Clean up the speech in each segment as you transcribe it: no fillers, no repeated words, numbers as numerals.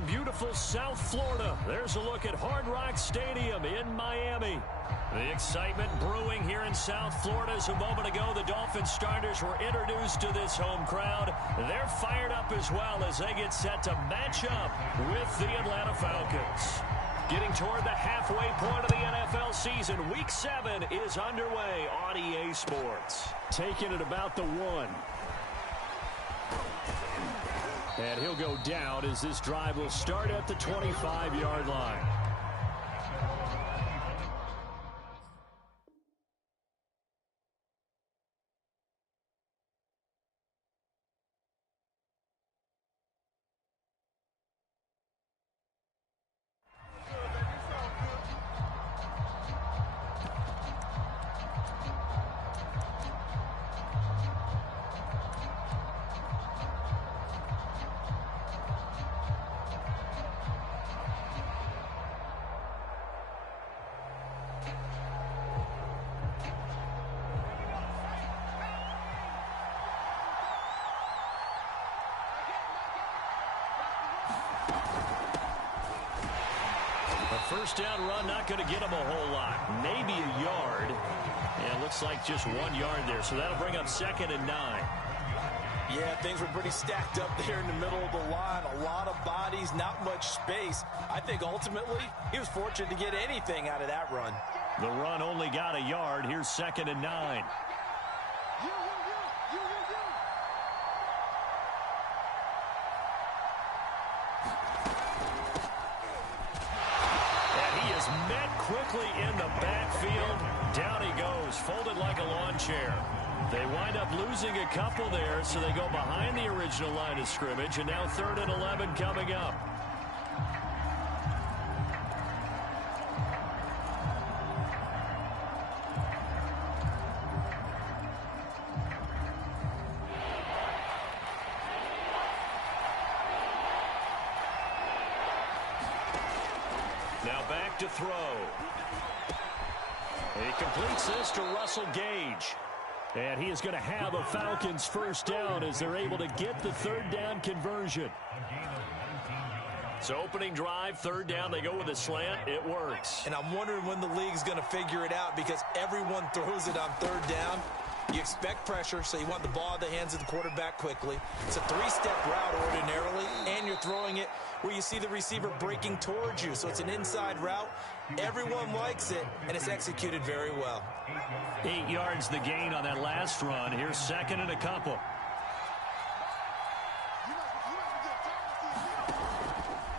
from beautiful South Florida, there's a look at Hard Rock Stadium in Miami. The excitement brewing here in South Florida as a moment ago the Dolphins starters were introduced to this home crowd. They're fired up as well as they get set to match up with the Atlanta Falcons. Getting toward the halfway point of the NFL season, Week 7 is underway on EA Sports. Taking it about the 1. And he'll go down as this drive will start at the 25-yard line. First down run, not going to get him a whole lot. Maybe a yard. And it looks like just 1 yard there. So that'll bring up 2nd and 9. Yeah, things were pretty stacked up there in the middle of the line. A lot of bodies, not much space. I think ultimately he was fortunate to get anything out of that run. The run only got a yard. Here's 2nd and 9. Quickly in the backfield. Down he goes, folded like a lawn chair. They wind up losing a couple there, so they go behind the original line of scrimmage, and now 3rd and 11 coming up. Now back to throw. He completes this to Russell Gage. And he is going to have a Falcons first down as they're able to get the 3rd down conversion. So opening drive, 3rd down, they go with a slant. It works. And I'm wondering when the league's going to figure it out because everyone throws it on 3rd down. You expect pressure, so you want the ball in the hands of the quarterback quickly. It's a 3-step route ordinarily, and you're throwing it where you see the receiver breaking towards you. So it's an inside route. Everyone likes it, and it's executed very well. 8 yards the gain on that last run. Here's 2nd and a couple.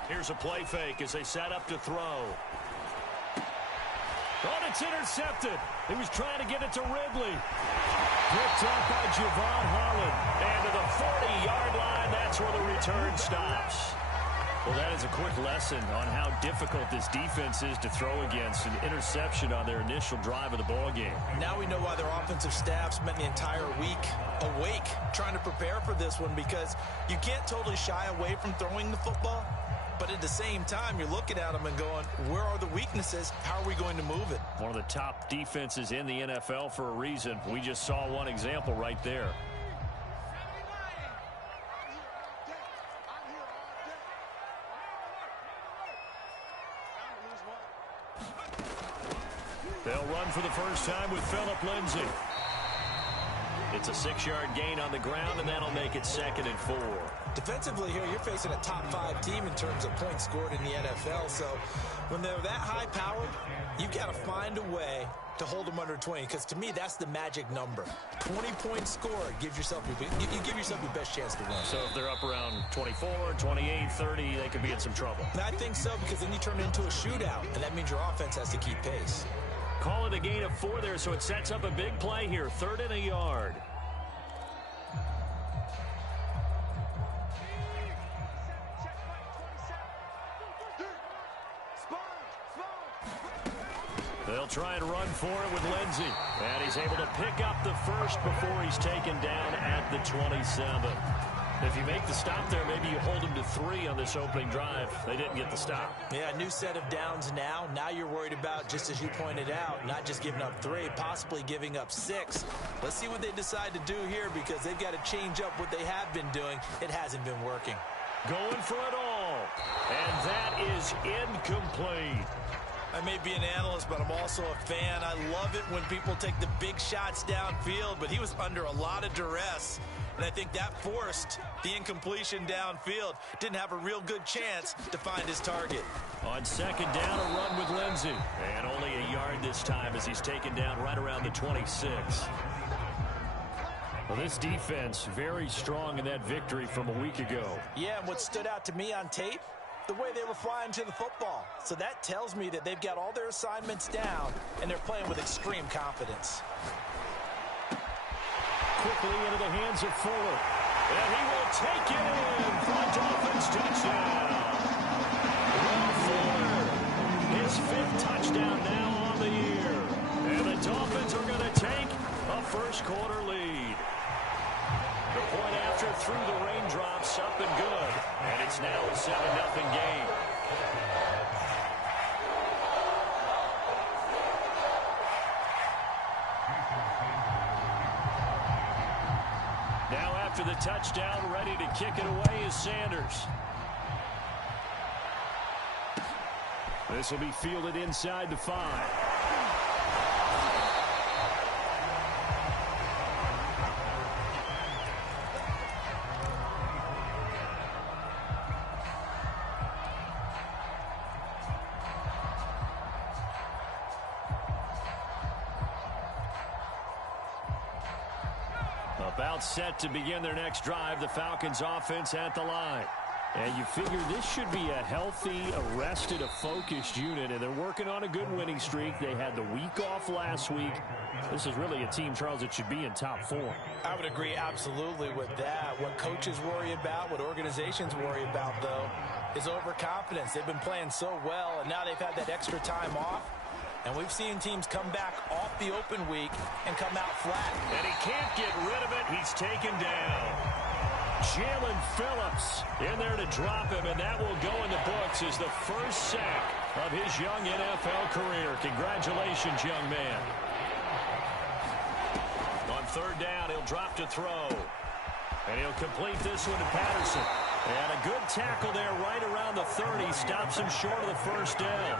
Here's a play fake as they set up to throw. Oh, it's intercepted. He was trying to get it to Ridley. Picked up by Javon Holland. And to the 40-yard line, that's where the return stops. Well, that is a quick lesson on how difficult this defense is to throw against. An interception on their initial drive of the ball game. Now we know why their offensive staff spent the entire week awake trying to prepare for this one, because you can't totally shy away from throwing the football. But at the same time, you're looking at them and going, where are the weaknesses? How are we going to move it? One of the top defenses in the NFL for a reason. We just saw one example right there. They'll run for the first time with Phillip Lindsay. It's a 6-yard gain on the ground, and that'll make it 2nd and 4. Defensively here, you're facing a top-5 team in terms of points scored in the NFL. So when they're that high-powered, you've got to find a way to hold them under 20. Because to me, that's the magic number. 20 points scored gives yourself you give yourself your best chance to win. So if they're up around 24, 28, 30, they could be in some trouble. And I think so, because then you turn it into a shootout, and that means your offense has to keep pace. Call it a gain of 4 there, so it sets up a big play here. 3rd and a yard. They'll try and run for it with Lindsay. And he's able to pick up the first before he's taken down at the 27. If you make the stop there, maybe you hold him to 3 on this opening drive. They didn't get the stop. Yeah, new set of downs now. Now you're worried about, just as you pointed out, not just giving up 3, possibly giving up 6. Let's see what they decide to do here, because they've got to change up what they have been doing. It hasn't been working. Going for it all. And that is incomplete. I may be an analyst, but I'm also a fan. I love it when people take the big shots downfield, but he was under a lot of duress. And I think that forced the incompletion downfield. Didn't have a real good chance to find his target. On second down, a run with Lindsey. And only a yard this time as he's taken down right around the 26. Well, this defense very strong in that victory from a week ago. Yeah, and what stood out to me on tape, the way they were flying to the football. So that tells me that they've got all their assignments down, and they're playing with extreme confidence. Quickly into the hands of Fuller. And he will take it in for a Dolphins touchdown. Will Fuller, his 5th touchdown now on the year. And the Dolphins are going to take a first-quarter lead. The point after through the raindrops, up and good. And it's now a 7-0 game. Now after the touchdown, ready to kick it away is Sanders. This will be fielded inside the 5. About set to begin their next drive, the Falcons offense at the line. And you figure this should be a healthy, arrested, a focused unit, and they're working on a good winning streak. They had the week off last week. This is really a team, Charles, that should be in top 4. I would agree absolutely with that. What coaches worry about, what organizations worry about, though, is overconfidence. They've been playing so well, and now they've had that extra time off. And we've seen teams come back off the open week and come out flat. And he can't get rid of it. He's taken down. Jalen Phillips in there to drop him, and that will go in the books as the first sack of his young NFL career. Congratulations, young man. On third down, he'll drop to throw. And he'll complete this one to Patterson. And a good tackle there right around the 30. Stops him short of the first down.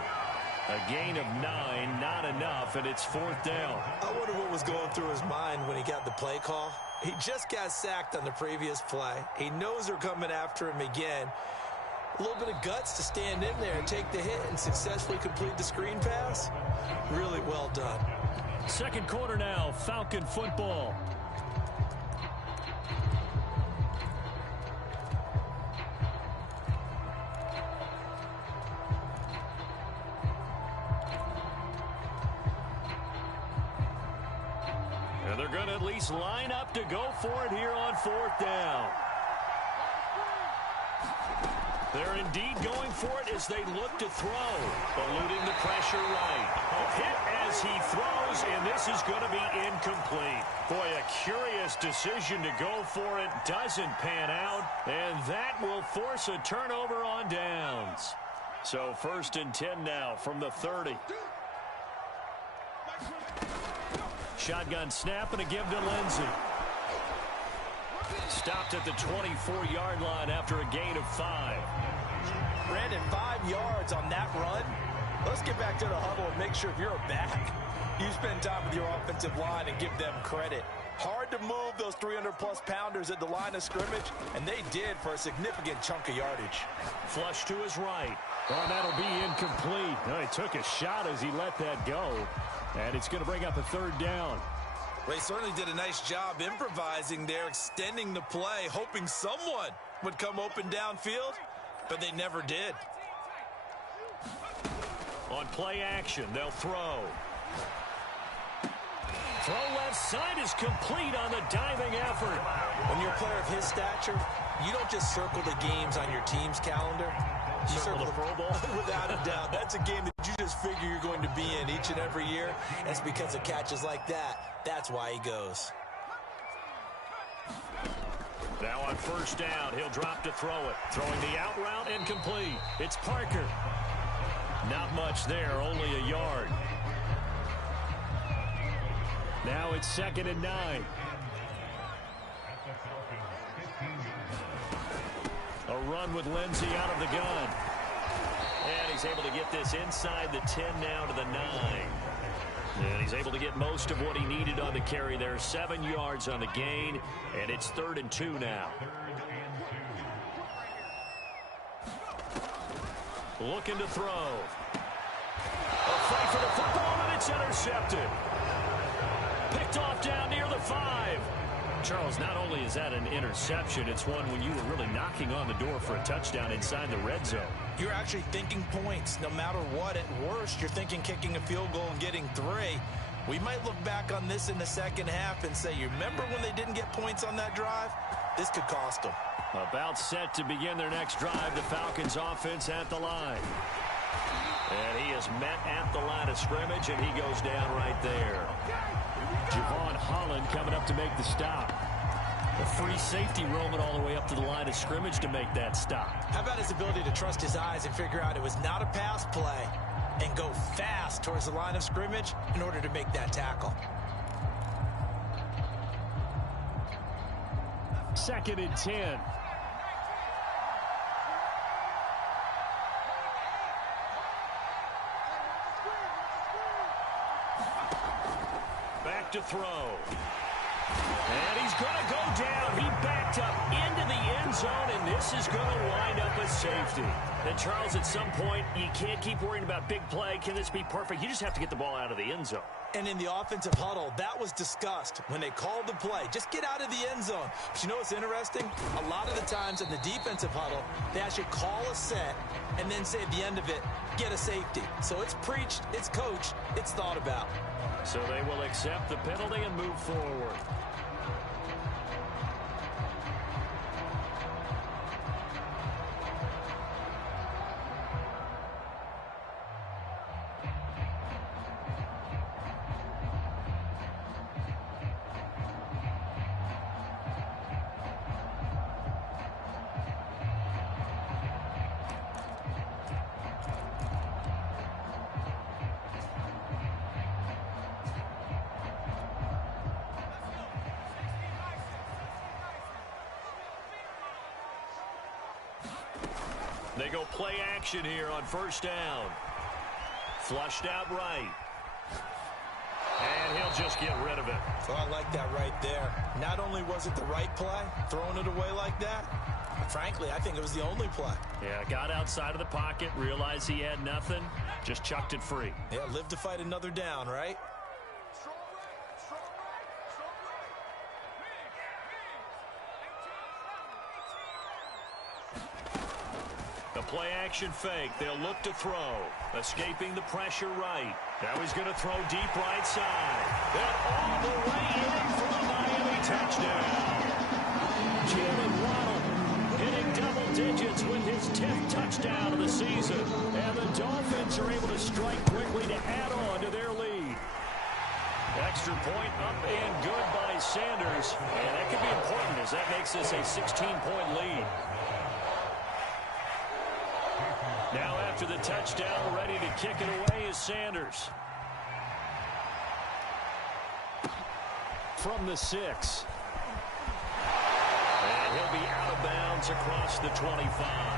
A gain of 9, not enough, and it's 4th down. I wonder what was going through his mind when he got the play call. He just got sacked on the previous play. He knows they're coming after him again. A little bit of guts to stand in there and take the hit and successfully complete the screen pass. Really well done. Second quarter now, Falcon football. And they're going to at least line up to go for it here on 4th down. They're indeed going for it as they look to throw. Eluding the pressure right. A hit as he throws, and this is going to be incomplete. Boy, a curious decision to go for it. Doesn't pan out, and that will force a turnover on downs. So 1st and 10 now from the 30. Shotgun snap and a give to Lindsey. Stopped at the 24-yard line after a gain of 5. Brandon, 5 yards on that run. Let's get back to the huddle and make sure if you're a back, you spend time with your offensive line and give them credit. Hard to move those 300-plus pounders at the line of scrimmage, and they did for a significant chunk of yardage. Flush to his right. Oh, that'll be incomplete. No, he took a shot as he let that go. And it's going to bring up a 3rd down. They certainly did a nice job improvising there, extending the play, hoping someone would come open downfield, but they never did. On play action, they'll throw. Throw left side is complete on the diving effort. When you're a player of his stature, you don't just circle the games on your team's calendar. You circle the Pro Bowl. Without a doubt. That's a game that you just figure you're going to be in each and every year. And it's because of catches like that. That's why he goes. Now on 1st down, he'll drop to throw it. Throwing the out route incomplete. It's Parker. Not much there, only a yard. Now it's 2nd and 9. A run with Lindsey out of the gun. And he's able to get this inside the 10 now to the 9. And he's able to get most of what he needed on the carry there. 7 yards on the gain, and it's 3rd and 2 now. Looking to throw. A fight for the football, and it's intercepted. Picked off down near the 5. Charles, not only is that an interception, it's one when you were really knocking on the door for a touchdown inside the red zone. You're actually thinking points. No matter what, at worst, you're thinking kicking a field goal and getting 3. We might look back on this in the second half and say, you remember when they didn't get points on that drive? This could cost them. About set to begin their next drive, the Falcons offense at the line. And he is met at the line of scrimmage, and he goes down right there. Javon Holland coming up to make the stop. A free safety roaming all the way up to the line of scrimmage to make that stop. How about his ability to trust his eyes and figure out it was not a pass play and go fast towards the line of scrimmage in order to make that tackle. 2nd and 10. Back to throw. And he's going to go down. He backed up into the end zone, and this is going to wind up a safety. And, Charles, at some point, you can't keep worrying about big play. Can this be perfect? You just have to get the ball out of the end zone. And in the offensive huddle, that was discussed when they called the play. Just get out of the end zone. But you know what's interesting? A lot of the times in the defensive huddle, they actually call a set and then say at the end of it, get a safety. So it's preached, it's coached, it's thought about. So they will accept the penalty and move forward. They go play action here on 1st down. Flushed out right. And he'll just get rid of it. So I like that right there. Not only was it the right play, throwing it away like that, frankly, I think it was the only play. Yeah, got outside of the pocket, realized he had nothing, just chucked it free. Yeah, live to fight another down, right? Play action fake. They'll look to throw. Escaping the pressure right. Now he's going to throw deep right side. And all the way in for a Miami touchdown. Jalen Waddle hitting double digits with his 10th touchdown of the season. And the Dolphins are able to strike quickly to add on to their lead. Extra point up and good by Sanders. And that could be important as that makes this a 16-point lead. Now after the touchdown, ready to kick it away is Sanders. From the 6. And he'll be out of bounds across the 25.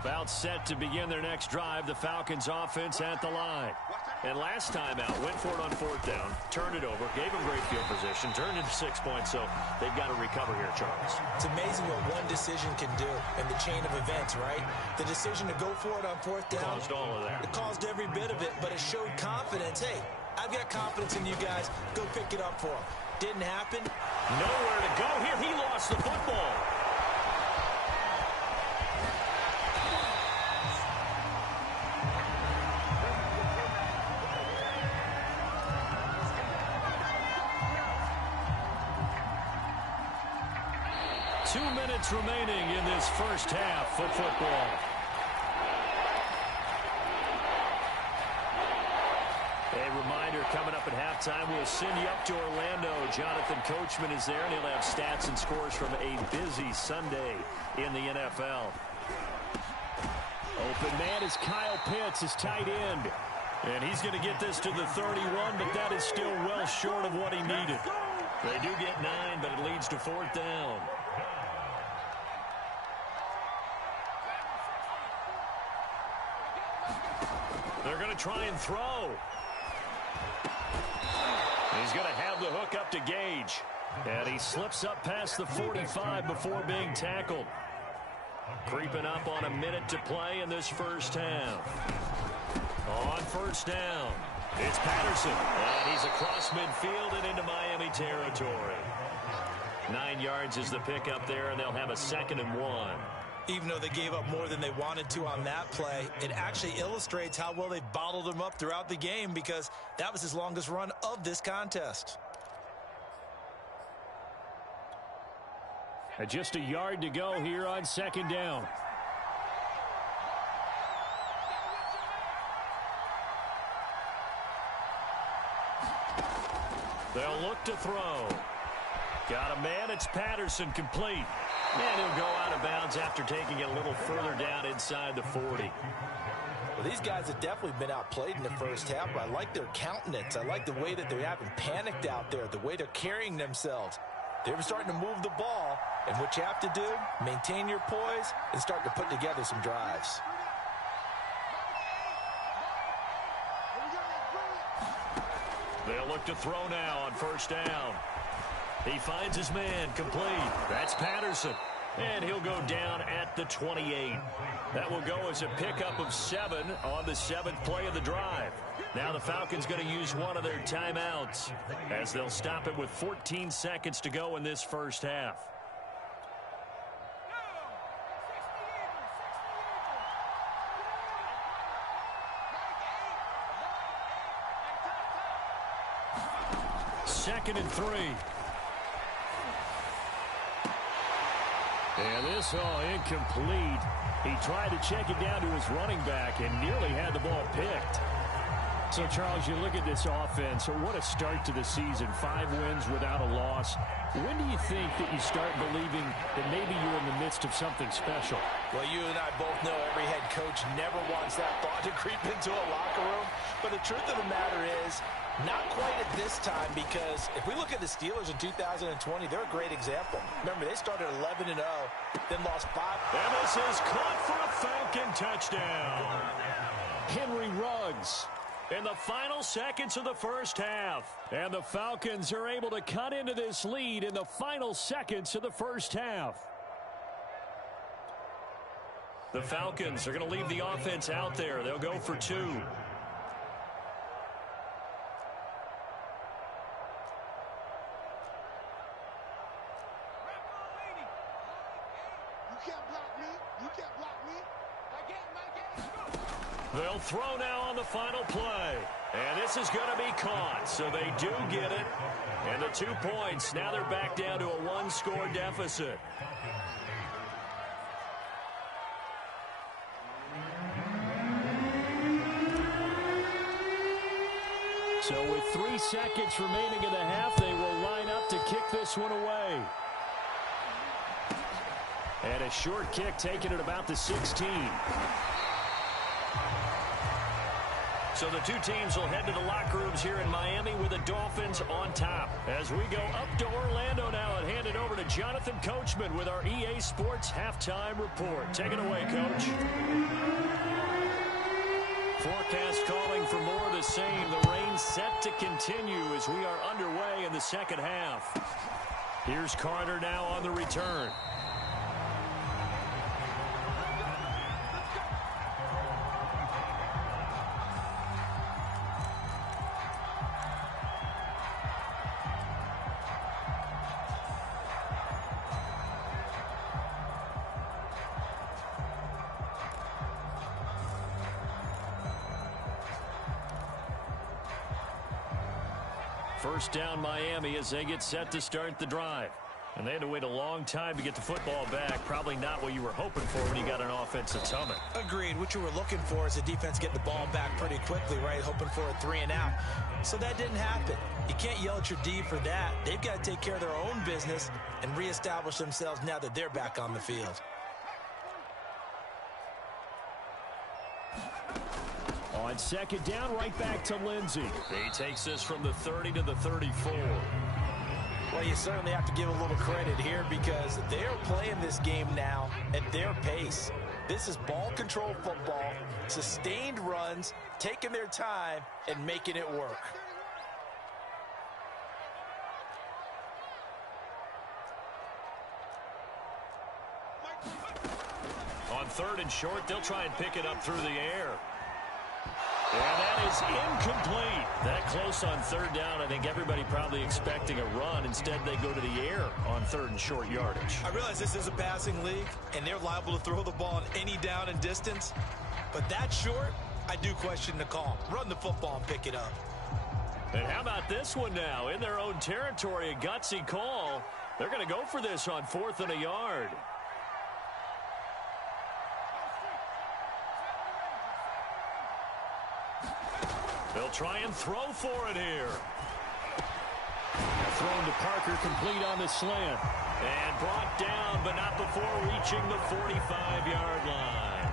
About set to begin their next drive, the Falcons offense at the line. And last time out, went for it on 4th down, turned it over, gave them great field position, turned into 6 points, so they've got to recover here, Charles. It's amazing what one decision can do in the chain of events, right? The decision to go for it on 4th down. Caused all of that. It caused every bit of it, but it showed confidence. Hey, I've got confidence in you guys. Go pick it up for them. Didn't happen. Nowhere to go here. He lost the football. Remaining in this first half of football. A reminder coming up at halftime, we'll send you up to Orlando. Jonathan Coachman is there, and he'll have stats and scores from a busy Sunday in the NFL. Open man is Kyle Pitts, his tight end. And he's going to get this to the 31, but that is still well short of what he needed. They do get 9, but it leads to 4th down. They're going to try and throw. He's going to have the hook up to Gage. And he slips up past the 45 before being tackled. Creeping up on a minute to play in this first half. On first down, it's Patterson. And he's across midfield and into Miami territory. 9 yards is the pickup there, and they'll have a 2nd and 1. Even though they gave up more than they wanted to on that play, it actually illustrates how well they bottled him up throughout the game, because that was his longest run of this contest. Just a yard to go here on 2nd down. They'll look to throw. Got a man, it's Patterson, complete. And he'll go out of bounds after taking it a little further down inside the 40. Well, these guys have definitely been outplayed in the first half, but I like their countenance. I like the way that they haven't panicked out there, the way they're carrying themselves. They're starting to move the ball, and what you have to do, maintain your poise and start to put together some drives. They'll look to throw now on first down. He finds his man, complete. That's Patterson. And he'll go down at the 28. That will go as a pickup of 7 on the 7th play of the drive. Now the Falcons going to use one of their timeouts, as they'll stop it with 14 seconds to go in this first half. Second and 3. And this, incomplete. He tried to check it down to his running back and nearly had the ball picked. So, Charles, you look at this offense. What a start to the season. 5 wins without a loss. When do you think that you start believing that maybe you're in the midst of something special? Well, you and I both know every head coach never wants that thought to creep into a locker room. But the truth of the matter is, not quite at this time, because if we look at the Steelers in 2020, they're a great example. Remember, they started 11-0, then lost 5. And this is caught for a Falcon touchdown. Henry Ruggs in the final seconds of the first half. And the Falcons are able to cut into this lead in the final seconds of the first half. The Falcons are going to leave the offense out there. They'll go for 2. They'll throw now on the final play. And this is going to be caught, so they do get it. And the 2 points, now they're back down to a 1-score deficit. So with 3 seconds remaining in the half, they will line up to kick this one away. And a short kick taken at about the 16. So the 2 teams will head to the locker rooms here in Miami with the Dolphins on top. As we go up to Orlando now and hand it over to Jonathan Coachman with our EA Sports Halftime Report. Take it away, Coach. Forecast calling for more of the same. The rain set to continue as we are underway in the second half. Here's Carter now on the return. First down Miami as they get set to start the drive. And they had to wait a long time to get the football back. Probably not what you were hoping for when you got an offense that's humming. Agreed. What you were looking for is the defense getting the ball back pretty quickly, right? Hoping for a 3 and out. So that didn't happen. You can't yell at your D for that. They've got to take care of their own business and reestablish themselves now that they're back on the field. On second down, right back to Lindsey. He takes this from the 30 to the 34. Well, you certainly have to give a little credit here because they're playing this game now at their pace. This is ball control football, sustained runs, taking their time, and making it work. On third and short, they'll try and pick it up through the air. And that is incomplete. That close on third down. I think everybody probably expecting a run. Instead, they go to the air on third and short yardage. I realize this is a passing league, and they're liable to throw the ball on any down and distance. But that short, I do question the call. Run the football and pick it up. And how about this one now? In their own territory, a gutsy call. They're going to go for this on 4th and a yard. They'll try and throw for it here. Thrown to Parker, complete on the slant. And brought down, but not before reaching the 45-yard line.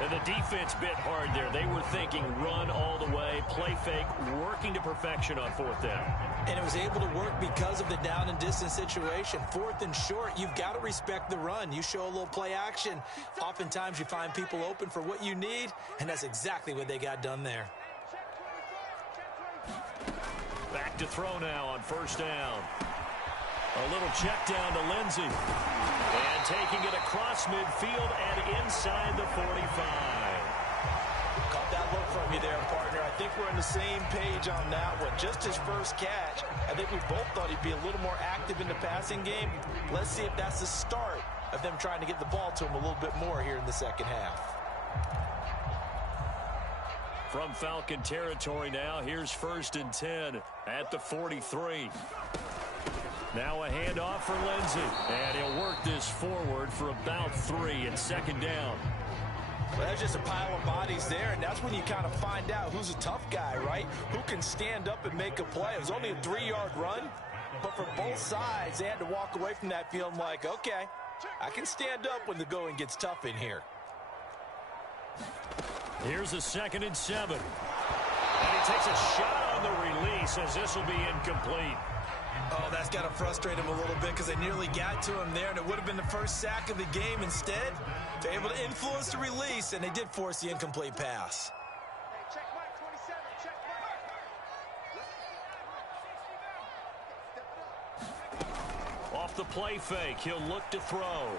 And the defense bit hard there. They were thinking run all the way, play fake, working to perfection on 4th down. And it was able to work because of the down and distance situation. 4th and short, you've got to respect the run. You show a little play action. Oftentimes you find people open for what you need, and that's exactly what they got done there. Back to throw now on 1st down. A little check down to Lindsey. And taking it across midfield and inside the 45. Caught that look from you there, partner. I think we're on the same page on that one. Just his first catch, I think we both thought he'd be a little more active in the passing game. Let's see if that's the start of them trying to get the ball to him a little bit more here in the second half. From Falcon territory now, here's 1st and 10 at the 43. Now a handoff for Lindsey, and he'll work this forward for about 3 and 2nd down. Well, there's just a pile of bodies there, and that's when you kind of find out who's a tough guy, right? Who can stand up and make a play. It was only a 3-yard run, but for both sides, they had to walk away from that feeling like, okay, I can stand up when the going gets tough in here. Here's a 2nd and 7. And he takes a shot on the release as this will be incomplete. Oh, that's got to frustrate him a little bit because they nearly got to him there, and it would have been the first sack of the game. Instead, they're able to influence the release, and they did force the incomplete pass. Off the play fake, he'll look to throw.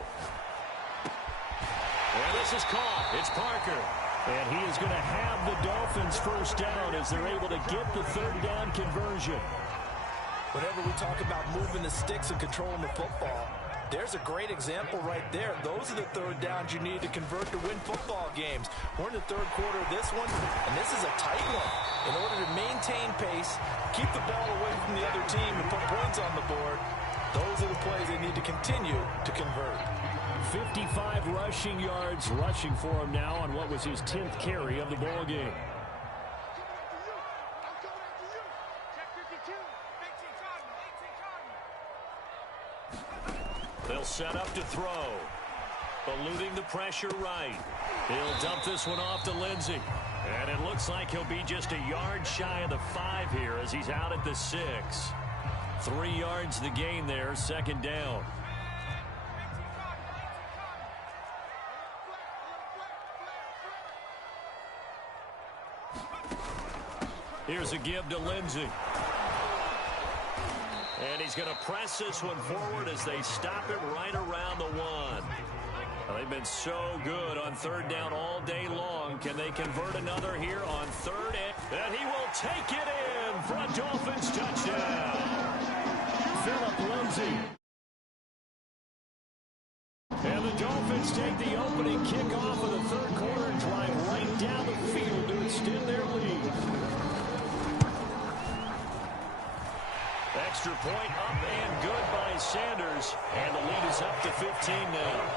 And this is caught. It's Parker. And he is going to have the Dolphins 1st down as they're able to get the 3rd down conversion. Whenever we talk about moving the sticks and controlling the football, there's a great example right there. Those are the 3rd downs you need to convert to win football games. We're in the 3rd quarter of this one, and this is a tight one. In order to maintain pace, keep the ball away from the other team and put points on the board, those are the plays they need to continue to convert. 55 rushing yards rushing for him now on what was his 10th carry of the ball game. They'll set up to throw. Eluding the pressure right. He'll dump this one off to Lindsey. And it looks like he'll be just a yard shy of the 5 here as he's out at the 6. 3 yards the gain there, 2nd down. Here's a give to Lindsey. And he's going to press this one forward as they stop it right around the 1. Well, they've been so good on 3rd down all day long. Can they convert another here on 3rd? And he will take it in for a Dolphins touchdown. Philip Lindsey. And the Dolphins take the opening kickoff of the 3rd quarter and drive right down the field to extend their lead. Extra point up and good by Sanders. quarters, and the lead is up to 15 now.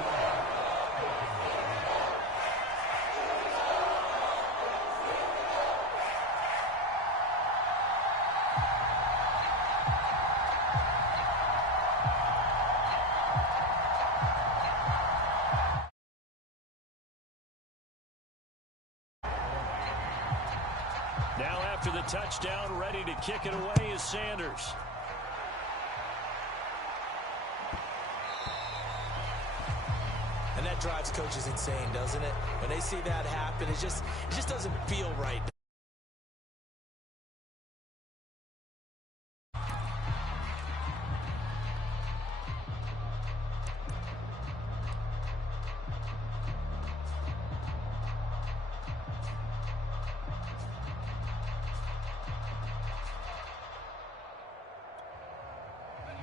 Now after the touchdown, ready to kick it away is Sanders. And that drives coaches insane, doesn't it? When they see that happen, it just doesn't feel right.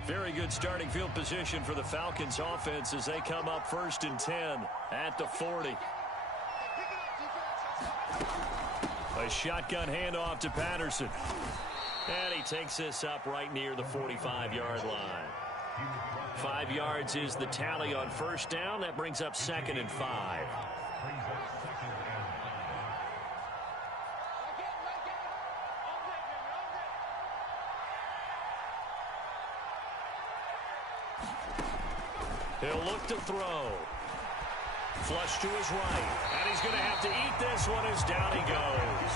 Very good starting field position for the Falcons offense as they come up 1st and 10 at the 40. A shotgun handoff to Patterson. And he takes this up right near the 45-yard line. 5 yards is the tally on 1st down. That brings up 2nd and 5. He'll look to throw. Flush to his right. And he's going to have to eat this one as down he goes.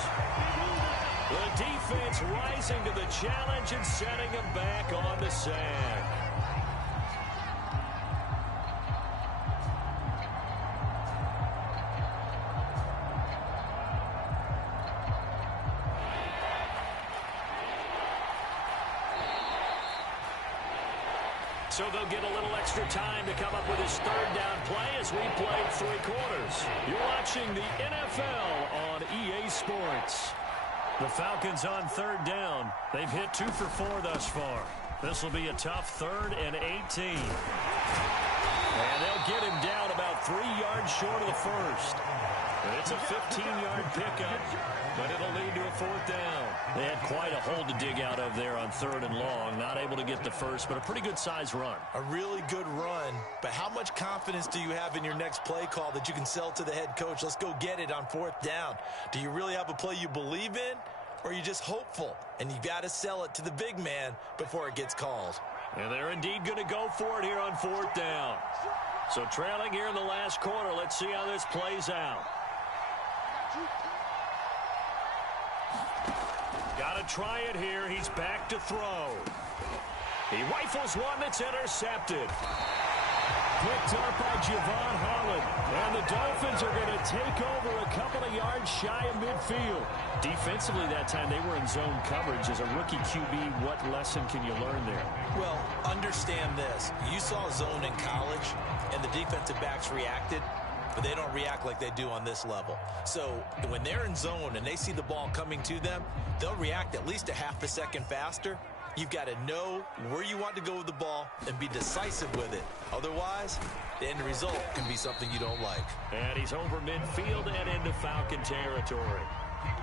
The defense rising to the challenge and setting him back on the sack. So they'll get a little extra time to come up with his 3rd down play as we played 3 quarters. You're watching the NFL on EA Sports. The Falcons on 3rd down. They've hit 2 for 4 thus far. This will be a tough 3rd and 18. And they'll get him down about 3 yards short of the 1st. It's a 15-yard pickup, but it'll lead to a 4th down. They had quite a hole to dig out of there on 3rd and long. Not able to get the first, but a pretty good-sized run. A really good run, but how much confidence do you have in your next play call that you can sell to the head coach? Let's go get it on 4th down. Do you really have a play you believe in, or are you just hopeful? And you got to sell it to the big man before it gets called. And they're indeed going to go for it here on 4th down. So trailing here in the last quarter, let's see how this plays out. Got to try it here. He's back to throw. He rifles one that's intercepted. Picked up by Javon Holland. And the Dolphins are going to take over a couple of yards shy of midfield. Defensively that time, they were in zone coverage. As a rookie QB, what lesson can you learn there? Well, understand this. You saw zone in college, and the defensive backs reacted. But they don't react like they do on this level. So when they're in zone and they see the ball coming to them, they'll react at least a half a second faster. You've got to know where you want to go with the ball and be decisive with it. Otherwise, the end result can be something you don't like. And he's over midfield and into Falcon territory.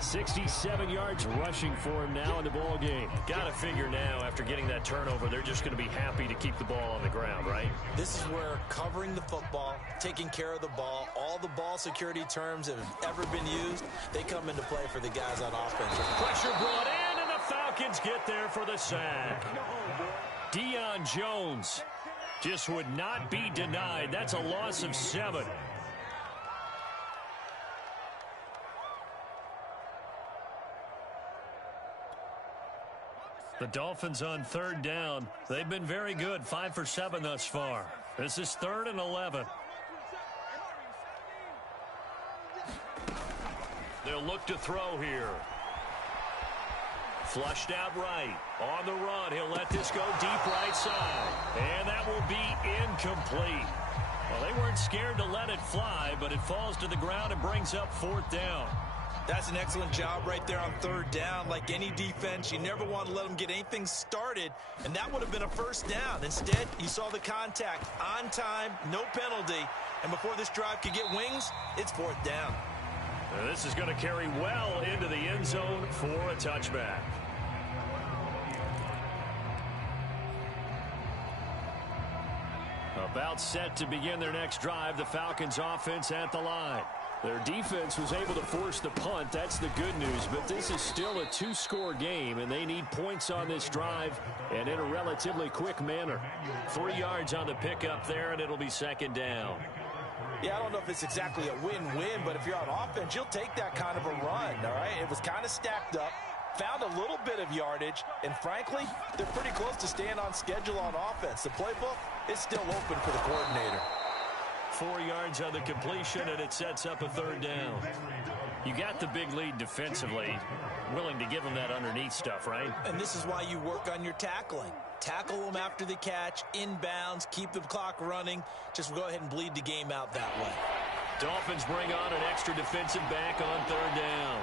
67 yards rushing for him now in the ball game. Got to figure now after getting that turnover, they're just going to be happy to keep the ball on the ground, right? This is where covering the football, taking care of the ball, all the ball security terms that have ever been used, they come into play for the guys on offense. Pressure brought in, and the Falcons get there for the sack. Deion Jones just would not be denied. That's a loss of 7. The Dolphins on 3rd down. They've been very good, 5 for 7 thus far. This is 3rd and 11. They'll look to throw here. Flushed out right. On the run, he'll let this go deep right side. And that will be incomplete. Well, they weren't scared to let it fly, but it falls to the ground and brings up 4th down. That's an excellent job right there on 3rd down. Like any defense, you never want to let them get anything started, and that would have been a 1st down. Instead, you saw the contact on time, no penalty, and before this drive could get wings, it's 4th down. This is going to carry well into the end zone for a touchback. About set to begin their next drive, the Falcons offense at the line. Their defense was able to force the punt. That's the good news, but this is still a two-score game, and they need points on this drive and in a relatively quick manner. 3 yards on the pickup there, and it'll be second down. Yeah, I don't know if it's exactly a win-win, but if you're on offense, you'll take that kind of a run, all right? It was kind of stacked up, found a little bit of yardage, and frankly, they're pretty close to staying on schedule on offense. The playbook is still open for the coordinator. 4 yards on the completion, and it sets up a third down. You got the big lead defensively. Willing to give them that underneath stuff, right? And this is why you work on your tackling. Tackle them after the catch, inbounds, keep the clock running. Just go ahead and bleed the game out that way. Dolphins bring on an extra defensive back on third down.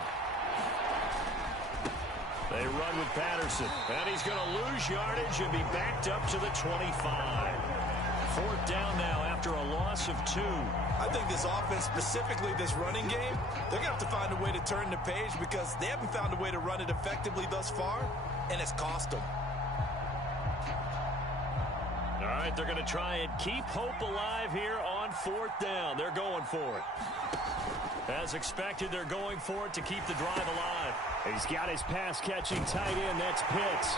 They run with Patterson, and he's going to lose yardage and be backed up to the 25. Fourth down now after a loss of 2. I think this offense, specifically this running game, they're going to have to find a way to turn the page because they haven't found a way to run it effectively thus far, and it's cost them. All right, they're going to try and keep hope alive here on fourth down. They're going for it. As expected, they're going for it to keep the drive alive. He's got his pass-catching tight end. That's Pitts.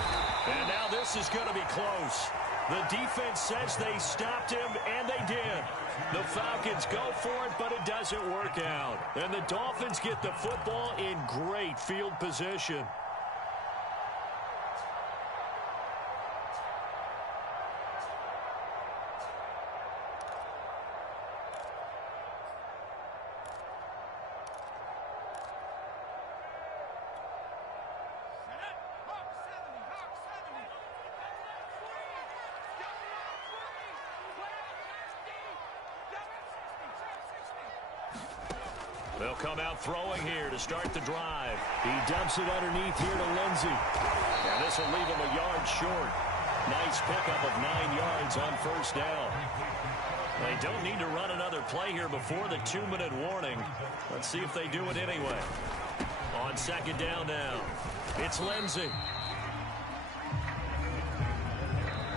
And now this is going to be close. The defense says they stopped him, and they did. The Falcons go for it, but it doesn't work out. And the Dolphins get the football in great field position. They'll come out throwing here to start the drive. He dumps it underneath here to Lindsey. And this will leave him a yard short. Nice pickup of 9 yards on first down. They don't need to run another play here before the 2-minute warning. Let's see if they do it anyway. On second down now, it's Lindsey.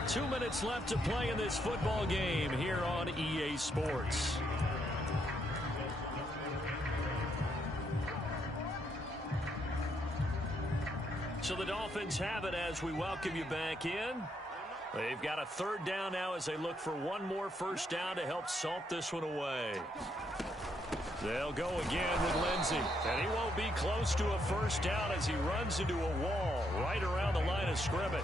2 minutes left to play in this football game here on EA Sports. So the Dolphins have it as we welcome you back in. They've got a third down now as they look for one more first down to help salt this one away. They'll go again with Lindsey. And he won't be close to a first down as he runs into a wall right around the line of scrimmage.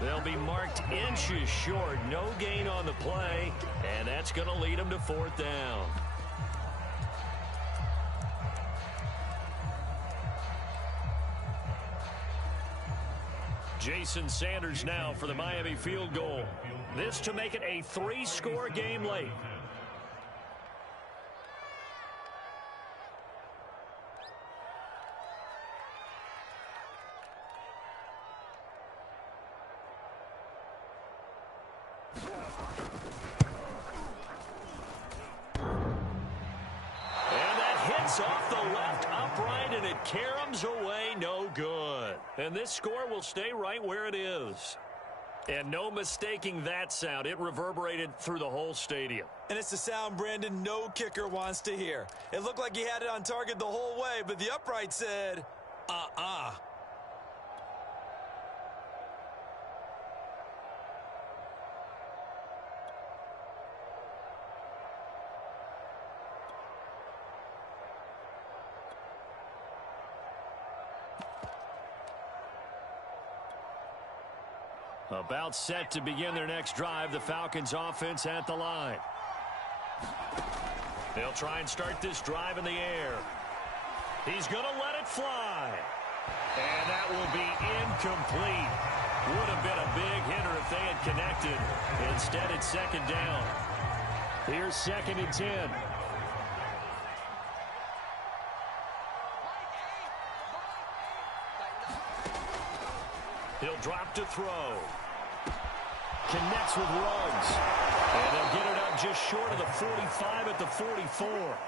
They'll be marked inches short. No gain on the play. And that's going to lead them to fourth down. Jason Sanders now for the Miami field goal. This to make it a 3-score game late. And that hits off the left upright, and it caroms away, no good. And this score will stay right where it is. And no mistaking that sound. It reverberated through the whole stadium. And it's the sound, Brandon, no kicker wants to hear. It looked like he had it on target the whole way, but the upright said, uh-uh. About set to begin their next drive, the Falcons offense at the line. They'll try and start this drive in the air. He's going to let it fly. And that will be incomplete. Would have been a big hitter if they had connected. Instead, it's second down. Here's 2nd and 10. He'll drop to throw. Connects with Ruggs. And they'll get it up just short of the 45 at the 44.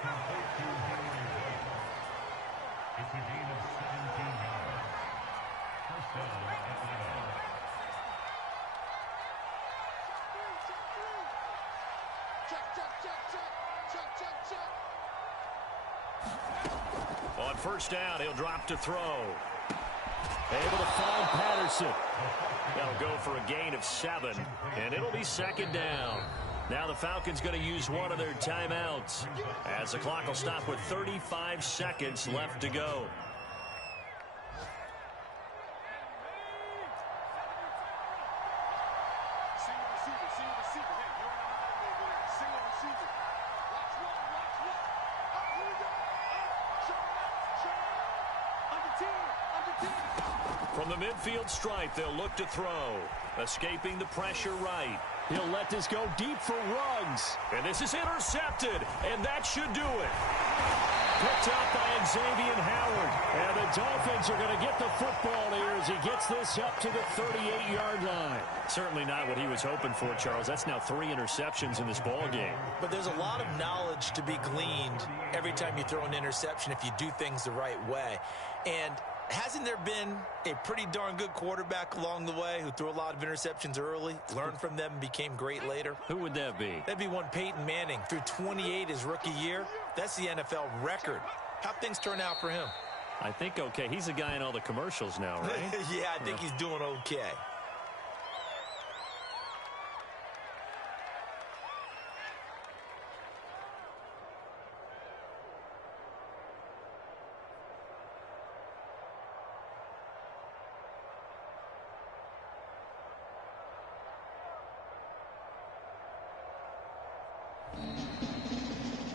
On first down, he'll drop to throw. Able to find Patterson. That'll go for a gain of 7, and it'll be 2nd down. Now the Falcons going to use one of their timeouts as the clock will stop with 35 seconds left to go. From the midfield stripe, they'll look to throw. Escaping the pressure right. He'll let this go deep for Ruggs. And this is intercepted, and that should do it. Picked up by Xavier Howard. And the Dolphins are going to get the football here as he gets this up to the 38-yard line. Certainly not what he was hoping for, Charles. That's now 3 interceptions in this ball game. But there's a lot of knowledge to be gleaned every time you throw an interception if you do things the right way. And hasn't there been a pretty darn good quarterback along the way who threw a lot of interceptions early, learned from them, and became great later? Who would that be? That'd be one Peyton Manning. Threw 28 his rookie year. That's the NFL record. How'd things turn out for him? I think okay. He's a guy in all the commercials now, right? Yeah, I think he's doing okay.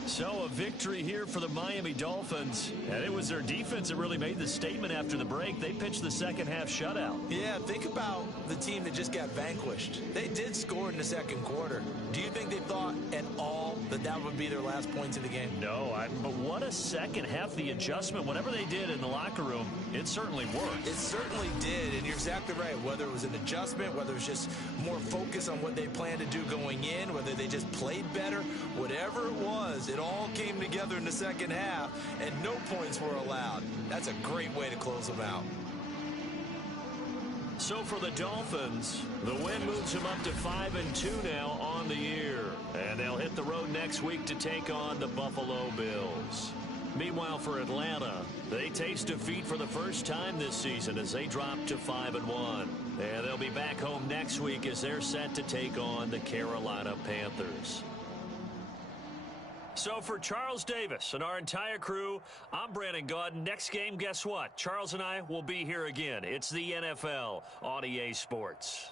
So a victory here for the Miami Dolphins. And it was their defense that really made the statement after the break. They pitched the second half shutout. Yeah, think about the team that just got vanquished. They did score in the second quarter. Do you think they thought at all that that would be their last points of the game? No, but what a second half. The adjustment, whatever they did in the locker room, it certainly worked. It certainly did, and you're exactly right. Whether it was an adjustment, whether it was just more focus on what they planned to do going in, whether they just played better, whatever it was, it all came together in the second half, and no points were allowed. That's a great way to close them out. So for the Dolphins, the win moves them up to 5-2 now on the year. And they'll hit the road next week to take on the Buffalo Bills. Meanwhile, for Atlanta, they taste defeat for the first time this season as they drop to 5-1. And they'll be back home next week as they're set to take on the Carolina Panthers. So for Charles Davis and our entire crew, I'm Brandon Gaudin. Next game, guess what? Charles and I will be here again. It's the NFL on EA Sports.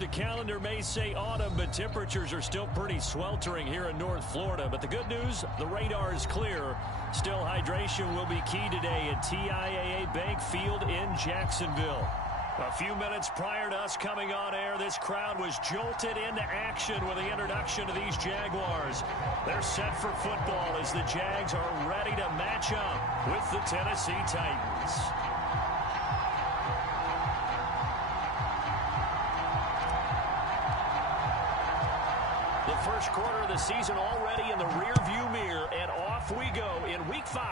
The calendar may say autumn, but temperatures are still pretty sweltering here in North Florida. But the good news, the radar is clear. Still, hydration will be key today at TIAA Bank Field in Jacksonville. A few minutes prior to us coming on air, this crowd was jolted into action with the introduction of these Jaguars. They're set for football as the Jags are ready to match up with the Tennessee Titans. The first quarter of the season already in the rearview mirror, and off we go in Week 5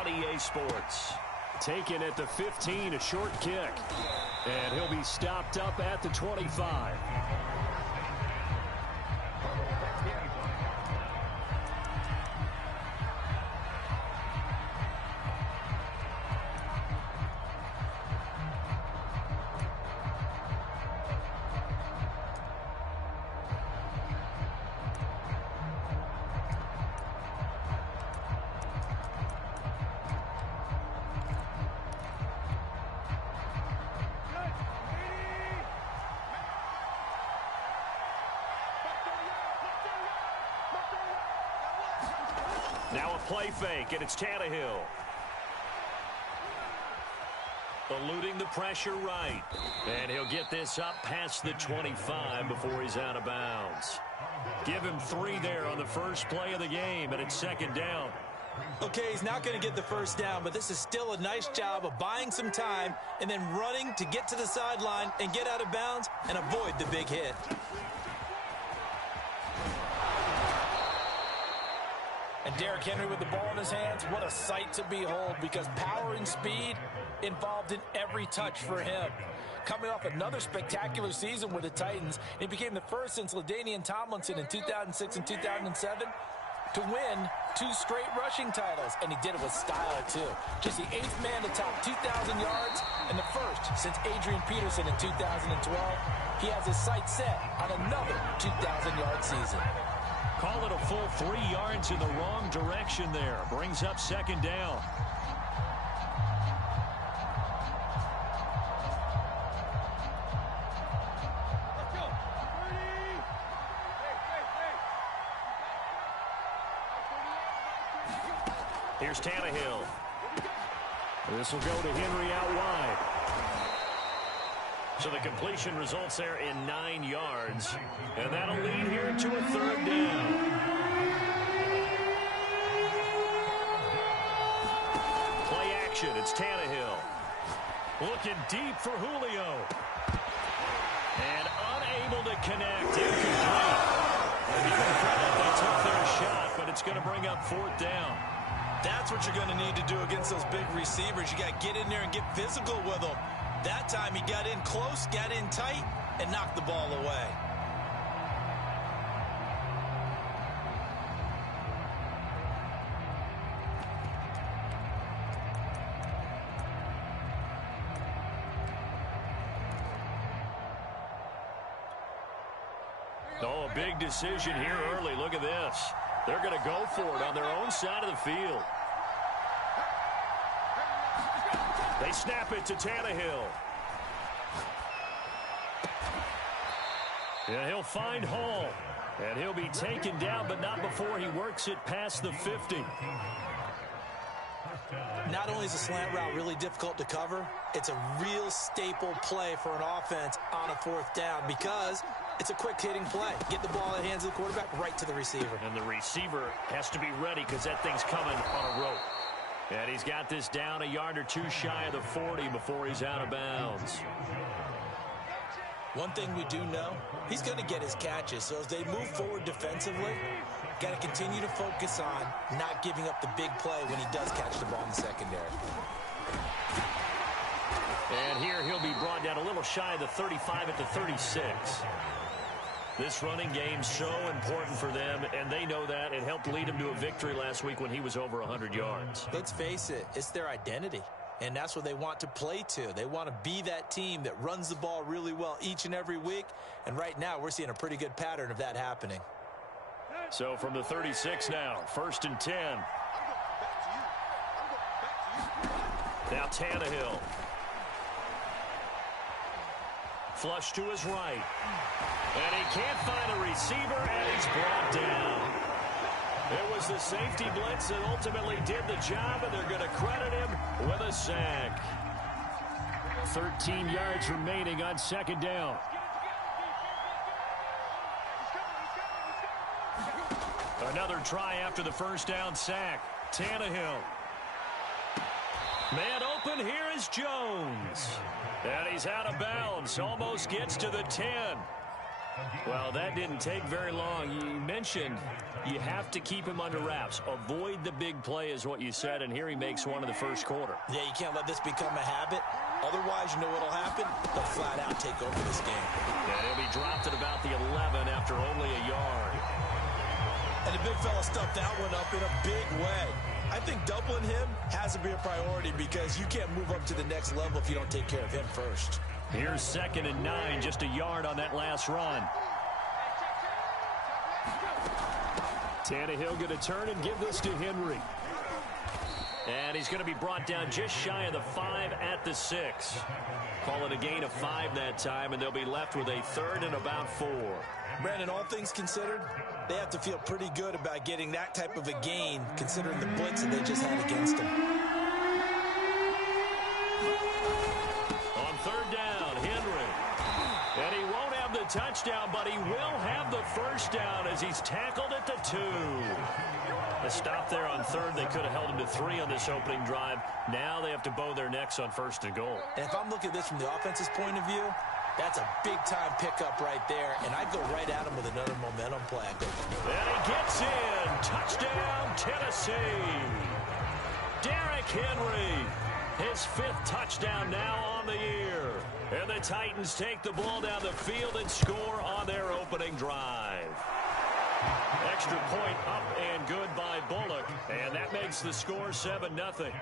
on EA Sports. Taken at the 15, a short kick. And he'll be stopped up at the 25. Now a play fake, and it's Tannehill. Eluding the pressure right. And he'll get this up past the 25 before he's out of bounds. Give him 3 there on the first play of the game, and it's second down. Okay, he's not going to get the first down, but this is still a nice job of buying some time and then running to get to the sideline and get out of bounds and avoid the big hit. And Derrick Henry with the ball in his hands, what a sight to behold, because power and speed involved in every touch for him. Coming off another spectacular season with the Titans, he became the first since LaDainian Tomlinson in 2006 and 2007 to win 2 straight rushing titles, and he did it with style too. Just the 8th man to top 2,000 yards and the first since Adrian Peterson in 2012. He has his sights set on another 2,000-yard season. Call it a full 3 yards in the wrong direction there. Brings up second down. Here's Tannehill. This will go to Henry out wide. So the completion results there in 9 yards. And that'll lead here to a 3rd down. Play action. It's Tannehill. Looking deep for Julio. And unable to connect. Incomplete. And give them credit. They took their shot, but it's going to bring up 4th down. That's what you're going to need to do against those big receivers. You got to get in there and get physical with them. That time he got in close, got in tight, and knocked the ball away. Oh, a big decision here early. Look at this. They're going to go for it on their own side of the field. They snap it to Tannehill. And he'll find Hall. And he'll be taken down, but not before he works it past the 50. Not only is a slant route really difficult to cover, it's a real staple play for an offense on a 4th down because it's a quick-hitting play. Get the ball in the hands of the quarterback right to the receiver. And the receiver has to be ready because that thing's coming on a rope. And he's got this down a yard or 2 shy of the 40 before he's out of bounds. One thing we do know, he's going to get his catches. So as they move forward defensively, got to continue to focus on not giving up the big play when he does catch the ball in the secondary. And here he'll be brought down a little shy of the 35 at the 36. This running game's so important for them, and they know that. It helped lead him to a victory last week when he was over 100 yards. Let's face it, it's their identity, and that's what they want to play to. They want to be that team that runs the ball really well each and every week, and right now we're seeing a pretty good pattern of that happening. So from the 36 now, 1st and 10. Now Tannehill. Flush to his right. And he can't find a receiver, and he's brought down. It was the safety blitz that ultimately did the job, and they're going to credit him with a sack. 13 yards remaining on second down. Another try after the first down sack. Tannehill. Man open, here is Jones. And he's out of bounds, almost gets to the 10. Well, that didn't take very long. You mentioned you have to keep him under wraps. Avoid the big play is what you said, and here he makes one in the first quarter. Yeah, you can't let this become a habit. Otherwise, you know what'll happen? They'll flat out take over this game. And he'll be dropped at about the 11 after only a yard. And the big fella stuffed that one up in a big way. I think doubling him has to be a priority because you can't move up to the next level if you don't take care of him first. Here's 2nd and 9, just a yard on that last run. Tannehill going to turn and give this to Henry. And he's going to be brought down just shy of the 5 at the 6. Call it a gain of 5 that time, and they'll be left with a 3rd and about 4. Brandon, all things considered, they have to feel pretty good about getting that type of a gain, considering the blitz that they just had against them. On 3rd down, Henry. And he won't have the touchdown, but he will have the first down as he's tackled at the 2. A stop there on 3rd. They could have held him to 3 on this opening drive. Now they have to bow their necks on 1st and goal. And if I'm looking at this from the offense's point of view, that's a big-time pickup right there, and I'd go right at him with another momentum play. And he gets in. Touchdown, Tennessee. Derrick Henry, his 5th touchdown now on the year. And the Titans take the ball down the field and score on their opening drive. Extra point up and good by Bullock, and that makes the score 7-0.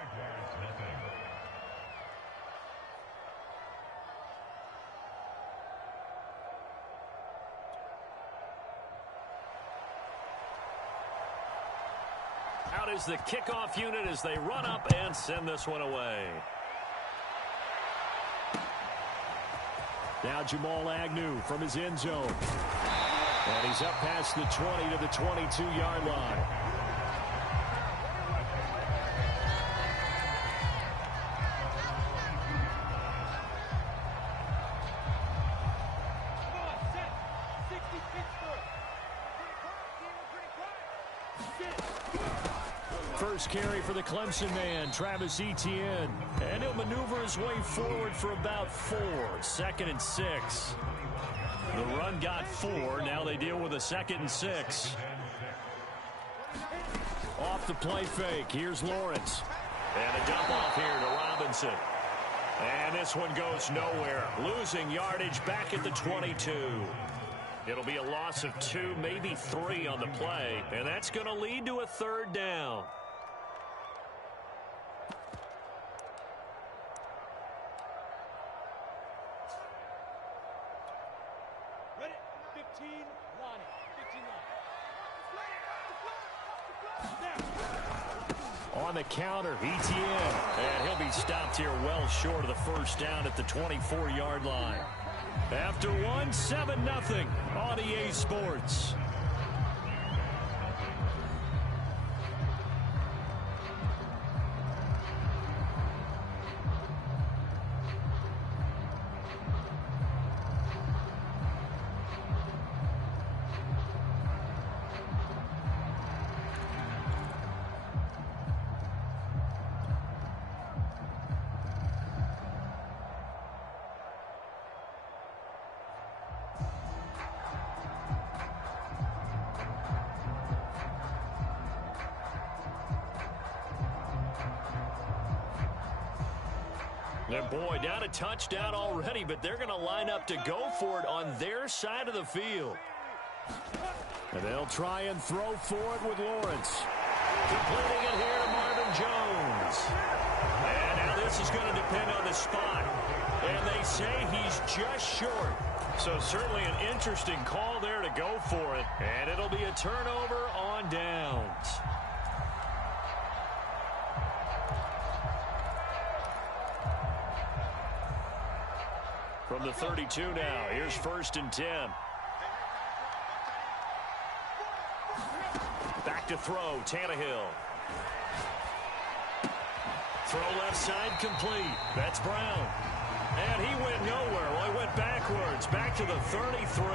Out is the kickoff unit as they run up and send this one away. Now Jamal Agnew from his end zone. And he's up past the 20 to the 22-yard line. First carry for the Clemson man, Travis Etienne. And he'll maneuver his way forward for about 4. 2nd and 6. The run got 4. Now they deal with a 2nd and 6. Off the play fake. Here's Lawrence. And a dump off here to Robinson. And this one goes nowhere. Losing yardage back at the 22. It'll be a loss of 2, maybe 3 on the play. And that's going to lead to a 3rd down. On the counter, Etienne. And he'll be stopped here well short of the first down at the 24-yard line. After 1, 7-0 on EA Sports. And boy, down a touchdown already, but they're going to line up to go for it on their side of the field. And they'll try and throw for it with Lawrence. Completing it here to Marvin Jones. And now this is going to depend on the spot. And they say he's just short. So certainly an interesting call there to go for it. And it'll be a turnover on downs. From the 32 now, here's 1st and 10. Back to throw, Tannehill. Throw left side complete. That's Brown. And he went nowhere. Well, he went backwards, back to the 33.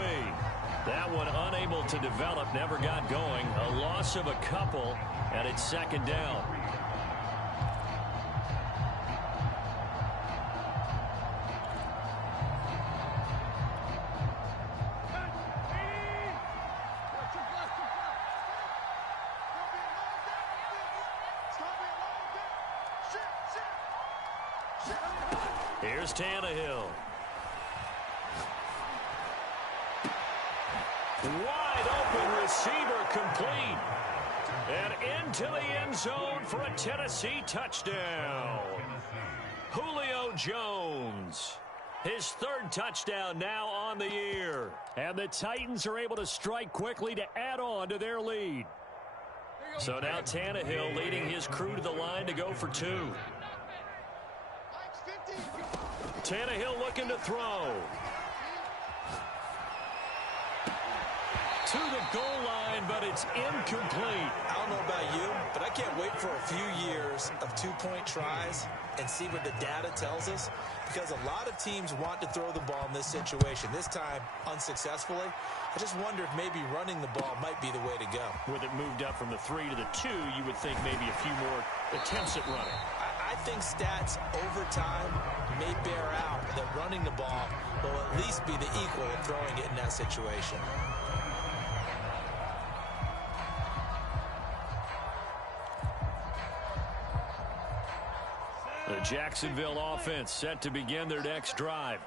That one unable to develop, never got going. A loss of a couple, and it's 2nd down. Here's Tannehill. Wide open receiver complete. And into the end zone for a Tennessee touchdown. Julio Jones. His 3rd touchdown now on the year. And the Titans are able to strike quickly to add on to their lead. So now Tannehill leading his crew to the line to go for 2. Tannehill looking to throw. To the goal line, but it's incomplete. I don't know about you, but I can't wait for a few years of 2-point tries and see what the data tells us, because a lot of teams want to throw the ball in this situation. This time, unsuccessfully. I just wonder if maybe running the ball might be the way to go. With it moved up from the 3 to the 2, you would think maybe a few more attempts at running. I think stats over time may bear out that running the ball will at least be the equal of throwing it in that situation. The Jacksonville offense set to begin their next drive.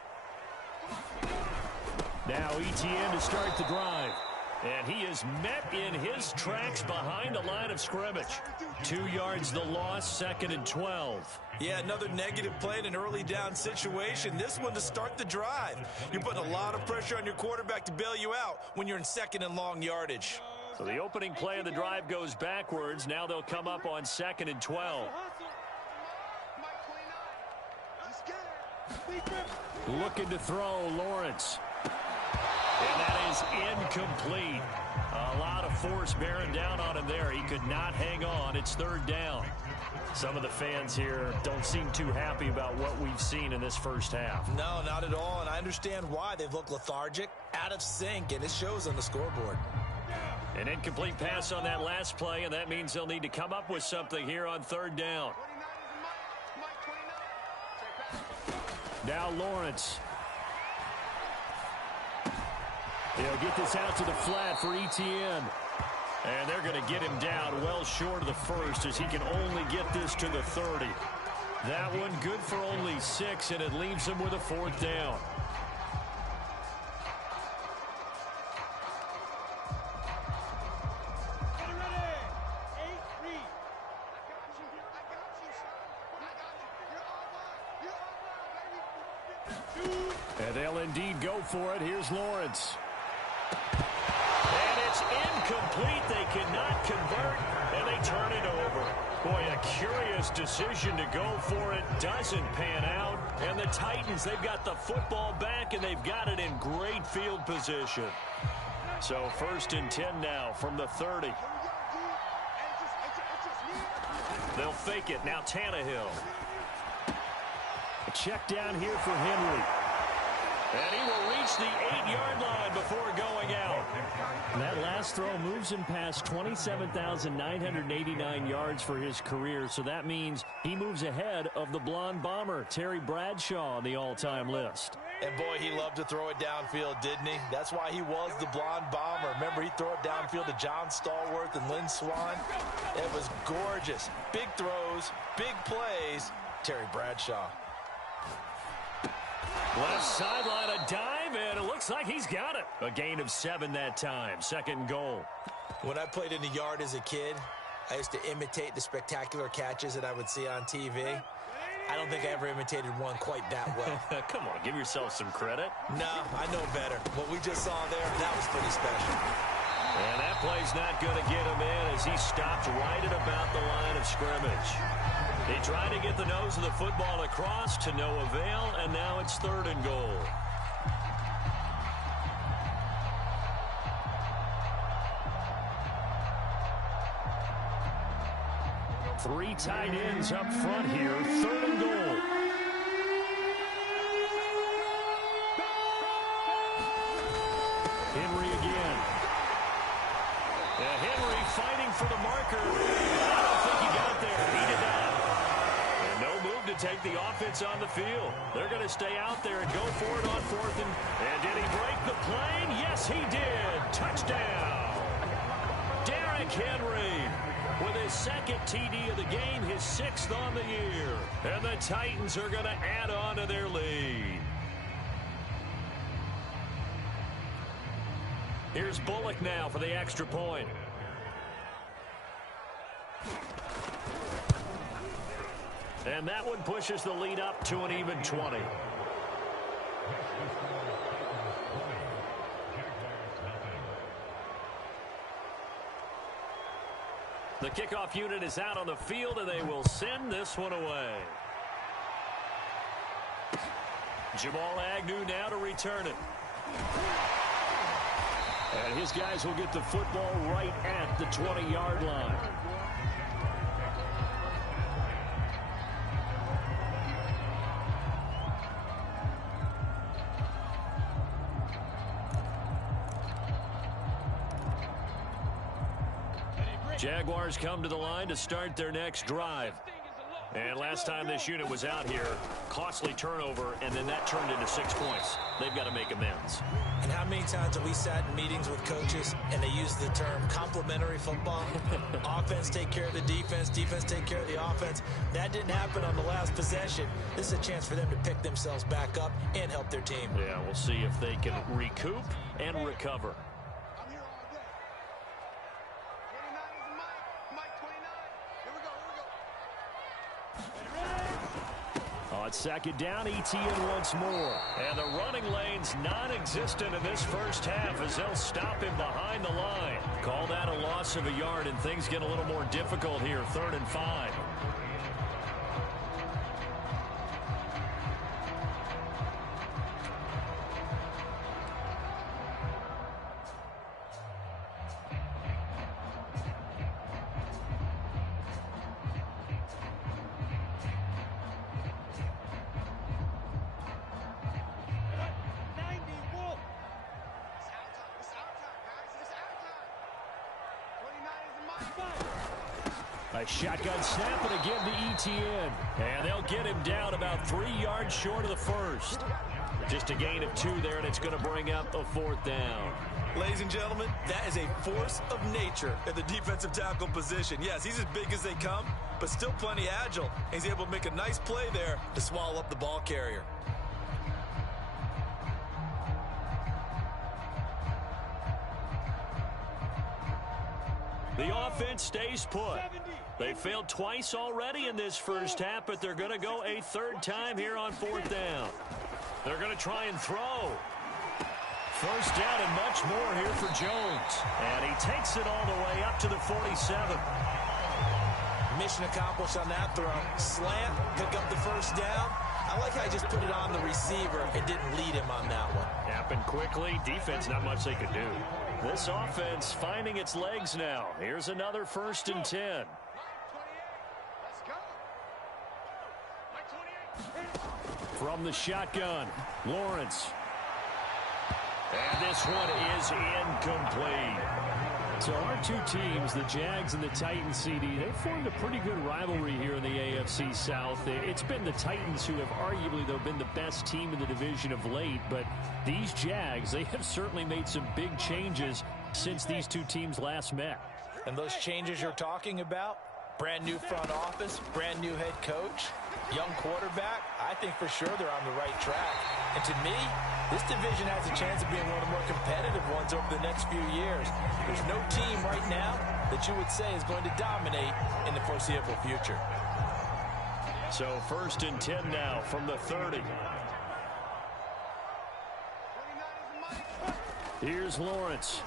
Now Etienne to start the drive. And he is met in his tracks behind the line of scrimmage. 2 yards the loss, 2nd and 12. Yeah, another negative play in an early down situation. This one to start the drive. You're putting a lot of pressure on your quarterback to bail you out when you're in 2nd and long yardage. So the opening play of the drive goes backwards. Now they'll come up on 2nd and 12. Looking to throw, Lawrence. And that is incomplete. A lot of force bearing down on him there. He could not hang on. It's 3rd down. Some of the fans here don't seem too happy about what we've seen in this first half. No, not at all, and I understand why. They've looked lethargic, out of sync, and it shows on the scoreboard. An incomplete pass on that last play, and that means they'll need to come up with something here on 3rd down. Now Lawrence. They'll get this out to the flat for Etienne. And they're going to get him down well short of the 1st as he can only get this to the 30. That one good for only 6, and it leaves him with a 4th down. And they'll indeed go for it. Here's Lawrence. And it's incomplete. They cannot convert, and they turn it over. Boy, a curious decision to go for it. Doesn't pan out. And the Titans, they've got the football back, and they've got it in great field position. So 1st and 10 now from the 30. They'll fake it. Now Tannehill. A check down here for Henry. And he will reach the 8-yard line before going out. And that last throw moves him past 27,989 yards for his career. So that means he moves ahead of the blonde bomber, Terry Bradshaw, on the all-time list. And boy, he loved to throw it downfield, didn't he? That's why he was the blonde bomber. Remember, he'd throw it downfield to John Stallworth and Lynn Swann. It was gorgeous. Big throws, big plays. Terry Bradshaw. Left sideline, a dive, and it looks like he's got it. A gain of 7 that time. 2nd goal. When I played in the yard as a kid, I used to imitate the spectacular catches that I would see on TV. I don't think I ever imitated one quite that well. Come on, give yourself some credit. No, I know better. What we just saw there, that was pretty special. And that play's not going to get him in as he stopped right at about the line of scrimmage. He tried to get the nose of the football across to no avail, and now it's 3rd and goal. Three tight ends up front here, 3rd and goal. Henry again. Henry fighting for the marker. I don't think he got there. He did not. And no move to take the offense on the field. They're going to stay out there and go for it on 4th. And did he break the plane? Yes, he did. Touchdown. Derrick Henry with his 2nd TD of the game, his 6th on the year. And the Titans are going to add on to their lead. Here's Bullock now for the extra point. And that one pushes the lead up to an even 20. The kickoff unit is out on the field, and they will send this one away. Jamal Agnew now to return it. And his guys will get the football right at the 20-yard line. Jaguars come to the line to start their next drive. And last time this unit was out here, costly turnover, and then that turned into 6 points. They've got to make amends. And how many times have we sat in meetings with coaches and they use the term complementary football? Offense take care of the defense, defense take care of the offense. That didn't happen on the last possession. This is a chance for them to pick themselves back up and help their team. Yeah, we'll see if they can recoup and recover. On 2nd down, ETN once more. And the running lane's non-existent in this first half as they'll stop him behind the line. Call that a loss of a yard, and things get a little more difficult here, 3rd and 5. A shotgun snap, and again to ETN. And they'll get him down about 3 yards short of the first. Just a gain of 2 there, and it's going to bring up a 4th down. Ladies and gentlemen, that is a force of nature at the defensive tackle position. Yes, he's as big as they come, but still plenty agile. He's able to make a nice play there to swallow up the ball carrier. The offense stays put. They failed twice already in this first half, but they're going to go a 3rd time here on 4th down. They're going to try and throw. 1st down and much more here for Jones. And he takes it all the way up to the 47. Mission accomplished on that throw. Slant, pick up the 1st down. I like how he just put it on the receiver and didn't lead him on that one. Happened quickly. Defense, not much they could do. This offense finding its legs now. Here's another 1st and 10. From the shotgun, Lawrence. And this one is incomplete. So our two teams, the Jags and the Titans, CD, they've formed a pretty good rivalry here in the AFC South. It's been the Titans who have arguably, though, been the best team in the division of late. But these Jags, they have certainly made some big changes since these two teams last met. And those changes you're talking about, brand new front office, brand new head coach, young quarterback, I think for sure they're on the right track. And to me, this division has a chance of being one of the more competitive ones over the next few years. There's no team right now that you would say is going to dominate in the foreseeable future. So 1st and 10 now from the 30. Here's Lawrence.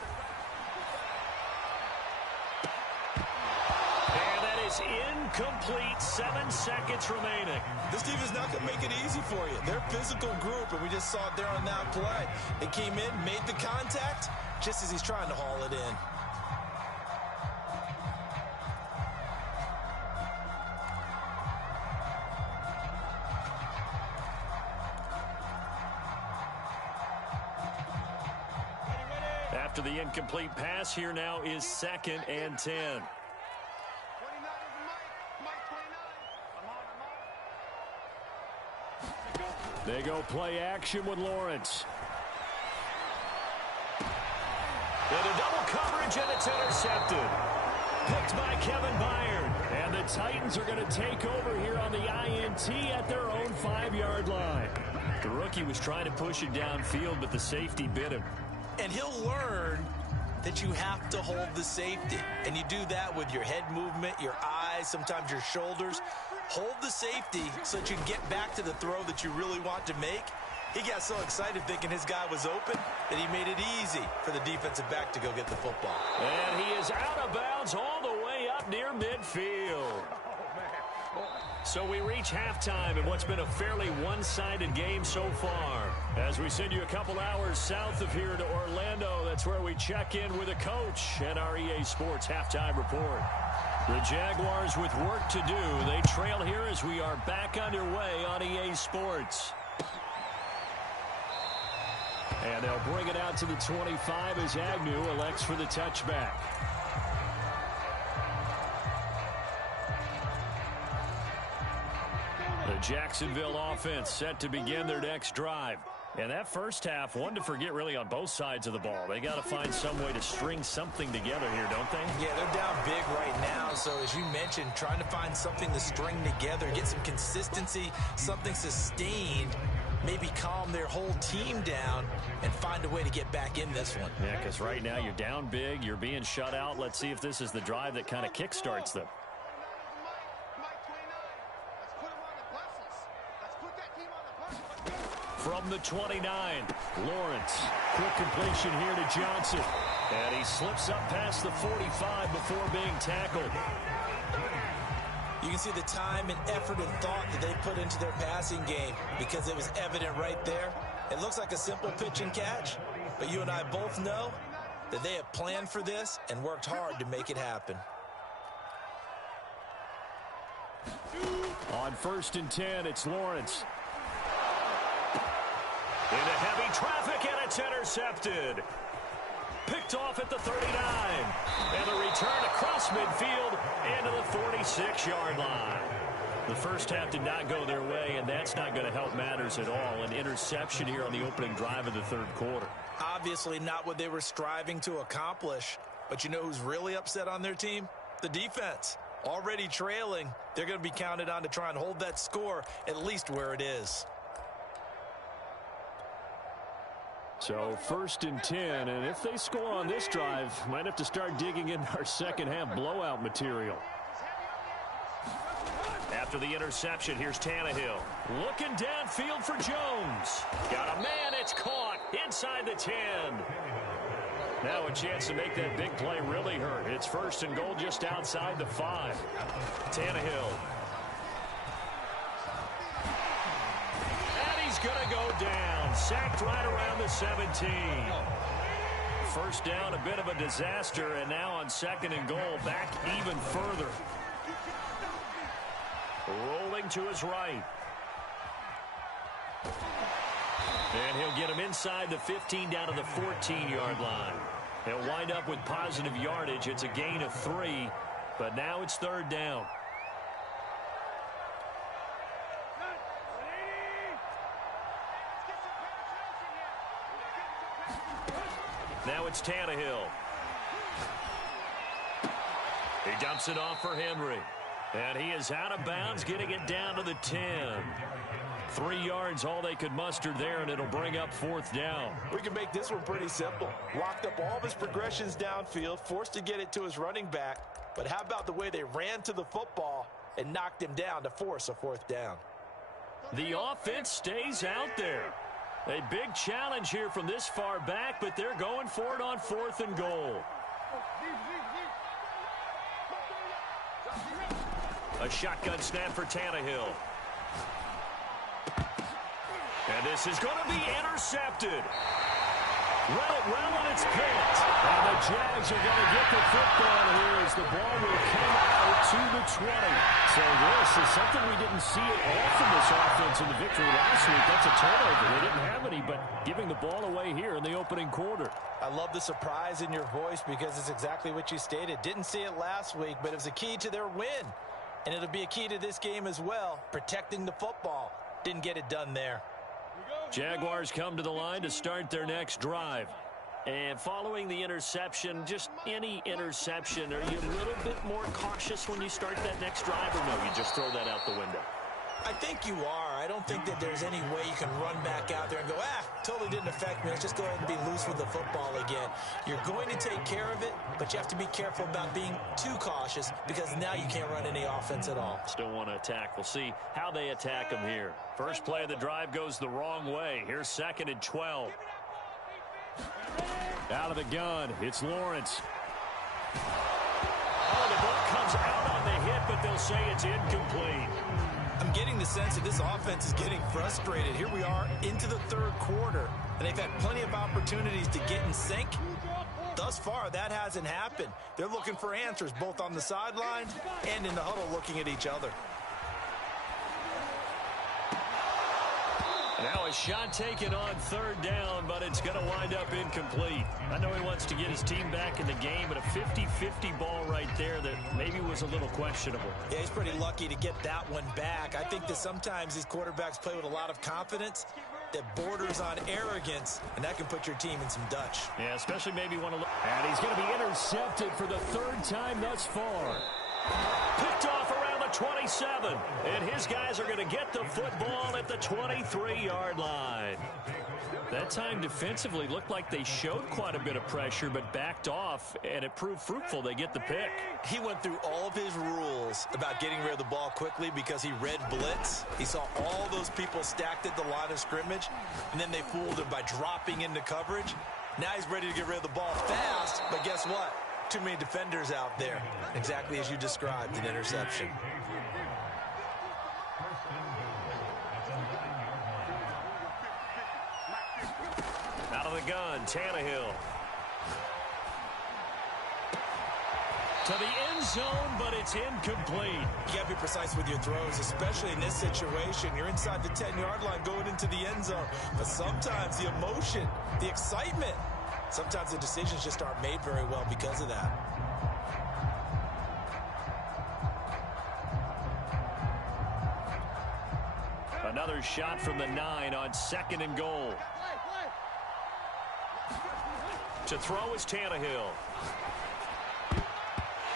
is incomplete. 7 seconds remaining. This team is not going to make it easy for you. They're a physical group, and we just saw it there on that play. They came in, made the contact, just as he's trying to haul it in. After the incomplete pass, here now is 2nd and 10. They go play action with Lawrence. And a double coverage, and it's intercepted. Picked by Kevin Byard. And the Titans are going to take over here on the INT at their own 5-yard line. The rookie was trying to push it downfield, but the safety bit him. And he'll learn that you have to hold the safety. And you do that with your head movement, your eyes, sometimes your shoulders. Hold the safety so that you can get back to the throw that you really want to make. He got so excited thinking his guy was open that he made it easy for the defensive back to go get the football. And he is out of bounds all the way up near midfield. So we reach halftime in what's been a fairly one-sided game so far. As we send you a couple hours south of here to Orlando, that's where we check in with a coach and our EA Sports Halftime Report. The Jaguars with work to do. They trail here as we are back underway on EA Sports. And they'll bring it out to the 25 as Agnew elects for the touchback. The Jacksonville offense set to begin their next drive. And that first half, one to forget really on both sides of the ball. They got to find some way to string something together here, don't they? Yeah, they're down big right now. So as you mentioned, trying to find something to string together, get some consistency, something sustained, maybe calm their whole team down and find a way to get back in this one. Yeah, because right now you're down big, you're being shut out. Let's see if this is the drive that kind of kickstarts them. From the 29, Lawrence. Quick completion here to Johnson. And he slips up past the 45 before being tackled. You can see the time and effort and thought that they put into their passing game because it was evident right there. It looks like a simple pitch and catch, but you and I both know that they have planned for this and worked hard to make it happen. On 1st and 10, it's Lawrence. Into heavy traffic, and it's intercepted. Picked off at the 39. And the return across midfield into the 46-yard line. The first half did not go their way, and that's not going to help matters at all. An interception here on the opening drive of the third quarter. Obviously not what they were striving to accomplish. But you know who's really upset on their team? The defense. Already trailing. They're going to be counted on to try and hold that score at least where it is. So 1st and 10, and if they score on this drive, might have to start digging into our second half blowout material. After the interception, here's Tannehill. Looking downfield for Jones. Got a man, it's caught inside the 10. Now a chance to make that big play really hurt. It's 1st and goal just outside the 5. Tannehill. And he's going to go down. Sacked right around the 17. First down, a bit of a disaster, and now on 2nd and goal, back even further. Rolling to his right. And he'll get him inside the 15 down to the 14-yard line. He'll wind up with positive yardage. It's a gain of 3, but now it's 3rd down. Now it's Tannehill. He dumps it off for Henry. And he is out of bounds, getting it down to the 10. 3 yards, all they could muster there, and it'll bring up 4th down. We can make this one pretty simple. Locked up all of his progressions downfield, forced to get it to his running back. But how about the way they ran to the football and knocked him down to force a 4th down? The offense stays out there. A big challenge here from this far back, but they're going for it on 4th and goal. A shotgun snap for Tannehill. And this is going to be intercepted. Well, and it's picked. And the Jags are going to get the football here as the ball will come out to the 20. So this is something we didn't see at all from this offense in the victory last week. That's a turnover. They didn't have any, but giving the ball away here in the opening quarter. I love the surprise in your voice because it's exactly what you stated. Didn't see it last week, but it was a key to their win. And it'll be a key to this game as well, protecting the football. Didn't get it done there. Jaguars come to the line to start their next drive. And following the interception, just any interception, are you a little bit more cautious when you start that next drive, or no, you just throw that out the window? I think you are. I don't think that there's any way you can run back out there and go, totally didn't affect me. Let's just go ahead and be loose with the football again. You're going to take care of it, but you have to be careful about being too cautious because now you can't run any offense at all. Still want to attack. We'll see how they attack them here. First play of the drive goes the wrong way. Here's 2nd and 12. Out of the gun, it's Lawrence. Oh, the ball comes out on the hit, but they'll say it's incomplete. I'm getting the sense that this offense is getting frustrated. Here we are into the 3rd quarter, and they've had plenty of opportunities to get in sync. Thus far, that hasn't happened. They're looking for answers both on the sideline and in the huddle looking at each other. Now a shot taken on 3rd down, but it's going to wind up incomplete. I know he wants to get his team back in the game, but a 50-50 ball right there that maybe was a little questionable. Yeah, he's pretty lucky to get that one back. I think that sometimes these quarterbacks play with a lot of confidence that borders on arrogance, and that can put your team in some Dutch. Yeah, especially maybe want to look. And he's going to be intercepted for the 3rd time thus far. Picked off around the 27, and his guys are going to get the football at the 23-yard line. That time defensively looked like they showed quite a bit of pressure but backed off, and it proved fruitful. They get the pick. He went through all of his rules about getting rid of the ball quickly because he read blitz. He saw all those people stacked at the line of scrimmage, and then they fooled him by dropping into coverage. Now he's ready to get rid of the ball fast, but guess what? Too many defenders out there. Exactly as you described, an interception. Out of the gun, Tannehill. To the end zone, but it's incomplete. You got to be precise with your throws, especially in this situation. You're inside the 10-yard line going into the end zone. But sometimes the emotion, the excitement, sometimes the decisions just aren't made very well because of that. Another shot from the 9 on 2nd and goal. To throw is Tannehill.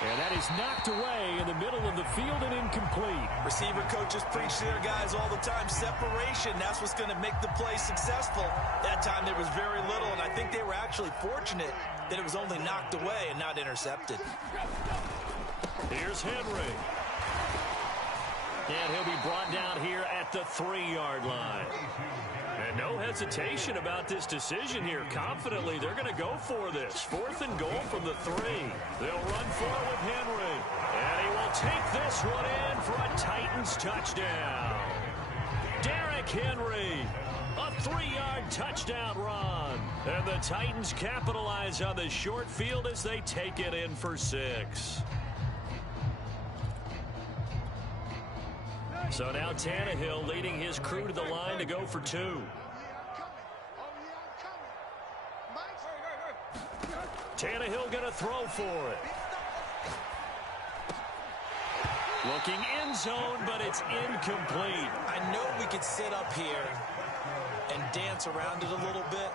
And that is knocked away in the middle of the field and incomplete. Receiver coaches preach to their guys all the time. Separation, that's what's going to make the play successful. That time there was very little, and I think they were actually fortunate that it was only knocked away and not intercepted. Here's Henry. And he'll be brought down here at the 3-yard line. And no hesitation about this decision here. Confidently, they're going to go for this. 4th and goal from the 3. They'll run for it with Henry. And he will take this one in for a Titans touchdown. Derrick Henry, a 3-yard touchdown run. And the Titans capitalize on the short field as they take it in for 6. So now Tannehill leading his crew to the line to go for 2. Tannehill going to throw for it. Looking end zone, but it's incomplete. I know we could sit up here and dance around it a little bit,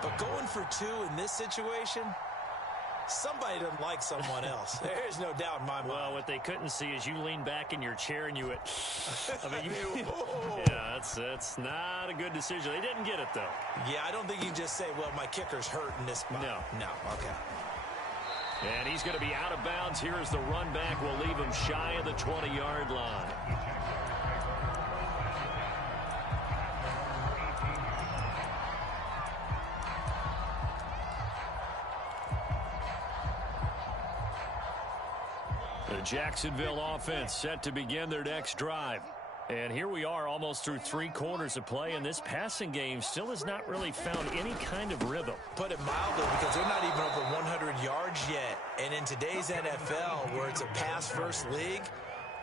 but going for 2 in this situation, somebody doesn't like someone else. There's no doubt in my mind. Well, what they couldn't see is you lean back in your chair and you went, I mean, yeah, that's not a good decision. They didn't get it, though. Yeah, I don't think you can just say, well, my kicker's hurt in this spot. No, okay. And he's going to be out of bounds. Here is the run back. We'll leave him shy of the 20-yard line. The Jacksonville offense set to begin their next drive. And here we are almost through 3 quarters of play, and this passing game still has not really found any kind of rhythm. Put it mildly, because they're not even over 100 yards yet. And in today's NFL, where it's a pass-first league,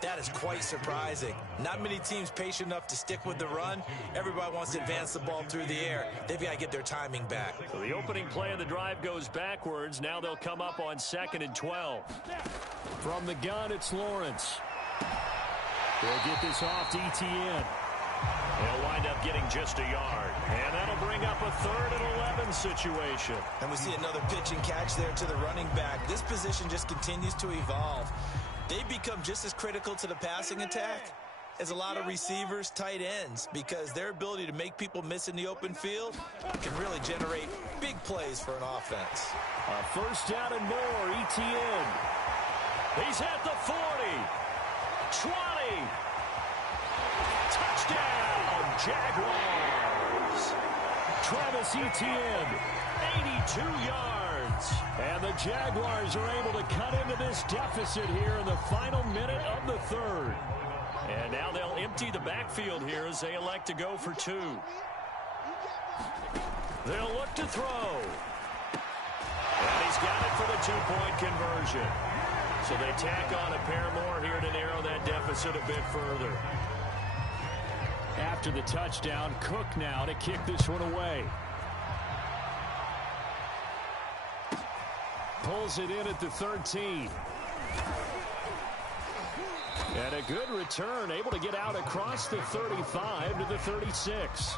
that is quite surprising. Not many teams patient enough to stick with the run. Everybody wants to advance the ball through the air. They've got to get their timing back. So the opening play of the drive goes backwards. Now they'll come up on 2nd and 12. From the gun, it's Lawrence. They'll get this off to Etienne. They'll wind up getting just a yard. And that'll bring up a 3rd and 11 situation. And we see another pitch and catch there to the running back. This position just continues to evolve. They become just as critical to the passing attack as a lot of receivers, tight ends, because their ability to make people miss in the open field can really generate big plays for an offense. A 1st down and more, Etienne. He's at the 40. 20. Touchdown, Jaguars. Travis Etienne, 82 yards. And the Jaguars are able to cut into this deficit here in the final minute of the 3rd. And now they'll empty the backfield here as they elect to go for 2. They'll look to throw. And he's got it for the 2-point conversion. So they tack on a pair more here to narrow that deficit a bit further. After the touchdown, Cook now to kick this one away. Pulls it in at the 13. And a good return, able to get out across the 35 to the 36.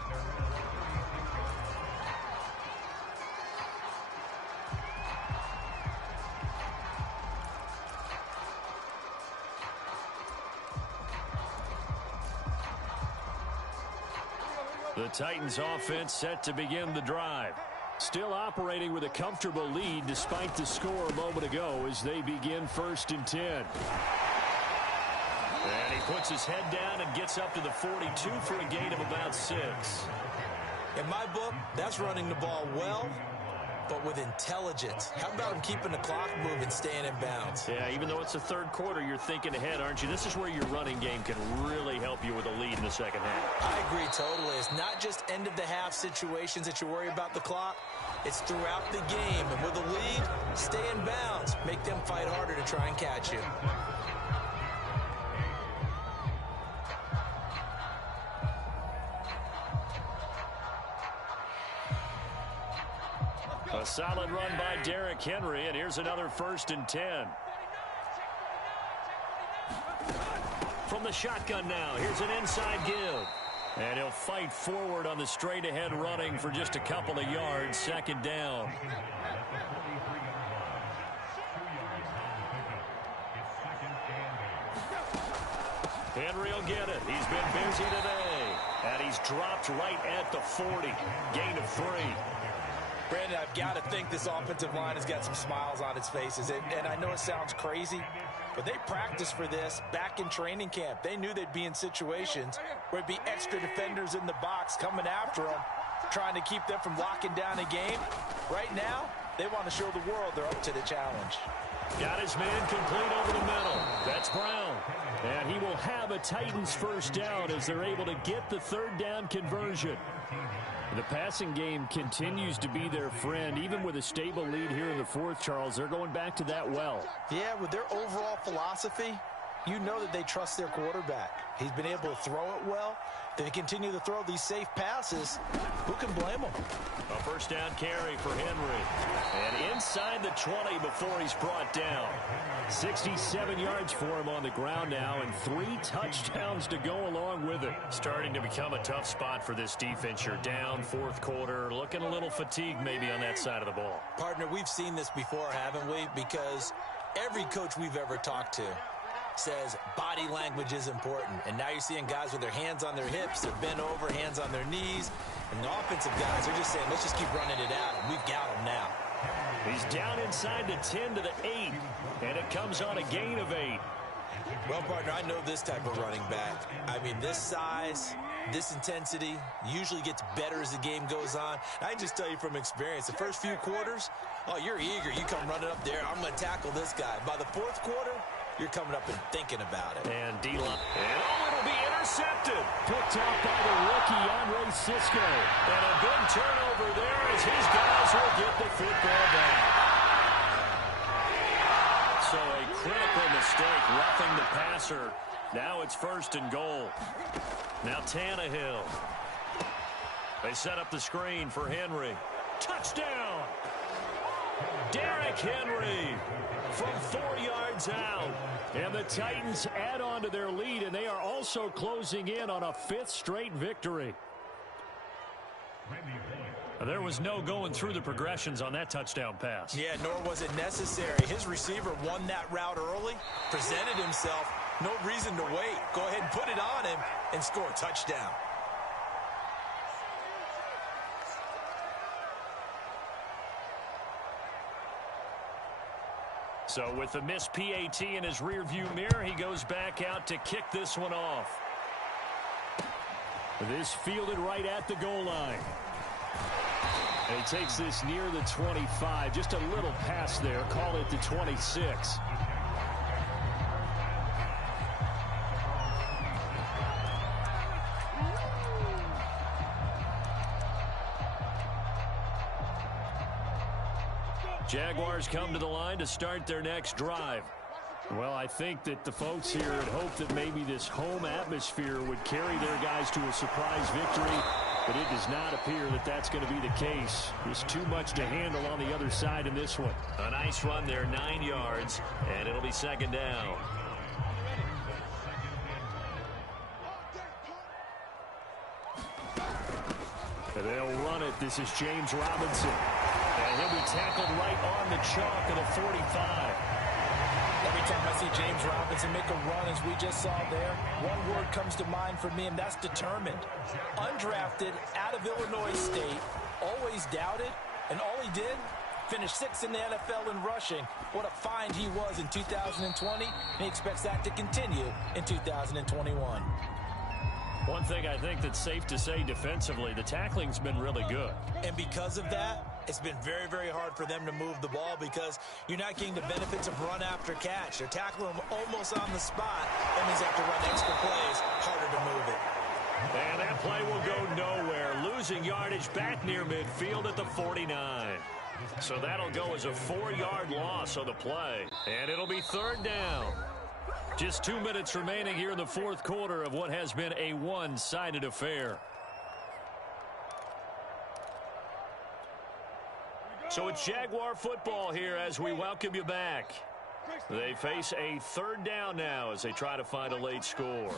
The Titans offense set to begin the drive. Still operating with a comfortable lead despite the score a moment ago as they begin 1st and 10. And he puts his head down and gets up to the 42 for a gain of about 6. In my book, that's running the ball well, but with intelligence. How about him keeping the clock moving, staying in bounds? Yeah, even though it's the 3rd quarter, you're thinking ahead, aren't you? This is where your running game can really help you with a lead in the 2nd half. I agree totally. It's not just end-of-the-half situations that you worry about the clock. It's throughout the game. And with a lead, stay in bounds. Make them fight harder to try and catch you. A solid run by Derrick Henry, and here's another 1st and 10. From the shotgun now, here's an inside give. And he'll fight forward on the straight-ahead running for just a couple of yards, 2nd down. Henry will get it. He's been busy today. And he's dropped right at the 40. Gain of 3. Brandon, I've got to think this offensive line has got some smiles on its faces. And I know it sounds crazy, but they practiced for this back in training camp. They knew they'd be in situations where it'd be extra defenders in the box coming after them, trying to keep them from locking down a game. Right now, they want to show the world they're up to the challenge. Got his man complete over the middle. That's Brown. And he will have a Titans 1st down as they're able to get the 3rd down conversion. The passing game continues to be their friend. Even with a stable lead here in the 4th, Charles, they're going back to that well. Yeah, with their overall philosophy, you know that they trust their quarterback. He's been able to throw it well. They continue to throw these safe passes. Who can blame them? A 1st down carry for Henry. And inside the 20 before he's brought down. 67 yards for him on the ground now, and 3 touchdowns to go along with it. Starting to become a tough spot for this defense. You're down 4th quarter, looking a little fatigued maybe on that side of the ball. Partner, we've seen this before, haven't we? Because every coach we've ever talked to says body language is important. And now you're seeing guys with their hands on their hips, they're bent over, hands on their knees. And the offensive guys are just saying, let's just keep running it out, and we've got them now. He's down inside the 10 to the 8, and it comes on a gain of 8. Well, partner, I know this type of running back. I mean, this size, this intensity usually gets better as the game goes on. I can just tell you from experience, the first few quarters, oh, you're eager. You come running up there, I'm going to tackle this guy. By the 4th quarter, you're coming up and thinking about it. And D-line. And it'll be intercepted. Picked out by the rookie, Andre Cisco. And a big turnover there as his guys will get the football back. So a critical mistake, roughing the passer. Now it's 1st and goal. Now Tannehill. They set up the screen for Henry. Touchdown! Derrick Henry from 4 yards out. And the Titans add on to their lead, and they are also closing in on a 5th straight victory. There was no going through the progressions on that touchdown pass. Yeah, nor was it necessary. His receiver won that route early, presented himself. No reason to wait. Go ahead and put it on him and score a touchdown. So with the missed PAT in his rearview mirror, he goes back out to kick this one off. This fielded right at the goal line. And he takes this near the 25. Just a little pass there. Call it the 26. Jaguars come to the line to start their next drive. Well, I think that the folks here had hoped that maybe this home atmosphere would carry their guys to a surprise victory, but it does not appear that that's going to be the case. There's too much to handle on the other side in this one. A nice run there, 9 yards, and it'll be 2nd down. And they'll run it. This is James Robinson. And he'll be tackled right on the chalk of the 45. Every time I see James Robinson make a run, as we just saw there, one word comes to mind for me, and that's determined. Undrafted, out of Illinois State, always doubted, and all he did, finished 6th in the NFL in rushing. What a find he was in 2020, and he expects that to continue in 2021. One thing I think that's safe to say defensively, the tackling's been really good. And because of that, it's been very, very hard for them to move the ball because you're not getting the benefits of run after catch. They're tackling them almost on the spot. That means they have to run extra plays, harder to move it. And that play will go nowhere. Losing yardage back near midfield at the 49. So that'll go as a 4-yard loss on the play. And it'll be 3rd down. Just 2 minutes remaining here in the 4th quarter of what has been a one-sided affair. So it's Jaguar football here as we welcome you back. They face a 3rd down now as they try to find a late score.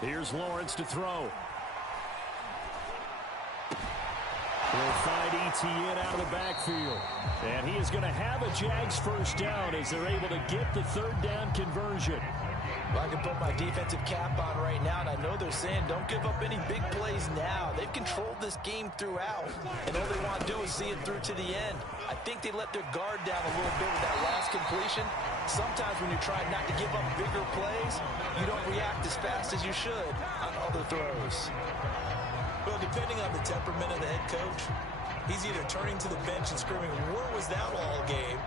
Here's Lawrence to throw. He'll find Etienne out of the backfield. And he is going to have a Jags 1st down as they're able to get the 3rd down conversion. Well, I can put my defensive cap on right now, and I know they're saying don't give up any big plays now. They've controlled this game throughout, and all they want to do is see it through to the end. I think they let their guard down a little bit with that last completion. Sometimes when you're trying not to give up bigger plays, you don't react as fast as you should on other throws. Well, depending on the temperament of the head coach, he's either turning to the bench and screaming, where was that all game?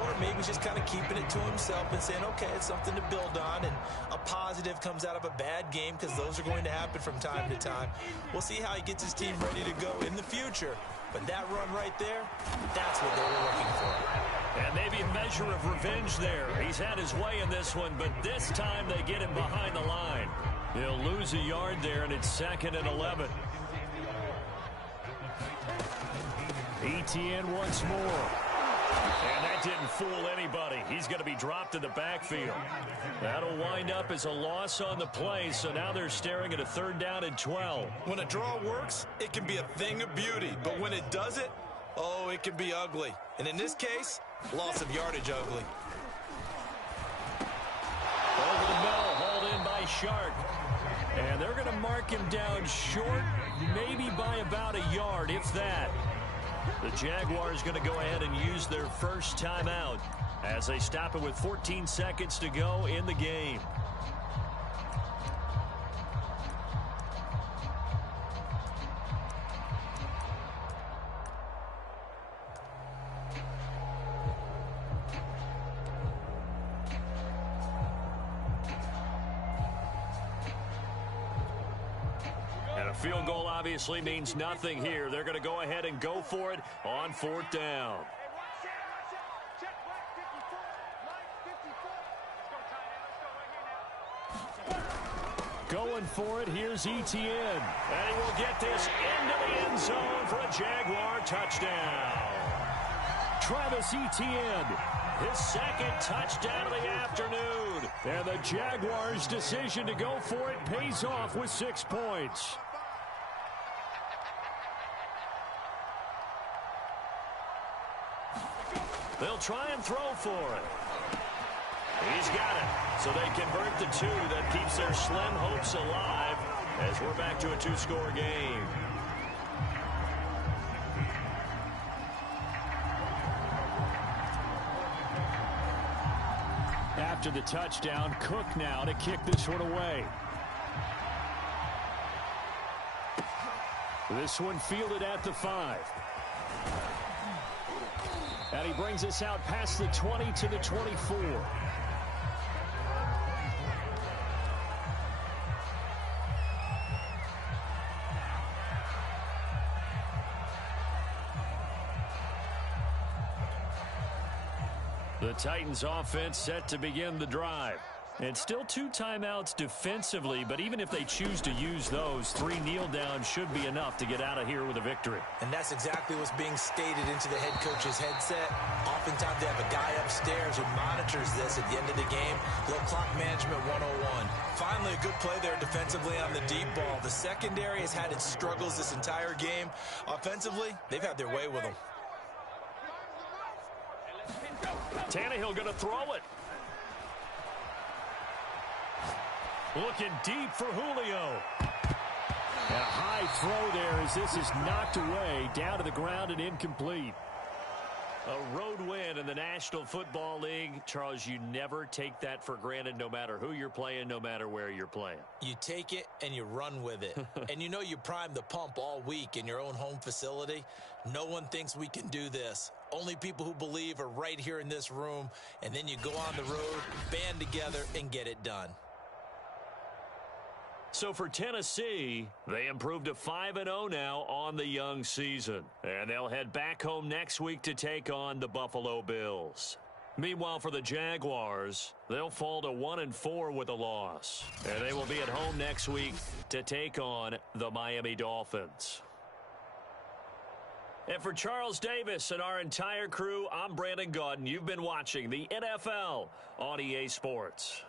Or maybe just kind of keeping it to himself and saying, okay, it's something to build on, and a positive comes out of a bad game because those are going to happen from time to time. We'll see how he gets his team ready to go in the future. But that run right there, that's what they were looking for. And maybe a measure of revenge there. He's had his way in this one, but this time they get him behind the line. He'll lose a yard there, and it's 2nd and 11. Etienne once more. And that didn't fool anybody. He's going to be dropped in the backfield. That'll wind up as a loss on the play, so now they're staring at a 3rd down and 12. When a draw works, it can be a thing of beauty. But when it doesn't, oh, it can be ugly. And in this case, loss of yardage ugly. Over the middle, hauled in by Shark. And they're going to mark him down short, maybe by about a yard, if that. The Jaguars going to go ahead and use their first timeout as they stop it with 14 seconds to go in the game. And a field goal obviously means nothing here. They're going to go ahead and go for it on 4th down. Going for it, here's Etienne. And he will get this into the end zone for a Jaguar touchdown. Travis Etienne, his 2nd touchdown of the afternoon. And the Jaguars' decision to go for it pays off with 6 points. They'll try and throw for it. He's got it. So they convert the 2. That keeps their slim hopes alive as we're back to a 2-score game. After the touchdown, Cook now to kick this one away. This one fielded at the 5. And he brings us out past the 20 to the 24. The Titans offense set to begin the drive. And still 2 timeouts defensively, but even if they choose to use those, 3 kneel downs should be enough to get out of here with a victory. And that's exactly what's being stated into the head coach's headset. Oftentimes they have a guy upstairs who monitors this at the end of the game. Little clock management 101. Finally, a good play there defensively on the deep ball. The secondary has had its struggles this entire game. Offensively, they've had their way with them. Tannehill going to throw it. Looking deep for Julio. And a high throw there as this is knocked away, down to the ground and incomplete. A road win in the National Football League. Charles, you never take that for granted no matter who you're playing, no matter where you're playing. You take it and you run with it. And you know you primed the pump all week in your own home facility. No one thinks we can do this. Only people who believe are right here in this room. And then you go on the road, band together, and get it done. So for Tennessee, they improved to 5-0 now on the young season. And they'll head back home next week to take on the Buffalo Bills. Meanwhile, for the Jaguars, they'll fall to 1-4 with a loss. And they will be at home next week to take on the Miami Dolphins. And for Charles Davis and our entire crew, I'm Brandon Gaudin. You've been watching the NFL on EA Sports.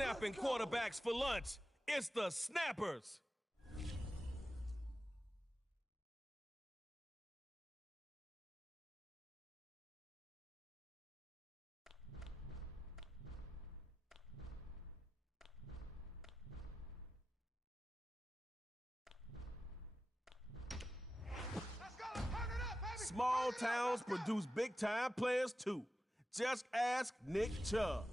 snapping quarterbacks for lunch. It's the Snappers. Small towns produce big-time players, too. Just ask Nick Chubb.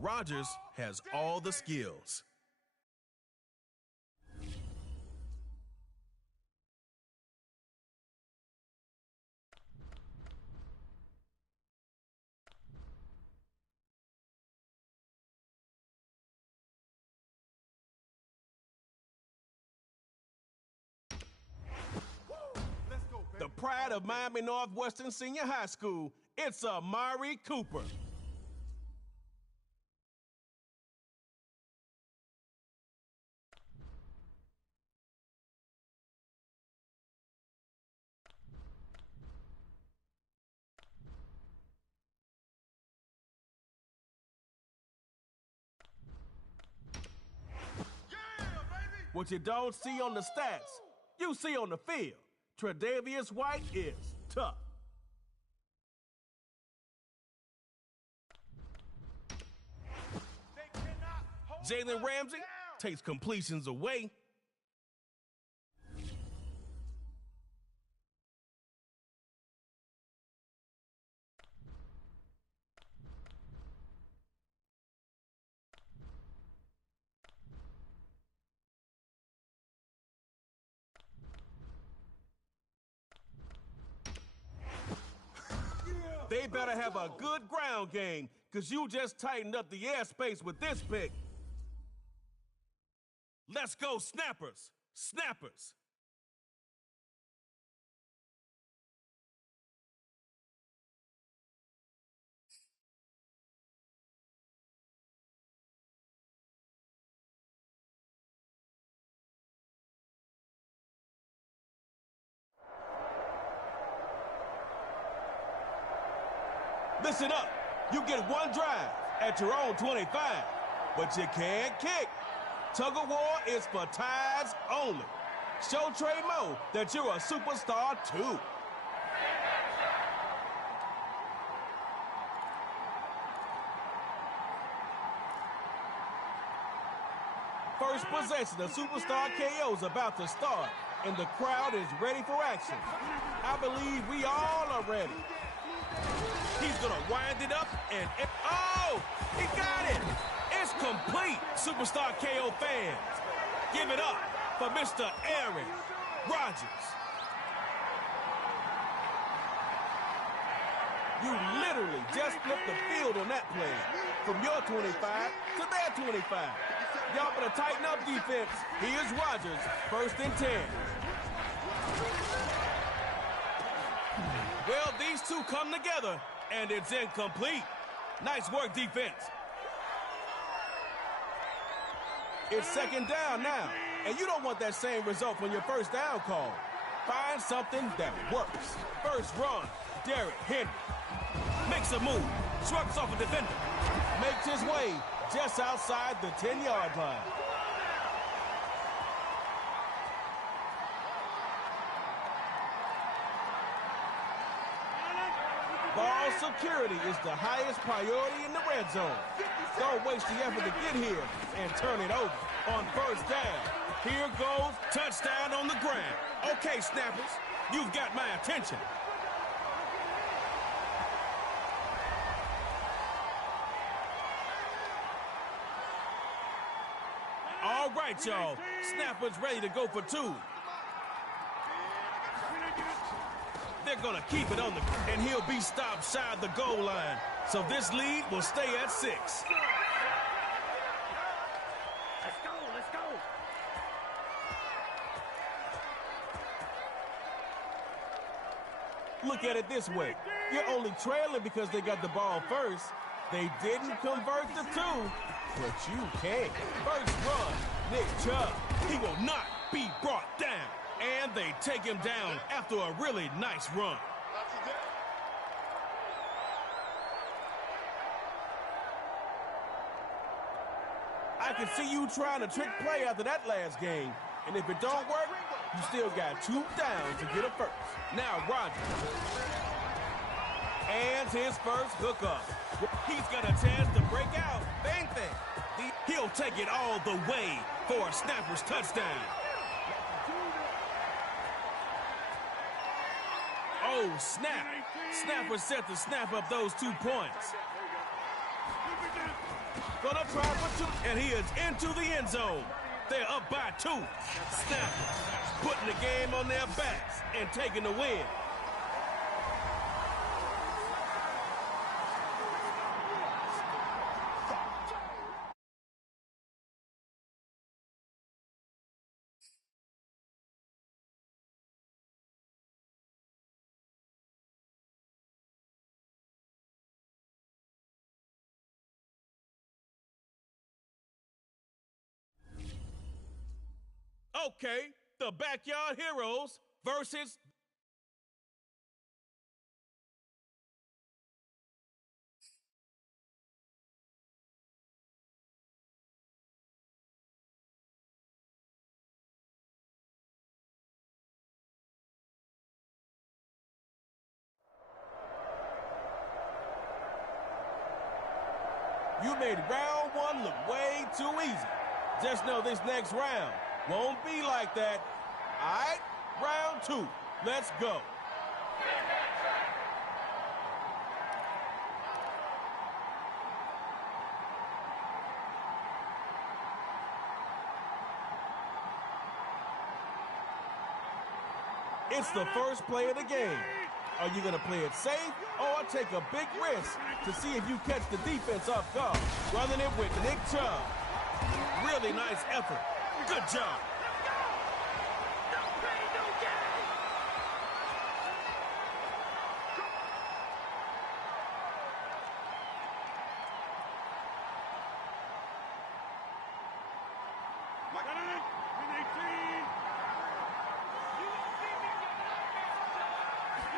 Rodgers has all the skills. The pride of Miami Northwestern Senior High School, it's Amari Cooper. What you don't see on the stats, you see on the field. Tre'Davious White is tough. Jalen Ramsey takes completions away. They better have a good ground game, because you just tightened up the airspace with this pick. Let's go, Snappers! Snappers! Listen up. You get one drive at your own 25, but you can't kick. Tug-of-war is for ties only. Show Trey Moe that you're a superstar, too. First possession of Superstar KO's about to start, and the crowd is ready for action. I believe we all are ready. He's gonna wind it up and oh, he got it! It's complete, Superstar KO fans. Give it up for Mr. Aaron Rodgers. You literally just flipped the field on that play. From your 25 to their 25. Y'all better tighten up defense. Here's Rodgers, 1st and 10. Well, these two come together, and it's incomplete. Nice work, defense. It's 2nd down now, and you don't want that same result from your 1st down call. Find something that works. First run, Derrick Henry. Makes a move, shrugs off a defender. Makes his way just outside the 10-yard line. Ball security is the highest priority in the red zone. Don't waste the effort to get here and turn it over on 1st down. Here goes touchdown on the ground. Okay, Snappers, you've got my attention. All right, y'all. Snappers ready to go for 2. They're going to keep it on the... And he'll be stopped shy of the goal line. So this lead will stay at 6. Let's go, let's go. Look at it this way. You're only trailing because they got the ball first. They didn't convert the 2. But you can't. First run, Nick Chubb. He will not be brought down. And they take him down after a really nice run. I can see you trying to trick play after that last game. And if it don't work, you still got 2 downs to get a first. Now Rodgers. And his first hookup. He's got a chance to break out. Bang thing. He'll take it all the way for a snapper's touchdown. Oh, snap. Snapper set to snap up those 2 points. Gonna try for 2, and he is into the end zone. They're up by 2. Snappers putting the game on their backs and taking the win. Okay, the Backyard Heroes versus... You made round 1 look way too easy. Just know this next round won't be like that. All right, round 2. Let's go. It's the first play of the game. Are you going to play it safe or take a big risk to see if you catch the defense off guard? Running it with Nick Chubb. Really nice effort. Good job.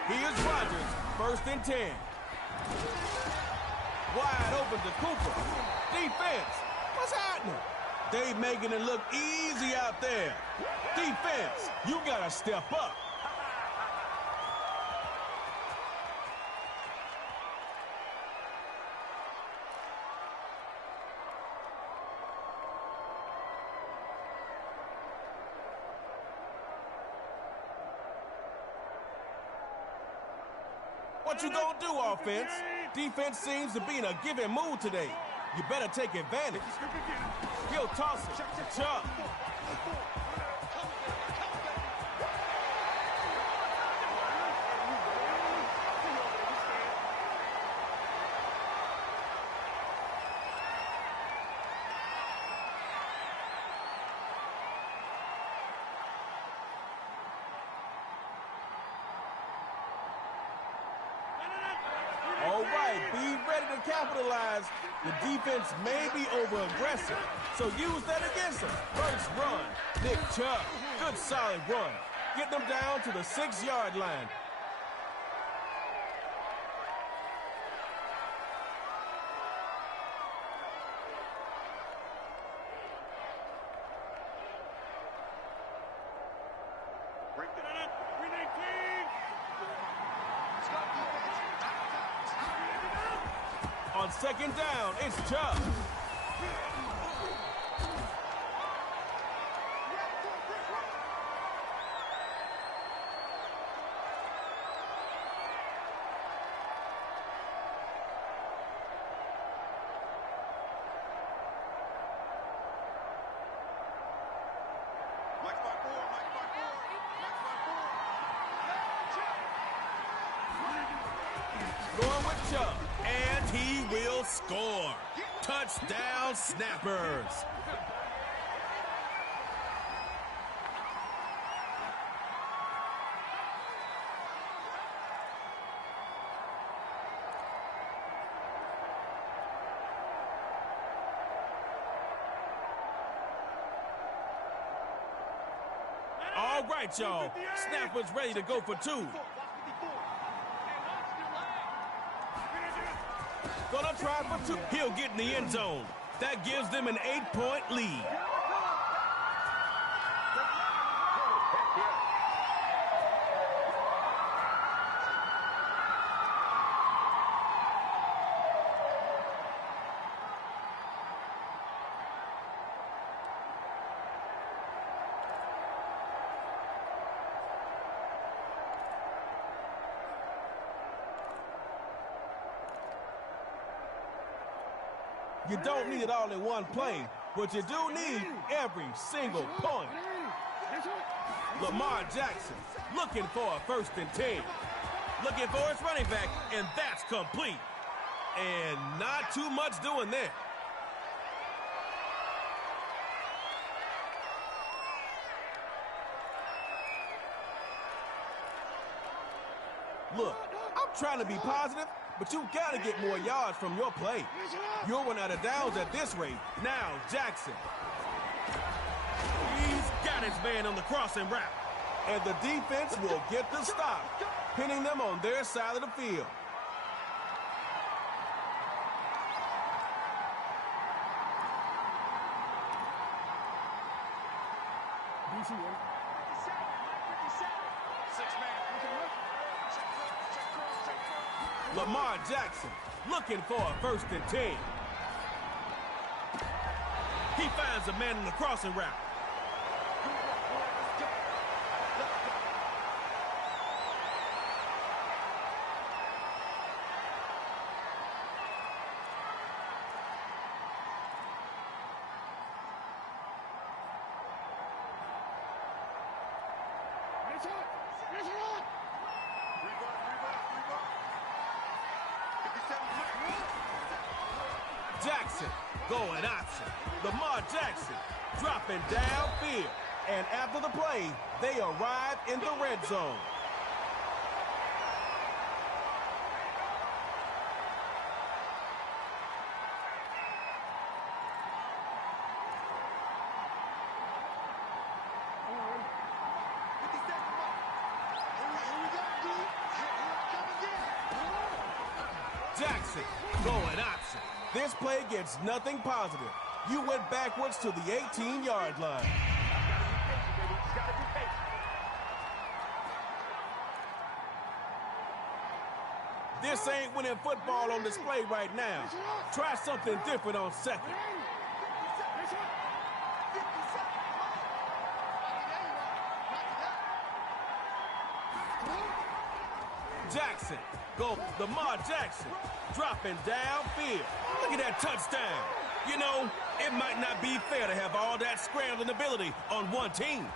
Here's Rodgers, 1st and 10. Wide open to Cooper. Defense, what's happening? They making it look easy out there. Defense, you gotta step up. What you gonna do, offense? Defense seems to be in a giving mood today. You better take advantage. He'll toss it to Chubb. All right, be ready to capitalize. The defense may be over-aggressive, so use that against them. First run, Nick Chubb. Good solid run. Get them down to the 6-yard line. On 2nd down, it's Chubb. Going with Chubb, and he will score. Touchdown, Snappers. right, y'all. Snapper's ready to go for two. Gonna try for two. He'll get in the end zone. That gives them an 8-point lead. You don't need it all in one play, but you do need every single point. Lamar Jackson looking for a 1st and 10. Looking for his running back, and that's complete. And not too much doing there. Look, I'm trying to be positive, but you got to get more yards from your play. You'll run out of downs at this rate. Now, Jackson. He's got his man on the crossing route. And the defense will get the stop, pinning them on their side of the field. Lamar Jackson looking for a 1st and 10. He finds a man in the crossing route. Jackson going option. Lamar Jackson dropping downfield. And after the play, they arrive in the red zone. Jackson going option. This play gets nothing positive. You went backwards to the 18-yard line. This ain't winning football on display right now. Try something different on second. Jackson, go Lamar Jackson, dropping downfield. Look at that touchdown. You know, it might not be fair to have all that scrambling ability on one team.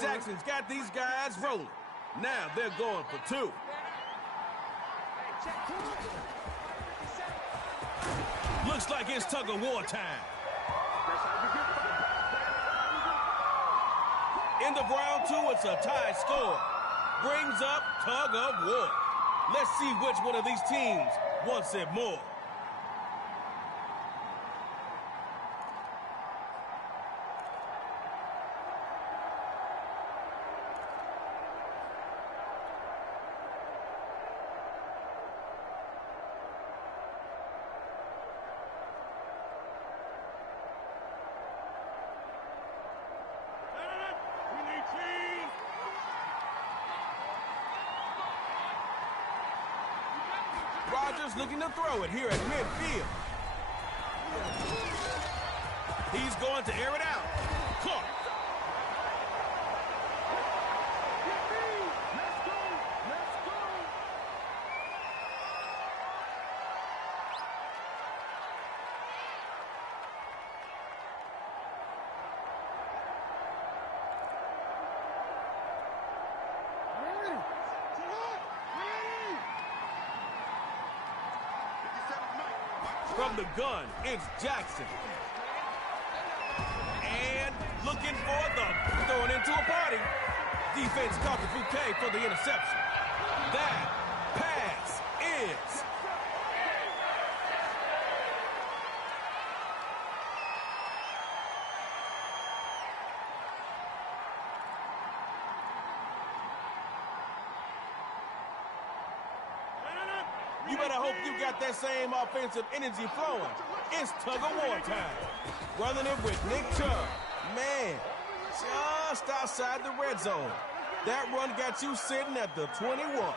Jackson's got these guys rolling. Now they're going for two. Looks like it's tug-of-war time. In the round two, it's a tie score. Brings up tug-of-war. Let's see which one of these teams wants it more. Rodgers looking to throw it here at midfield. He's going to air it out. Caught. From the gun, it's Jackson. And looking for the throwing into a party. Defense caught the bouquet for the interception. That pass is You better hope you got that same offensive energy flowing. It's tug-of-war time. Running it with Nick Chubb. Man, just outside the red zone. That run got you sitting at the 21.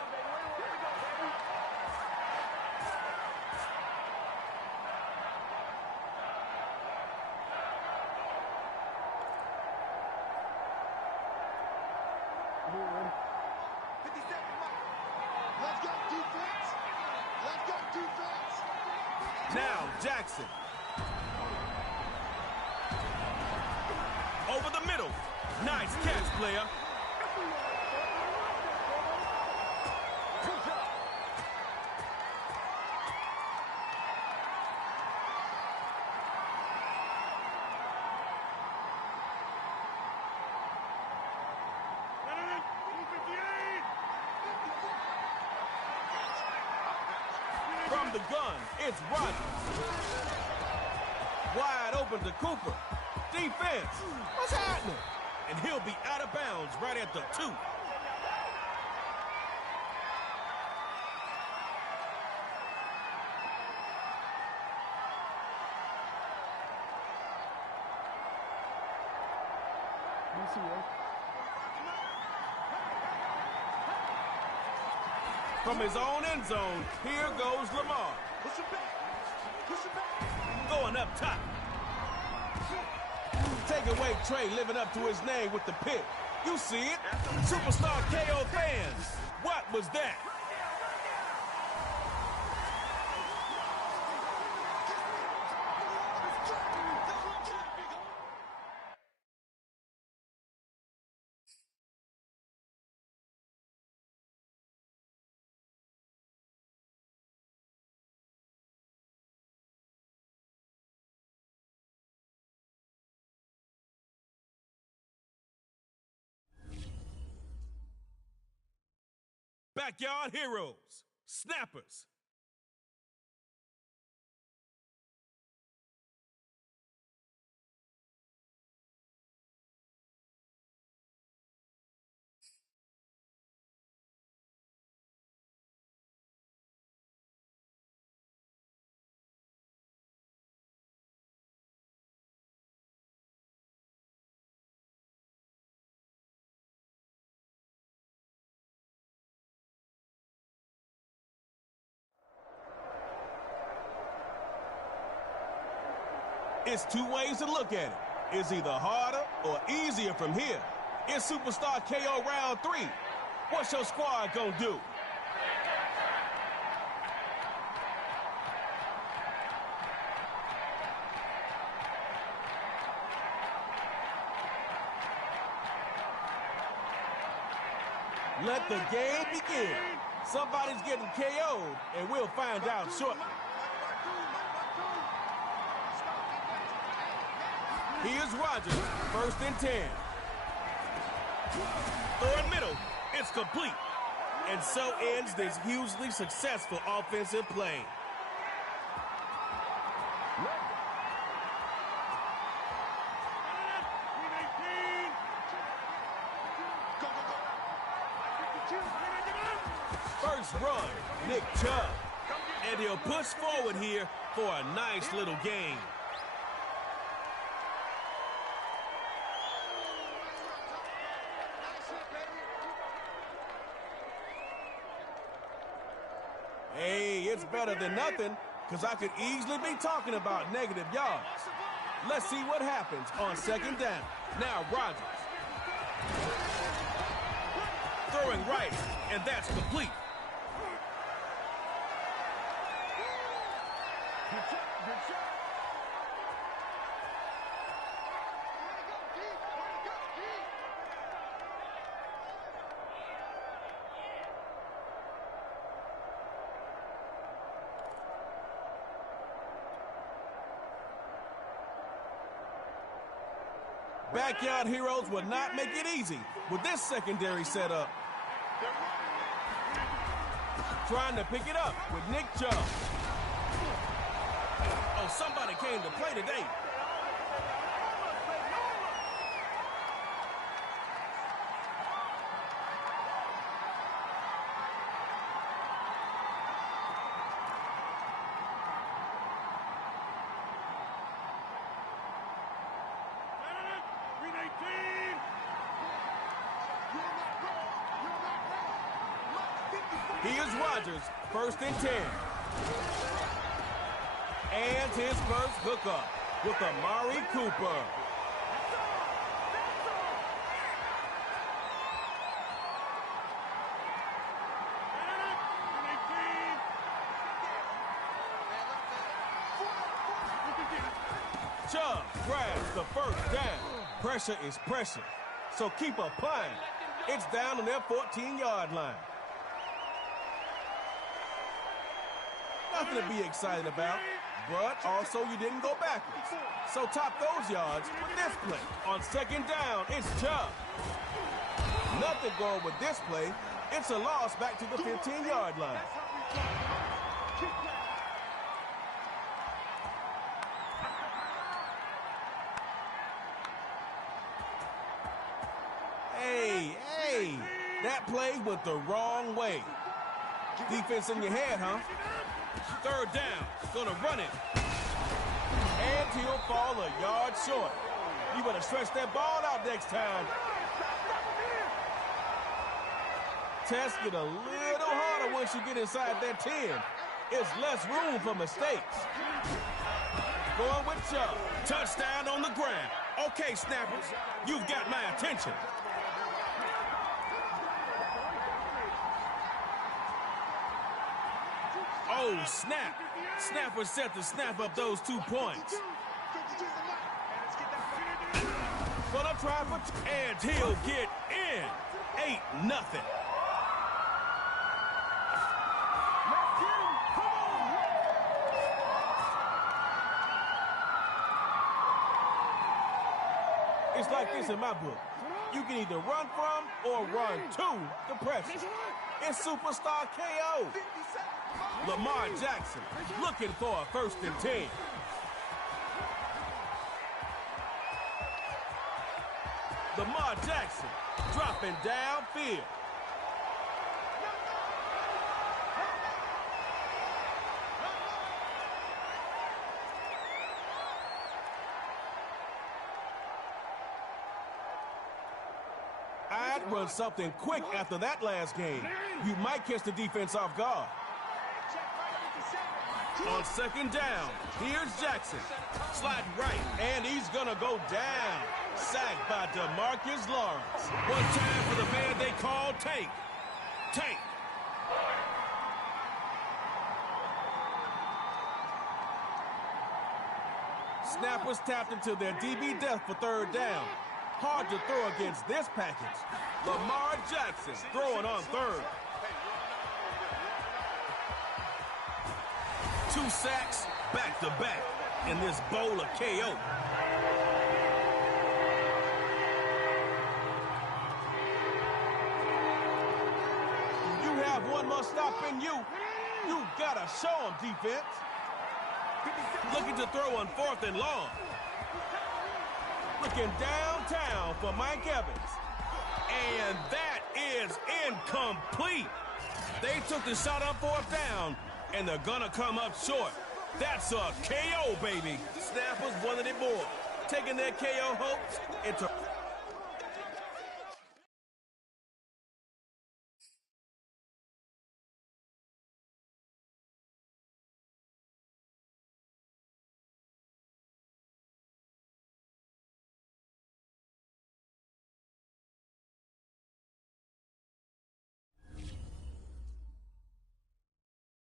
Now Jackson. Over the middle. Nice catch, player. From the gun, it's Rodgers. Wide open to Cooper. Defense, what's happening? And he'll be out of bounds right at the 2. From his own end zone, here goes Lamar. Going up top. Take away Trey living up to his name with the pick. You see it. Superstar KO fans. What was that? Backyard heroes, snappers. It's two ways to look at it. It's either harder or easier from here. It's Superstar KO round 3. What's your squad gonna do? Let the game begin. Somebody's getting KO'd, and we'll find out shortly. Here's Rodgers, 1st and 10. Third middle, it's complete. And so ends this hugely successful offensive play. First run, Nick Chubb. And he'll push forward here for a nice little gain. Hey, it's better than nothing, because I could easily be talking about negative yards. Let's see what happens on 2nd down. Now Rodgers. Throwing right, and that's complete. Backyard heroes would not make it easy with this secondary setup. Trying to pick it up with Nick Chubb. Oh, somebody came to play today. Here's Rodgers, 1st and 10. And his first hookup with Amari Cooper. Chubb grabs the 1st down. Pressure is pressure, so keep applying. It's down on their 14-yard line. Nothing to be excited about, but also you didn't go backwards. So top those yards with this play. On 2nd down, it's Chubb. Nothing going with this play. It's a loss back to the 15-yard line. Hey, that play went the wrong way. Defense in your head, huh? 3rd down, gonna run it. And he'll fall a yard short. You better stretch that ball out next time. Tests get a little harder once you get inside that 10. It's less room for mistakes. Going with Chubb. Touchdown on the ground. Okay, snappers, you've got my attention. Oh, snap. Snapper set to snap up those 2 points. Gonna try for and he'll get in. 8-0. It's like this in my book. You can either run from or run to the pressure. It's Superstar KO. Lamar Jackson looking for a 1st and 10. Lamar Jackson dropping downfield. I'd run something quick after that last game. You might catch the defense off guard. On 2nd down, here's Jackson. Sliding right, and he's gonna go down. Sacked by DeMarcus Lawrence. One time for the man they call Tank. Tank. Snappers tapped into their DB depth for 3rd down. Hard to throw against this package. Lamar Jackson throwing on 3rd. 2 sacks back-to-back in this bowl of KO. You have one more stop in you. You gotta show them, defense. Looking to throw on 4th and long. Looking downtown for Mike Evans. And that is incomplete. They took the shot on 4th down, and they're gonna come up short. That's a KO, baby. Snappers wanted it more. Taking their KO hopes into...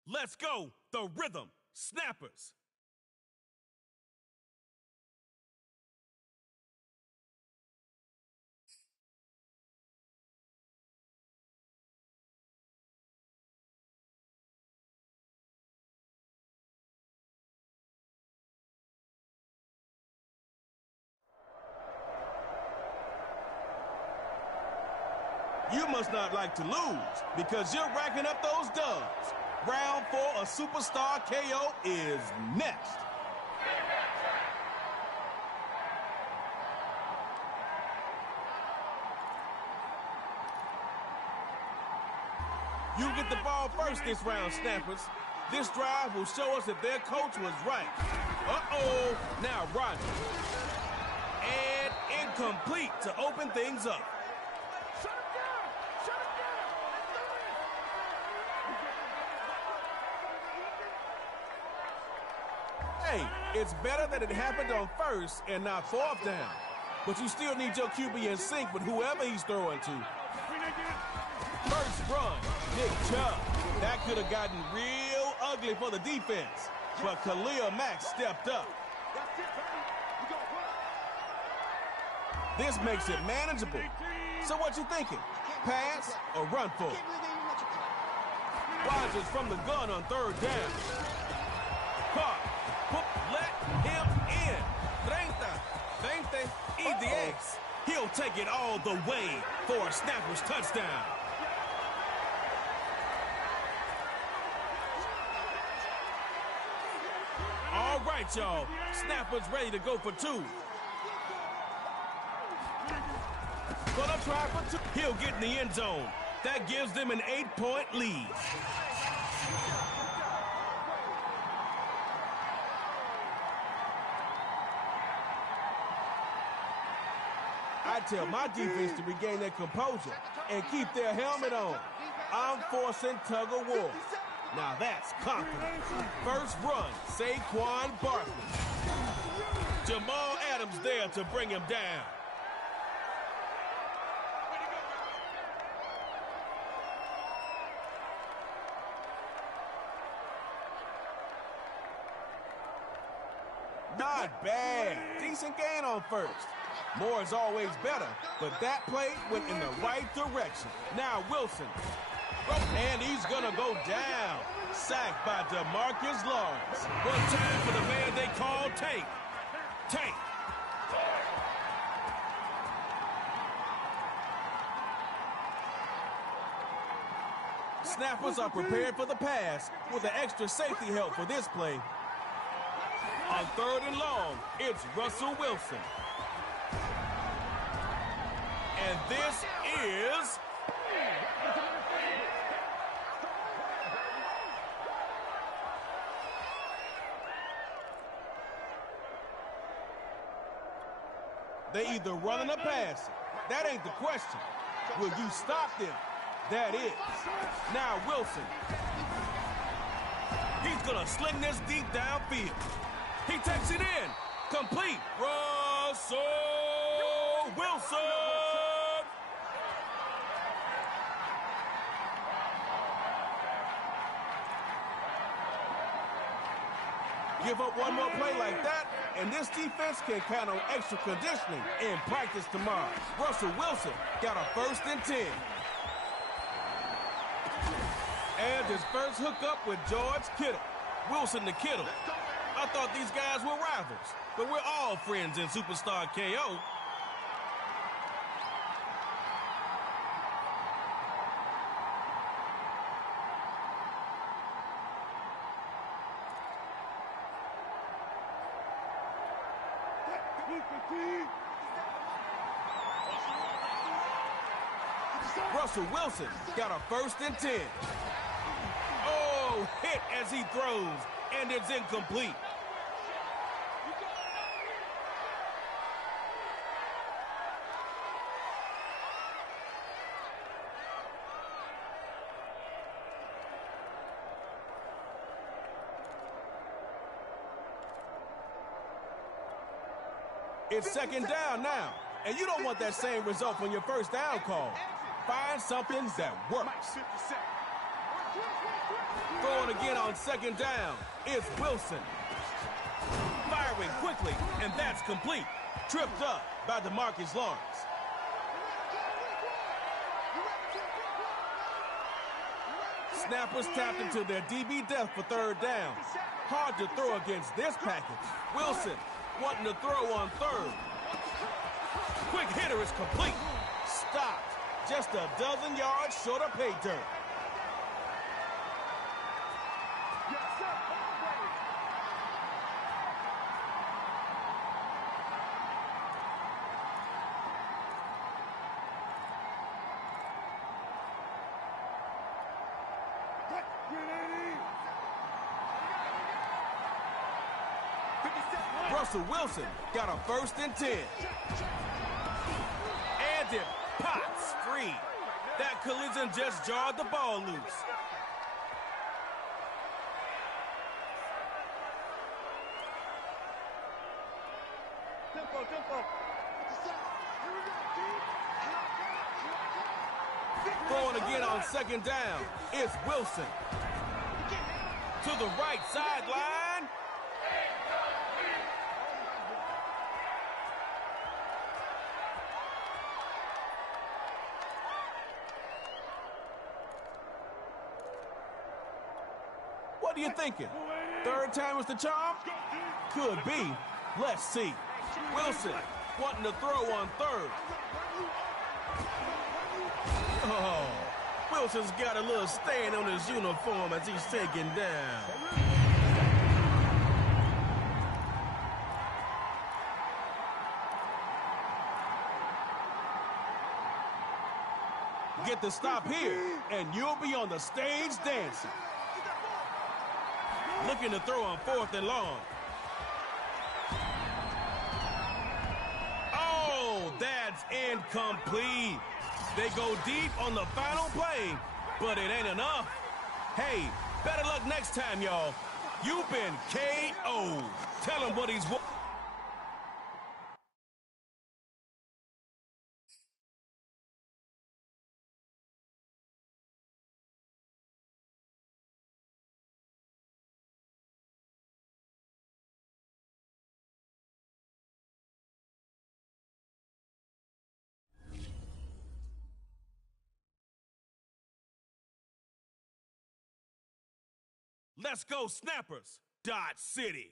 Let's go, the rhythm, snappers. You must not like to lose because you're racking up those dubs. Round 4 of Superstar KO is next. You get the ball first this round, snappers. This drive will show us if their coach was right. Uh-oh, now Rodgers. And incomplete to open things up. Hey, it's better that it happened on first and not fourth down. But you still need your QB in sync with whoever he's throwing to. First run, Nick Chubb. That could have gotten real ugly for the defense. But Khalil Mack stepped up. This makes it manageable. So what you thinking? Pass or run for it? Rodgers from the gun on third down. Caught. Let him in. 30, 20, EDX. He'll take it all the way for a snapper's touchdown. All right, y'all. Snapper's ready to go for two. Gonna try for two. He'll get in the end zone. That gives them an 8-point lead. I tell my defense to regain their composure and keep their helmet on. I'm forcing tug of war. Now that's confident. First run, Saquon Barkley. Jamal Adams there to bring him down. Not bad. Decent gain on first. More is always better, but that play went in the right direction. Now Wilson. And he's gonna go down. Sacked by DeMarcus Lawrence. One time for the man they call Tank. Tank. Snappers are prepared for the pass with an extra safety help for this play. On third and long, it's Russell Wilson. And this is... They either running or passing. That ain't the question. Will you stop them? That is. Now Wilson. He's gonna sling this deep downfield. He takes it in. Complete. Russell Wilson. Give up one more play like that, and this defense can count on extra conditioning in practice tomorrow. Russell Wilson got a 1st and 10. And his first hookup with George Kittle. Wilson to Kittle. I thought these guys were rivals, but we're all friends in Superstar KO. Russell Wilson got a 1st and 10. Oh, hit as he throws, and it's incomplete. It's 2nd down now, and you don't want that same result from your 1st down call. Find something that works. Throwing again on 2nd down. It's Wilson. Firing quickly, and that's complete. Tripped up by DeMarcus Lawrence. Snappers tapped into their DB depth for 3rd down. Hard to throw against this package. Wilson wanting to throw on 3rd. Quick hitter is complete. Stopped. Just a dozen yards short of pay dirt. Russell Wilson got a 1st and 10. And it pops free. That collision just jarred the ball loose. Throwing again on second down. It's Wilson. To the right sideline. What are you thinking? Third time is the charm? Could be. Let's see. Wilson wanting to throw on third. Oh, Wilson's got a little stain on his uniform as he's taken down. Get the stop here, and you'll be on the stage dancing. Looking to throw on 4th and long. Oh, that's incomplete. They go deep on the final play, but it ain't enough. Hey, better luck next time, y'all. You've been KO'd. Tell him what he's... Let's go, Snappers. City.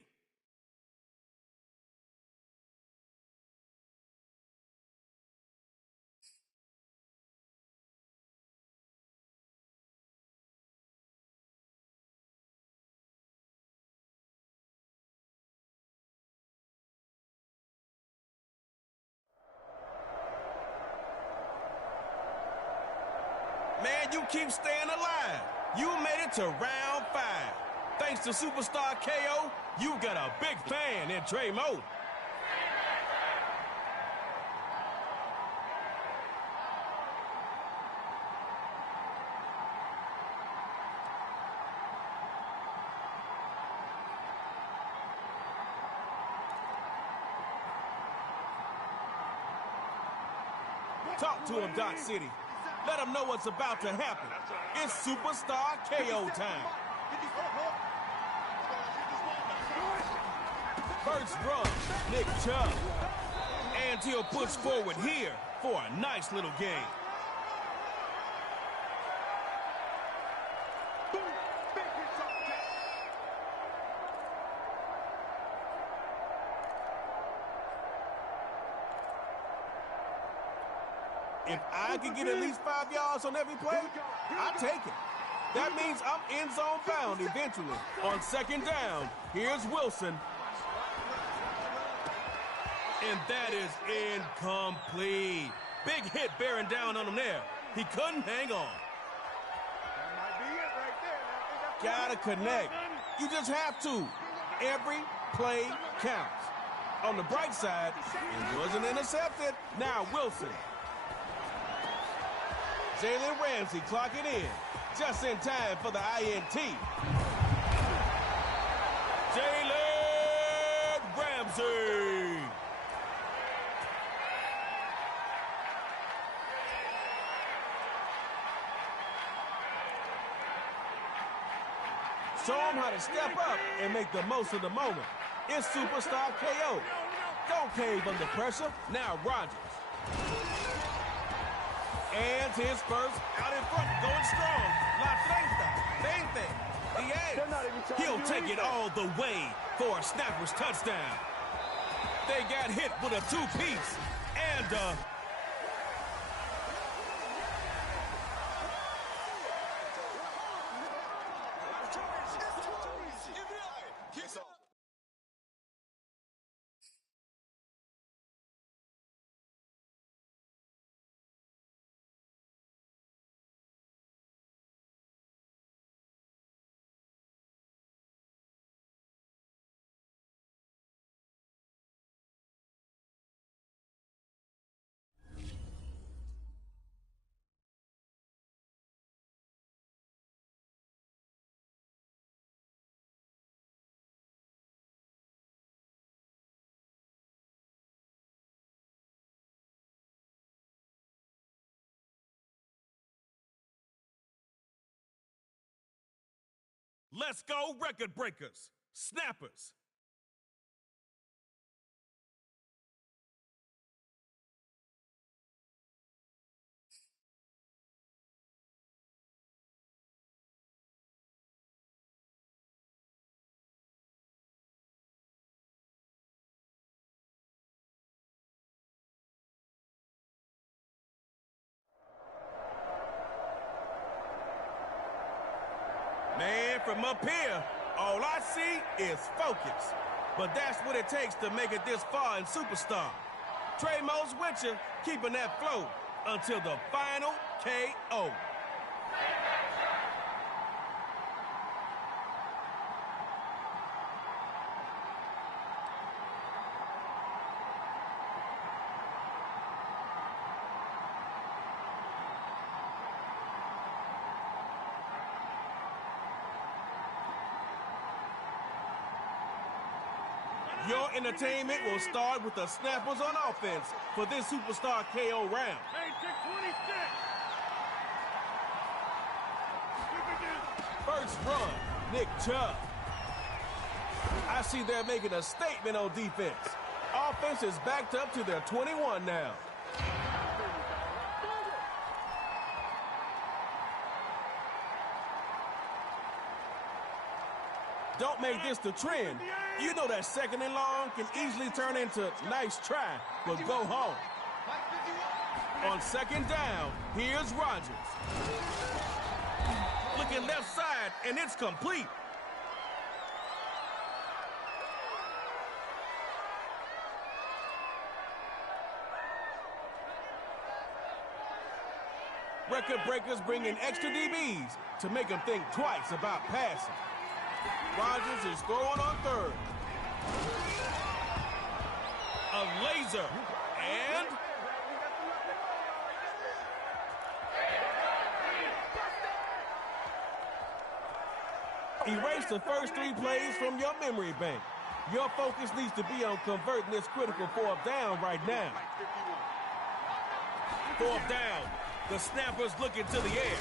Man, you keep staying alive. You made it to round 5. Thanks to Superstar KO, you got a big fan in Trey Moe. Talk to him, Dot City. Let him know what's about to happen. It's Superstar KO time. First run, Nick Chubb. And he'll push forward here for a nice little game. If I could get at least 5 yards on every play, I'll take it. That means I'm end zone bound eventually. On second down, here's Wilson. And that is incomplete. Big hit bearing down on him there. He couldn't hang on. Gotta connect. You just have to. Every play counts. On the bright side, it wasn't intercepted. Now Wilson. Jalen Ramsey clocking in. Just in time for the INT. Jalen Ramsey. Show them how to step up and make the most of the moment. It's Superstar KO. Don't cave under pressure. Now Rodgers. And his first out in front, going strong. La 30. He'll take it all the way for a Snappers touchdown. They got hit with a 2-piece and Let's go, record breakers. Snappers. Man, from up here, all I see is focus. But that's what it takes to make it this far in Superstar. Trey Mo's with you, keeping that flow until the final KO. Your entertainment will start with the snappers on offense for this Superstar KO round. First run, Nick Chubb. I see they're making a statement on defense. Offense is backed up to their 21 now. Don't make this the trend. You know that 2nd and long can easily turn into nice try, but go home. On 2nd down, here's Rodgers. Looking left side, and it's complete. Record breakers bring in extra DBs to make them think twice about passing. Rodgers is throwing on 3rd. A laser. And erase the first 3 plays from your memory bank. Your focus needs to be on converting this critical 4th down right now. 4th down. The snapper's looking to the air.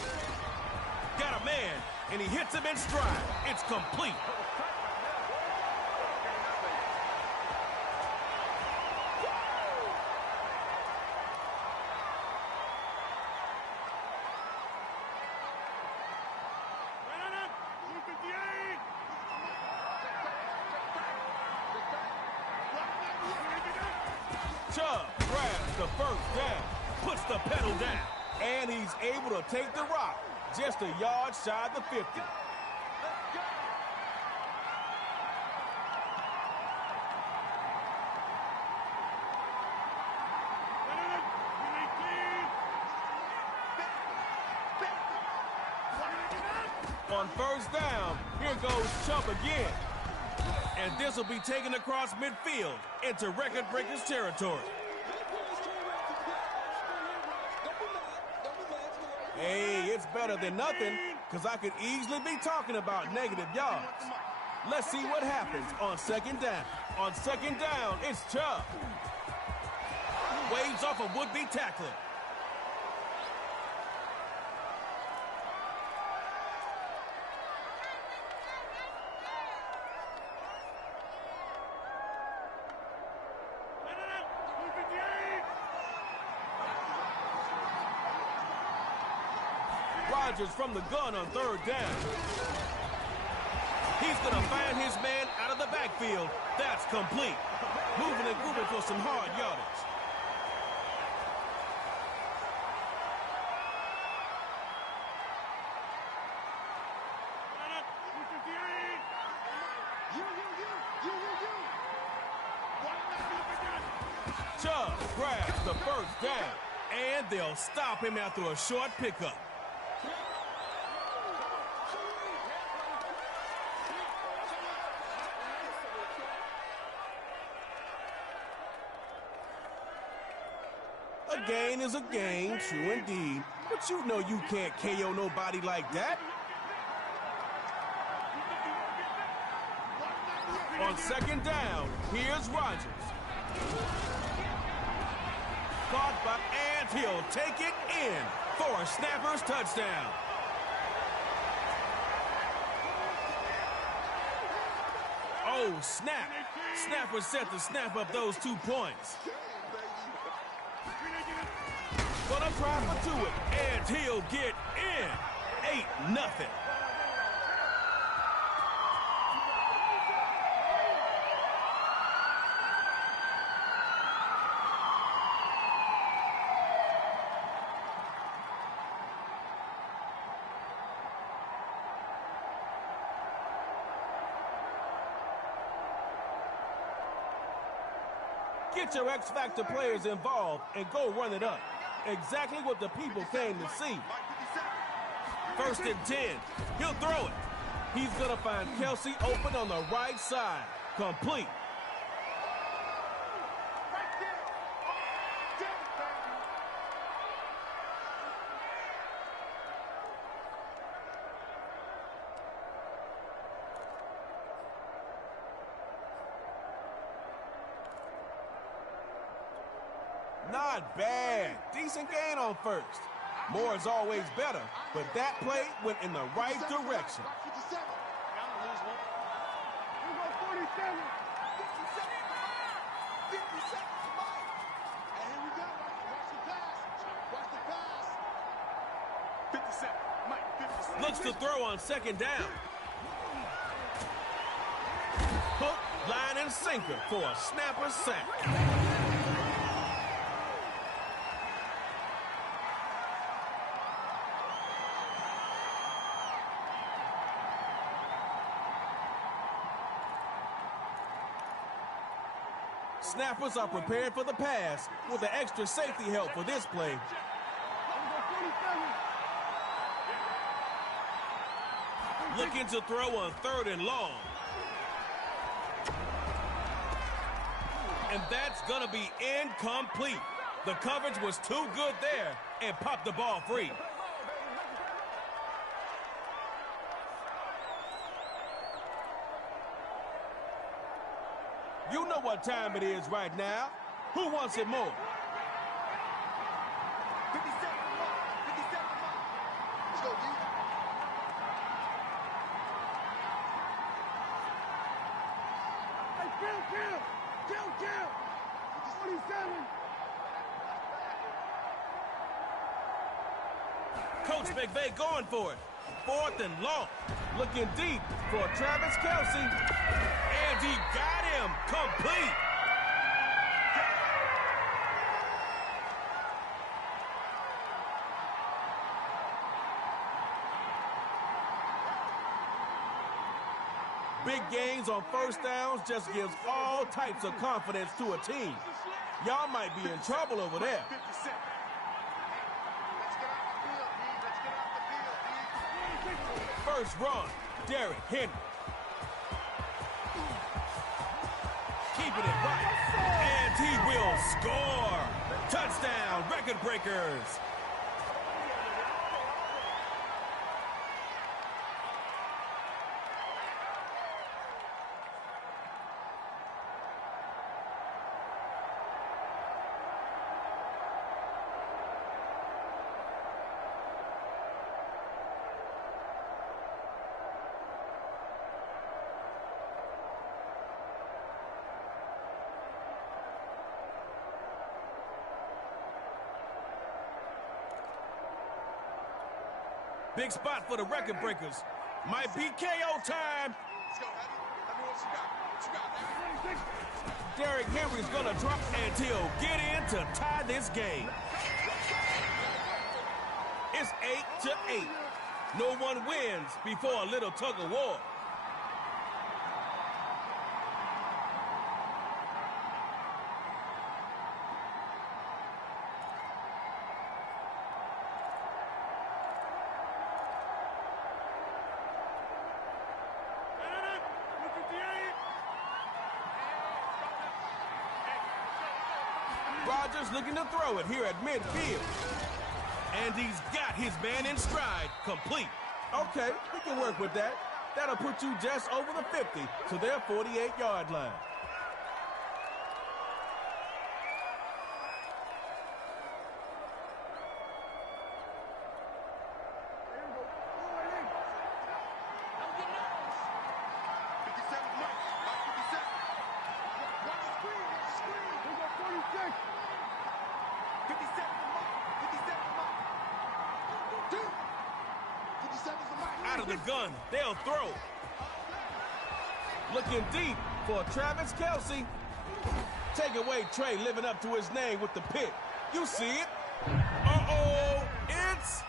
Got a man, and he hits him in stride. It's complete. Chubb grabs the 1st down, puts the pedal down, and he's able to take the rock just a yard shy of the 50. On 1st down, here goes Chubb again. And this will be taken across midfield into record breakers territory. Hey, it's better than nothing, because I could easily be talking about negative yards. Let's see what happens on 2nd down. On 2nd down, it's Chubb. Waves off a would-be tackler. Rodgers from the gun on 3rd down. He's going to find his man out of the backfield. That's complete. Moving and grooving for some hard yardage. Chubb grabs the 1st down, and they'll stop him after a short pickup. A gain is a gain, true indeed. But you know you can't KO nobody like that. On 2nd down, here's Rodgers. Caught by, and he'll take it in for a snapper's touchdown. Oh, snap. Snapper set to snap up those 2 points. Gonna try for 2 it, and he'll get in. 8-0. Get your X-Factor players involved and go run it up. Exactly what the people came to see. 1st and 10. He'll throw it. He's going to find Kelsey open on the right side. Complete. Not bad. Decent gain on 1st. More is always better, but that play went in the right direction. Looks to throw on 2nd down. Hook, line, and sinker for a snapper sack. Snappers are prepared for the pass with the extra safety help for this play. Looking to throw on 3rd and long. And that's going to be incomplete. The coverage was too good there and popped the ball free. You know what time it is right now. Who wants it more? 57. Let's go, D. Hey, kill. 27. Coach McVay going for it. 4th and long. Looking deep for Travis Kelsey. And he got him complete. Big gains on 1st downs just gives all types of confidence to a team. Y'all might be in trouble over there. First run, Derrick Henry. Keeping it right, and he will score. Touchdown, record breakers. Big spot for the record breakers. Might be KO time. Let's go, Eddie. Let me what you got. Derrick Henry's gonna drop and he'll get in to tie this game. It's 8-8. No one wins before a little tug of war. Rodgers looking to throw it here at midfield. And he's got his man in stride, complete. Okay, we can work with that. That'll put you just over the 50 to their 48-yard line. Out of the gun, they'll throw. Looking deep for Travis Kelce. Take away Trey living up to his name with the pick. You see it. Uh-oh, it's...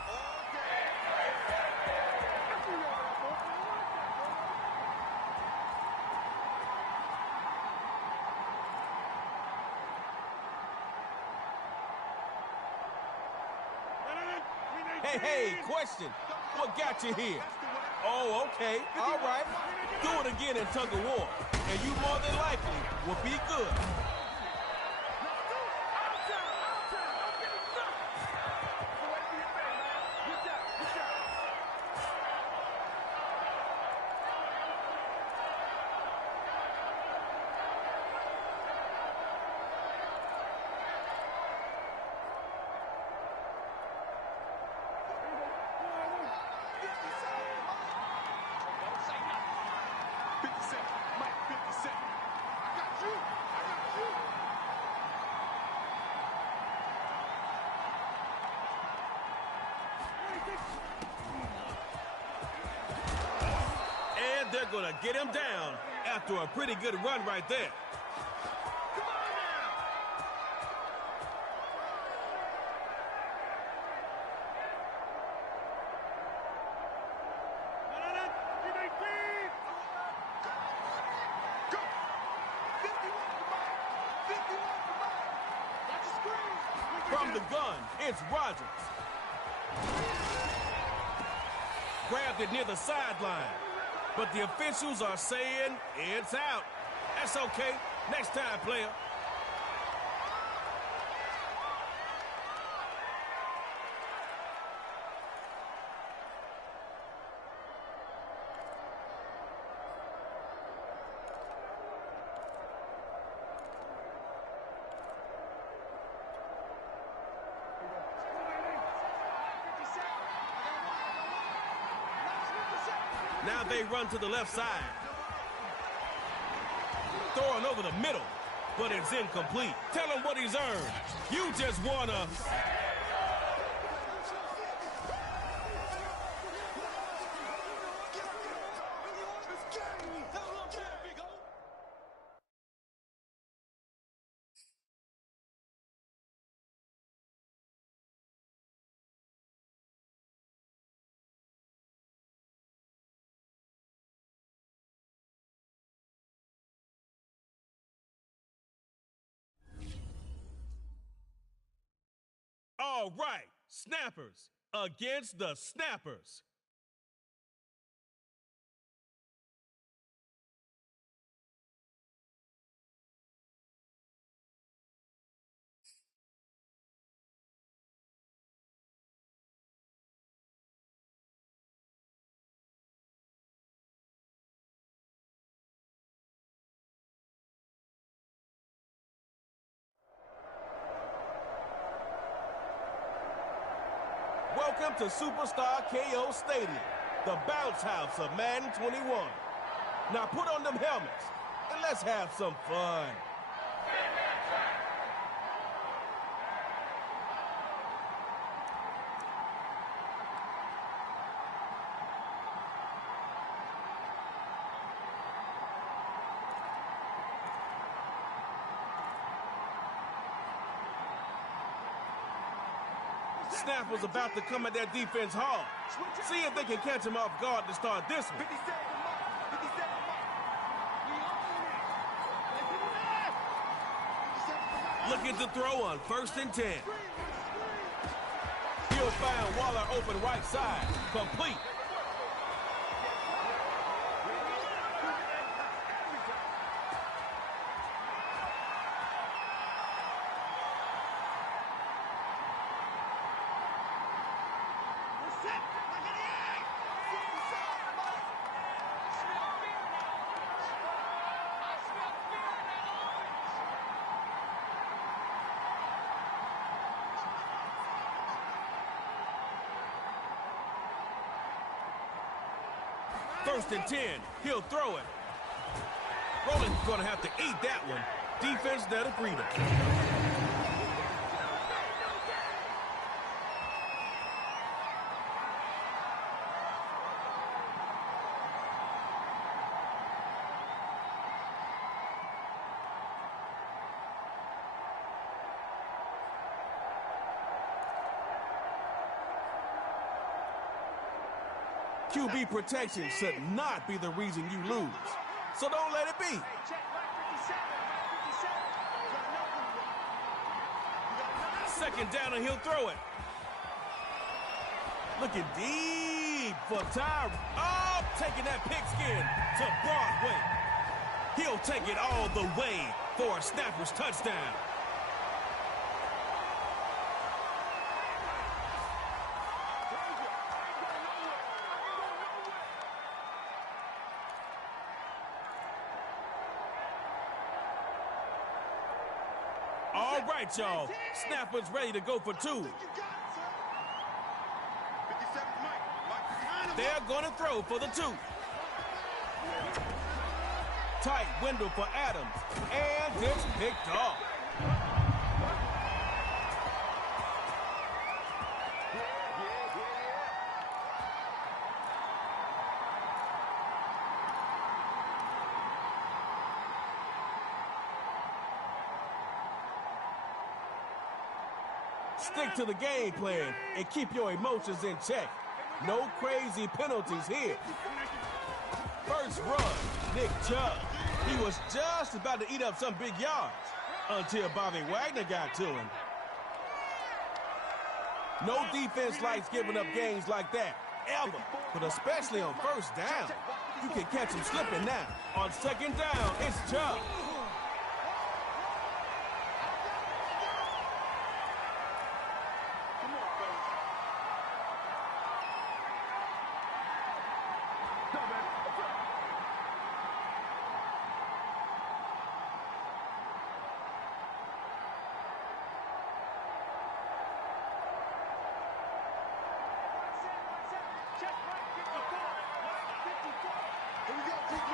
Hey, question. What got you here? Oh, okay, all right. Do it again in tug of war, and you more than likely will be good. And they're going to get him down after a pretty good run right there. From the gun, it's Rodgers. Grabbed it near the sideline. But the officials are saying it's out. That's okay. Next time, player. Now they run to the left side. Throwing over the middle, but it's incomplete. Tell him what he's earned. You just won a... All right, snappers against the snappers. Welcome to Superstar KO Stadium, the bounce house of Madden 21. Now put on them helmets and let's have some fun. Snap was about to come at that defense hard. See if they can catch him off guard to start this one. Looking to throw on 1st and 10. He'll find Waller open right side. Complete. First and 10, he'll throw it. Rollins gonna have to eat that one. Defense there to greet him. QB protection should not be the reason you lose. So don't let it be. Second down and he'll throw it. Looking deep for Tyre. Oh, taking that pigskin to Broadway. He'll take it all the way for a Snappers touchdown. All right, y'all. Snappers ready to go for two. They're going to throw for the two. Tight window for Adams. And it's picked off. Stick to the game plan and keep your emotions in check. No crazy penalties here. First run, Nick Chubb. He was just about to eat up some big yards until Bobby Wagner got to him. No defense likes giving up games like that, ever. But especially on first down. You can catch him slipping now. On second down, it's Chubb.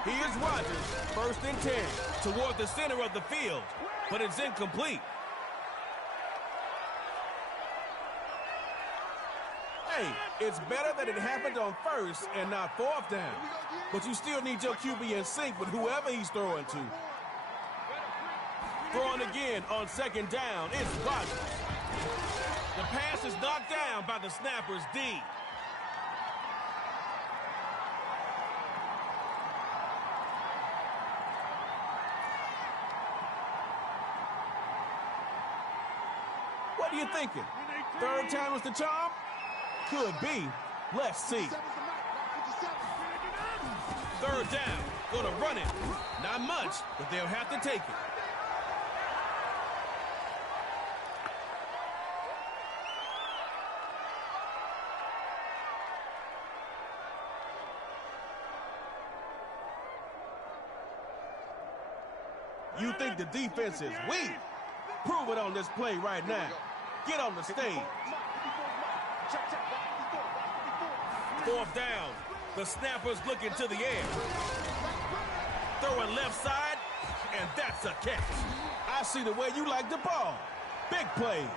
Here's Rodgers, 1st and 10, toward the center of the field, but it's incomplete. Hey, it's better that it happened on 1st and not 4th down, but you still need your QB in sync with whoever he's throwing to. Throwing again on 2nd down, it's Rodgers. The pass is knocked down by the Snappers' D. What are you thinking? 3rd time was the charm? Could be. Let's see. 3rd down. Gonna run it. Not much, but they'll have to take it. You think the defense is weak? Prove it on this play right now. Get on the stage. 4th down. The Snappers looking to the air. Throwing left side, and that's a catch. I see the way you like the ball. Big plays.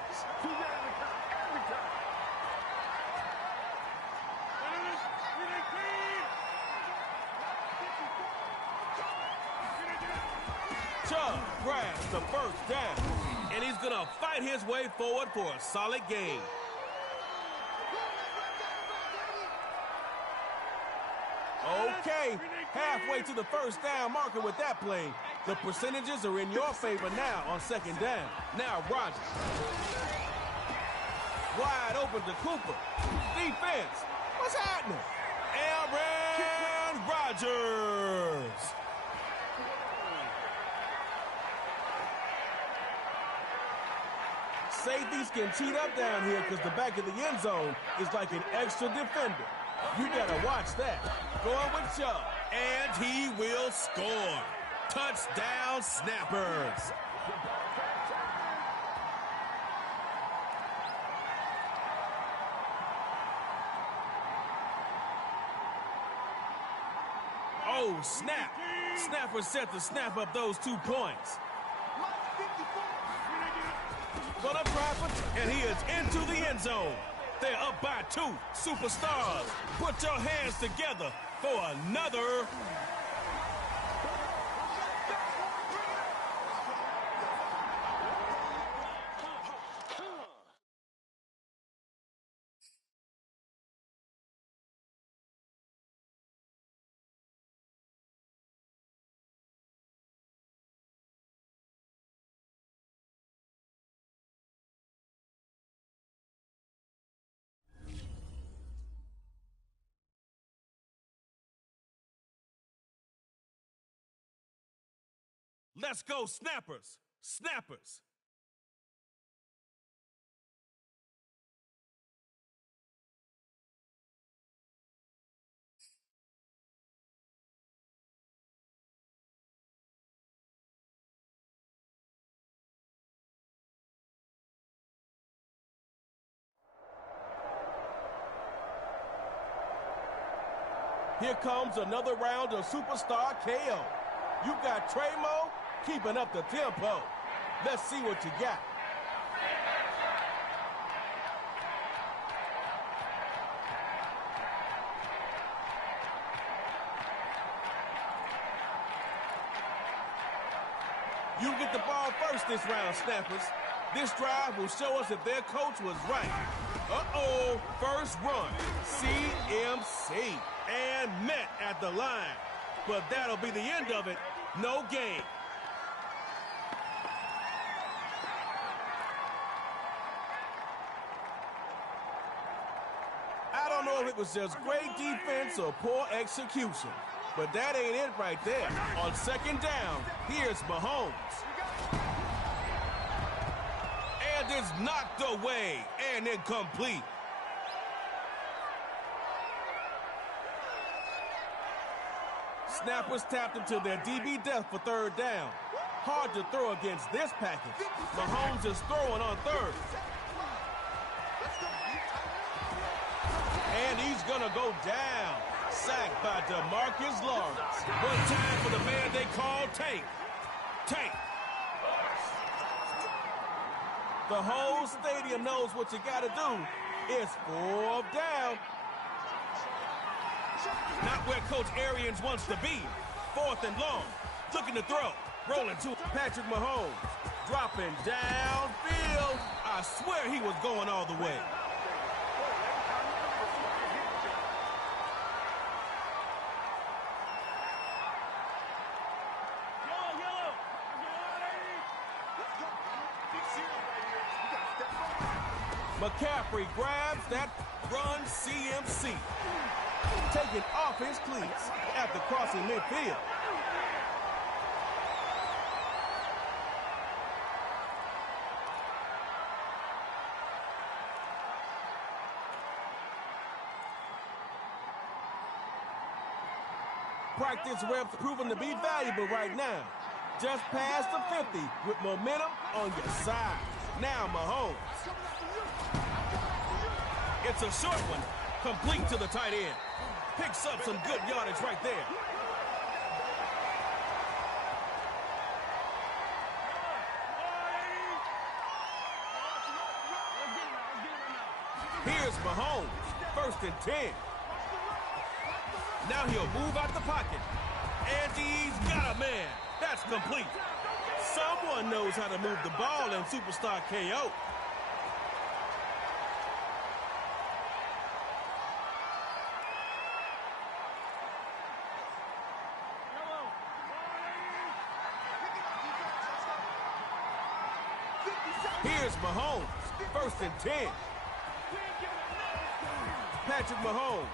Chubb grabs the 1st down. And he's going to fight his way forward for a solid gain. Okay, halfway to the 1st down marker with that play. The percentages are in your favor now on 2nd down. Now Rodgers. Wide open to Cooper. Defense. What's happening? Aaron Rodgers. Safeties can cheat up down here because the back of the end zone is like an extra defender. You gotta watch that. Going with Chubb, and he will score. Touchdown, Snappers. Oh, snap. Snappers set to snap up those 2 points. Gonna try for, and he is into the end zone. They're up by 2. Superstars, put your hands together for another Let's go, Snappers! Snappers! Here comes another round of Superstar KO. You got Tremo keeping up the tempo. Let's see what you got. You get the ball first this round, Snappers. This drive will show us if their coach was right. Uh-oh, first run, CMC. And met at the line. But that'll be the end of it. No gain. I don't know if it was just great defense or poor execution, but that ain't it right there. On second down, here's Mahomes. And it's knocked away and incomplete. Snappers tapped into their DB depth for third down. Hard to throw against this package. Mahomes is throwing on third. And he's gonna go down. Sacked by DeMarcus Lawrence. One time for the man they call Tank. Tank. The whole stadium knows what you gotta do. It's fourth down. Not where Coach Arians wants to be. Fourth and long. Looking to throw. Rolling to Patrick Mahomes. Dropping downfield. I swear he was going all the way. McCaffrey grabs that run CMC. Taken off his cleats after crossing midfield. Practice reps proven to be valuable right now. Just past the 50 with momentum on your side. Now Mahomes. It's a short one, complete to the tight end. Picks up some good yardage right there. Here's Mahomes, first and 10. Now he'll move out the pocket. And he's got a man. That's complete. Someone knows how to move the ball in Superstar KO. Here's Mahomes, first and 10. Patrick Mahomes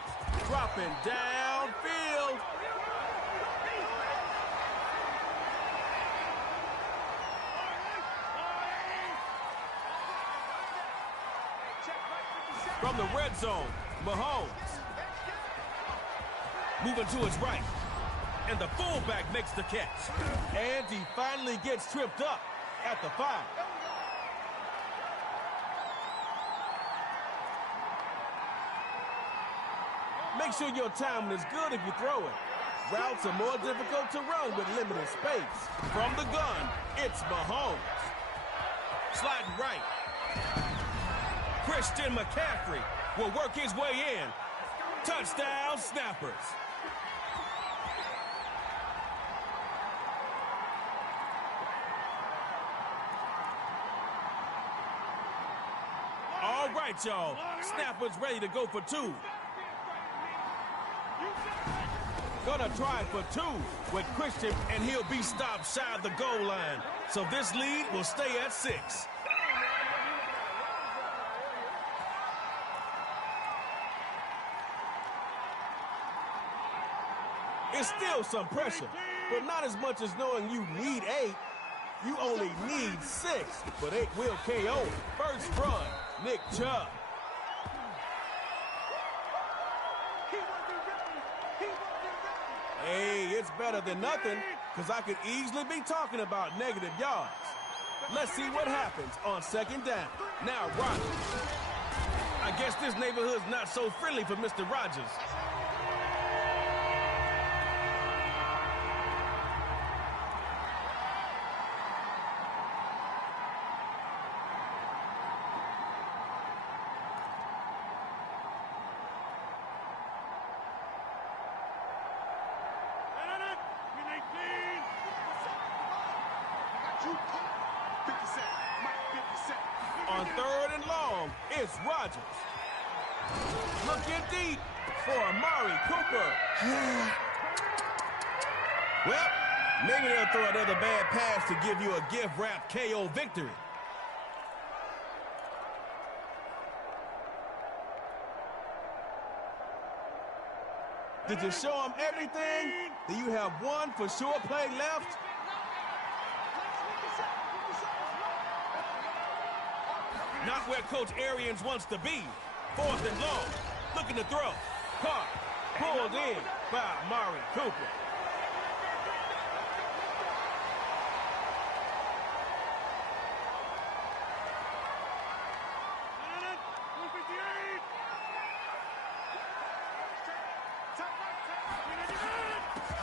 dropping downfield. From the red zone, Mahomes moving to his right. And the fullback makes the catch. And he finally gets tripped up at the 5. Make sure your timing is good if you throw it. Routes are more difficult to run with limited space. From the gun, it's Mahomes. Sliding right. Christian McCaffrey will work his way in. Touchdown, Snappers. All right, y'all. Snappers ready to go for 2. Gonna try for 2 with Christian, and he'll be stopped shy of the goal line. So this lead will stay at 6. It's still some pressure. but not as much as knowing you need 8. You only need 6, but 8 will KO. First run, Nick Chubb. Hey, it's better than nothing, because I could easily be talking about negative yards. Let's see what happens on second down. Now, Rodgers. I guess this neighborhood's not so friendly for Mr. Rogers. On third and long, it's Rodgers. Looking deep for Amari Cooper. Well, maybe they'll throw another bad pass to give you a gift-wrapped KO victory. Did you show them everything? Do you have one for sure play left? Not where Coach Arians wants to be. Fourth and long. Looking to throw. Caught. Pulled in by Amari Cooper.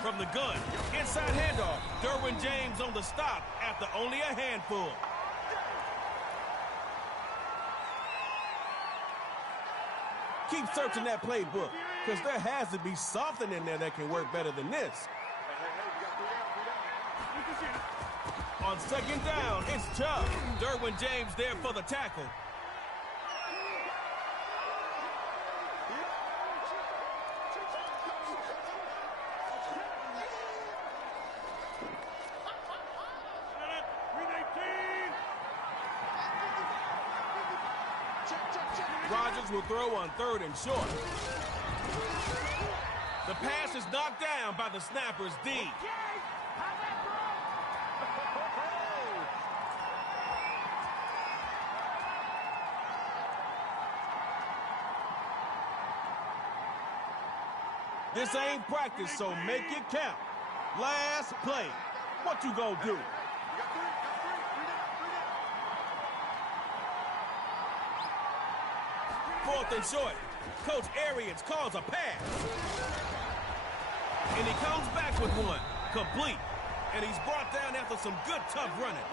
From the gun. Inside handoff. Derwin James on the stop after only a handful. Keep searching that playbook, because there has to be something in there that can work better than this. On second down, it's Chubb. Derwin James there for the tackle. Rodgers will throw on third and short. The pass is knocked down by the snapper's D. This ain't practice, so make it count. Last play. What you gonna do? Fourth and short. Coach Arians calls a pass. And he comes back with one. Complete. And he's brought down after some good, tough running.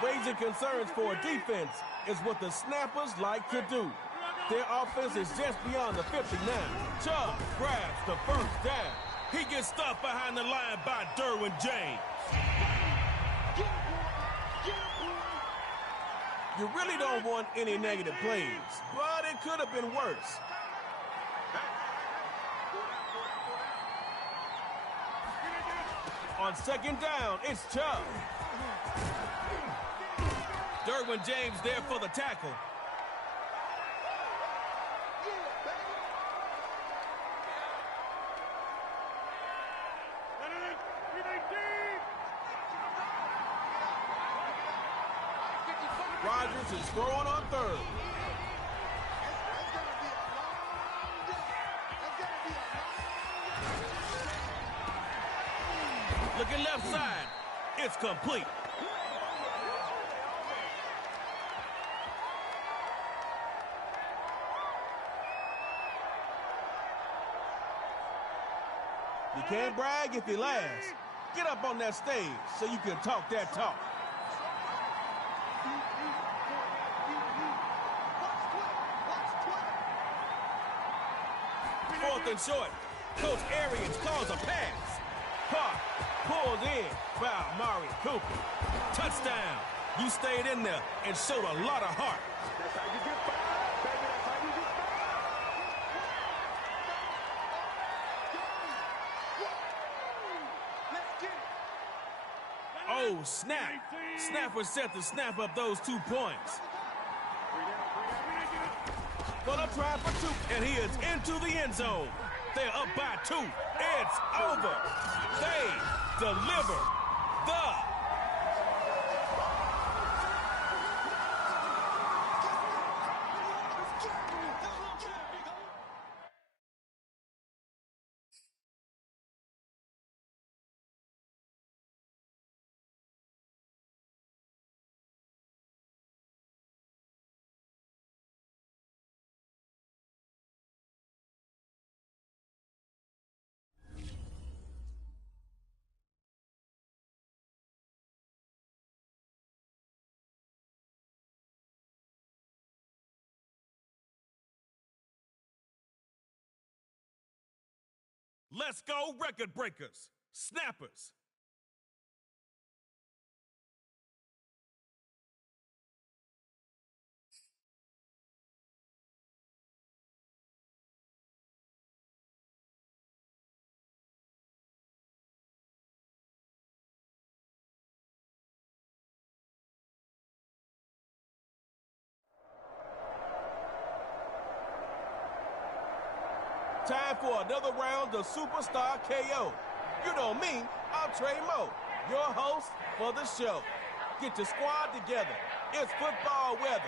Raising concerns for a defense is what the snappers like to do. Their offense is just beyond the 50 now. Chubb grabs the first down. He gets stuffed behind the line by Derwin James. You really don't want any negative plays, but it could have been worse. On second down, it's Chubb. Derwin James there for the tackle. Rodgers is throwing on third. Looking left side. It's complete. You can't brag if you last. Get up on that stage so you can talk that talk. Fourth and short. Coach Arians calls a pass. Caught. Pulled in by Amari Cooper. Touchdown. You stayed in there and showed a lot of heart. That's how you get fired, baby. That's how you get fired. Let's get it. Oh, snap. Snapper set to snap up those 2 points. Gonna try for 2, and he is into the end zone. They're up by 2. It's over. They deliver the Let's go record breakers, snappers. Time for another round of Superstar KO. You know me, I'm Trey Moe, your host for the show. Get your squad together. It's football weather.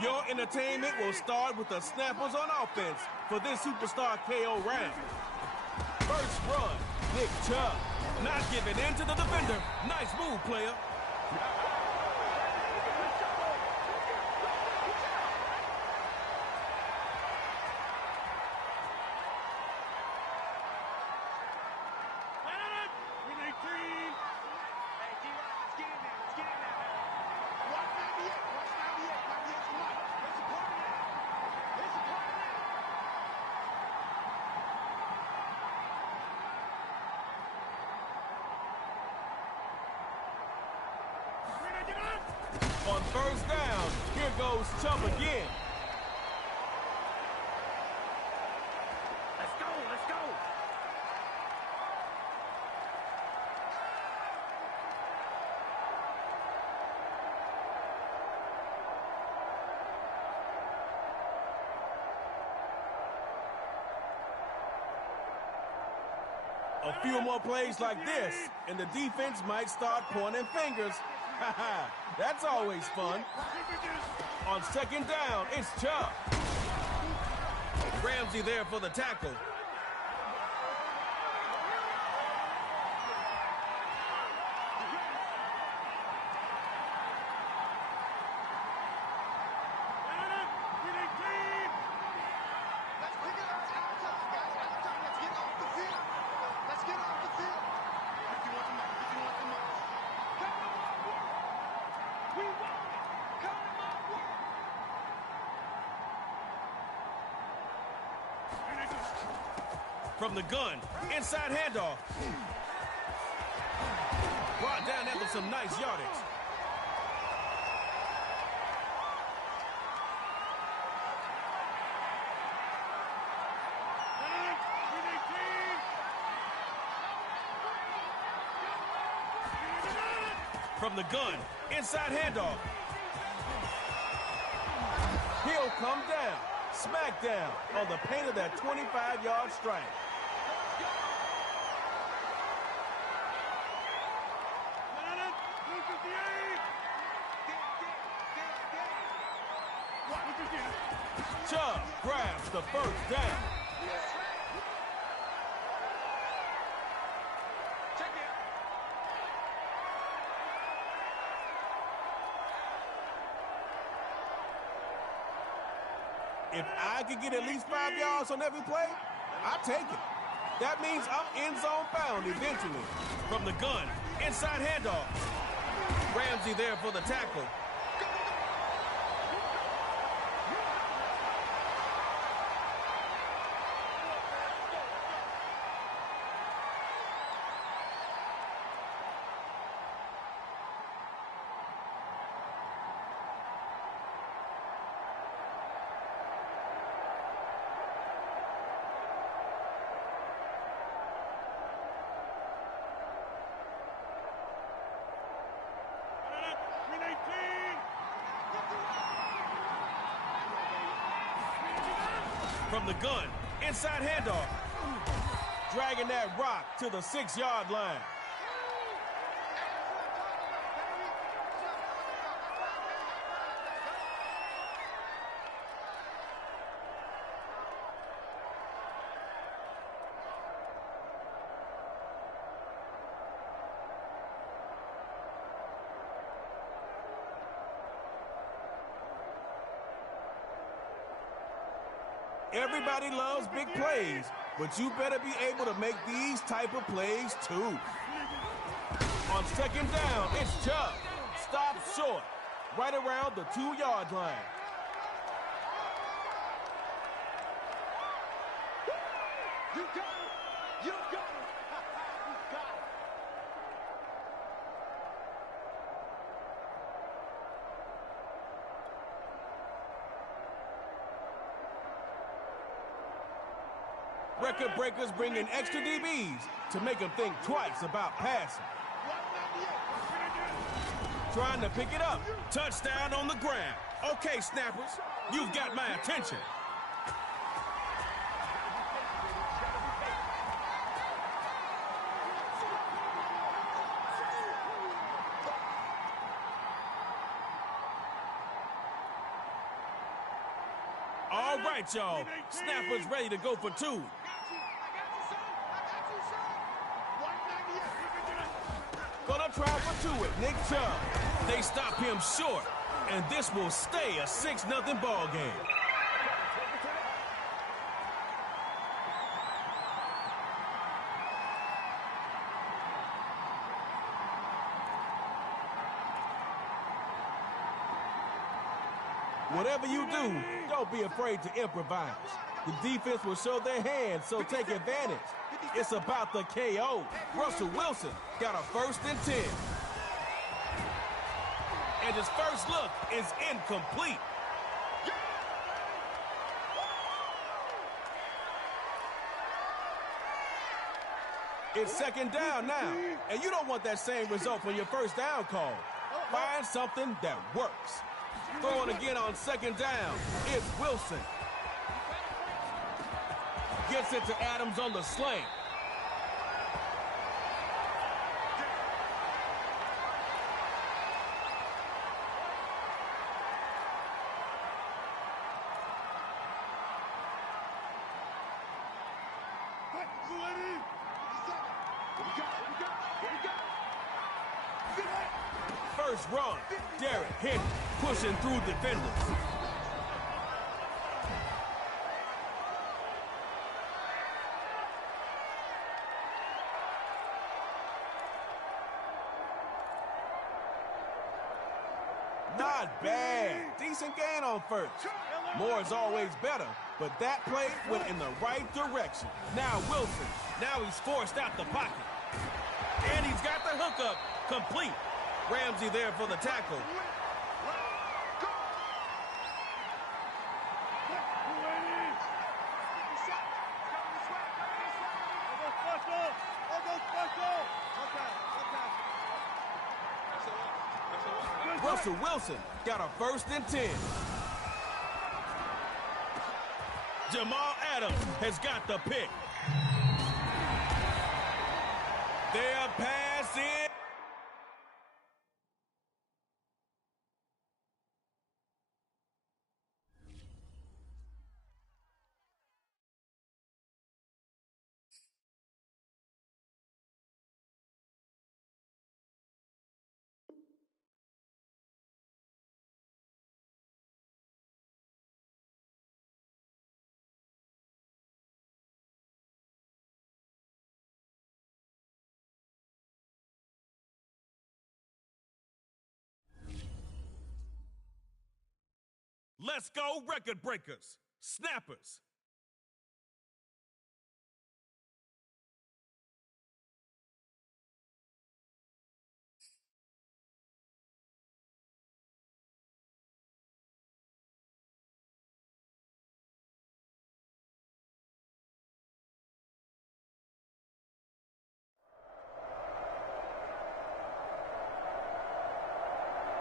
Your entertainment will start with the snappers on offense for this Superstar KO round. First run, Nick Chubb. Not giving in to the defender. Nice move, player. On first down, here goes Chubb again. Let's go, let's go. A few more plays like this, and the defense might start pointing fingers. That's always fun. On second down, it's Chubb. Ramsey there for the tackle. From the gun, inside handoff. Brought down after some nice yardage. From the gun, inside handoff. He'll come down. Smack down on the paint of that 25-yard strike. Chubb grabs the first down. If I could get at least 5 yards on every play, I'd take it. That means I'm end zone bound eventually. From the gun, inside handoff. Ramsey there for the tackle. from the gun. Inside handoff. Dragging that rock to the 6-yard line. Everybody loves big plays, but you better be able to make these type of plays too. On second down, it's Chubb. Stop short, right around the 2-yard line. You got it! You got it! You got it! Record breakers bring in extra DBs to make them think twice about passing. Trying to pick it up. Touchdown on the ground. Okay, snappers, you've got my attention. All right, y'all. Snappers ready to go for 2. Gonna try for 2 with Nick Chubb. They stop him short, and this will stay a 6-0 ball game. Whatever you do, don't be afraid to improvise. The defense will show their hands, so take advantage. It's about the KO. Russell Wilson got a 1st and 10. And his first look is incomplete. It's second down now, and you don't want that same result from your first down call. Find something that works. Throwing again on second down, it's Wilson. Gets it to Adams on the slant. First run, Derrick Henry pushing through defenders. Not bad. Decent gain on first. More is always better, but that play went in the right direction. Now Wilson. Now he's forced out the pocket. And he's got the hookup complete. Ramsey there for the tackle. Russell Wilson got a 1st and 10. Jamal Adams has got the pick. They're passing. Let's go, record breakers. Snappers.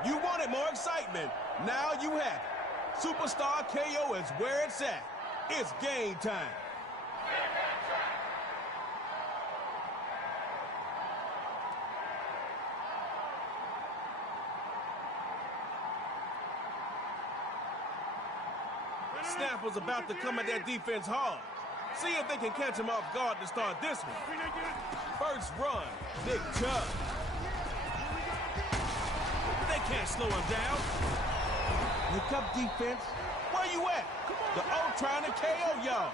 You wanted more excitement. Now you have it. Superstar KO is where it's at. It's game time. Snapper's about to come at that defense hard. See if they can catch him off guard to start this one. First run, Nick Chubb. They can't slow him down. Pick up defense. Where you at? The O trying to KO y'all.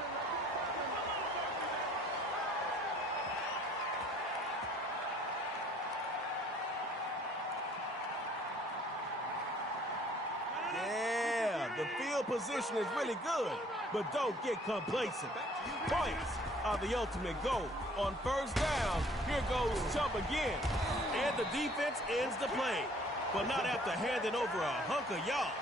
Yeah, the field position is really good, but don't get complacent. Points are the ultimate goal. On first down, here goes Chubb again. And the defense ends the play, but not after handing over a hunk of yards.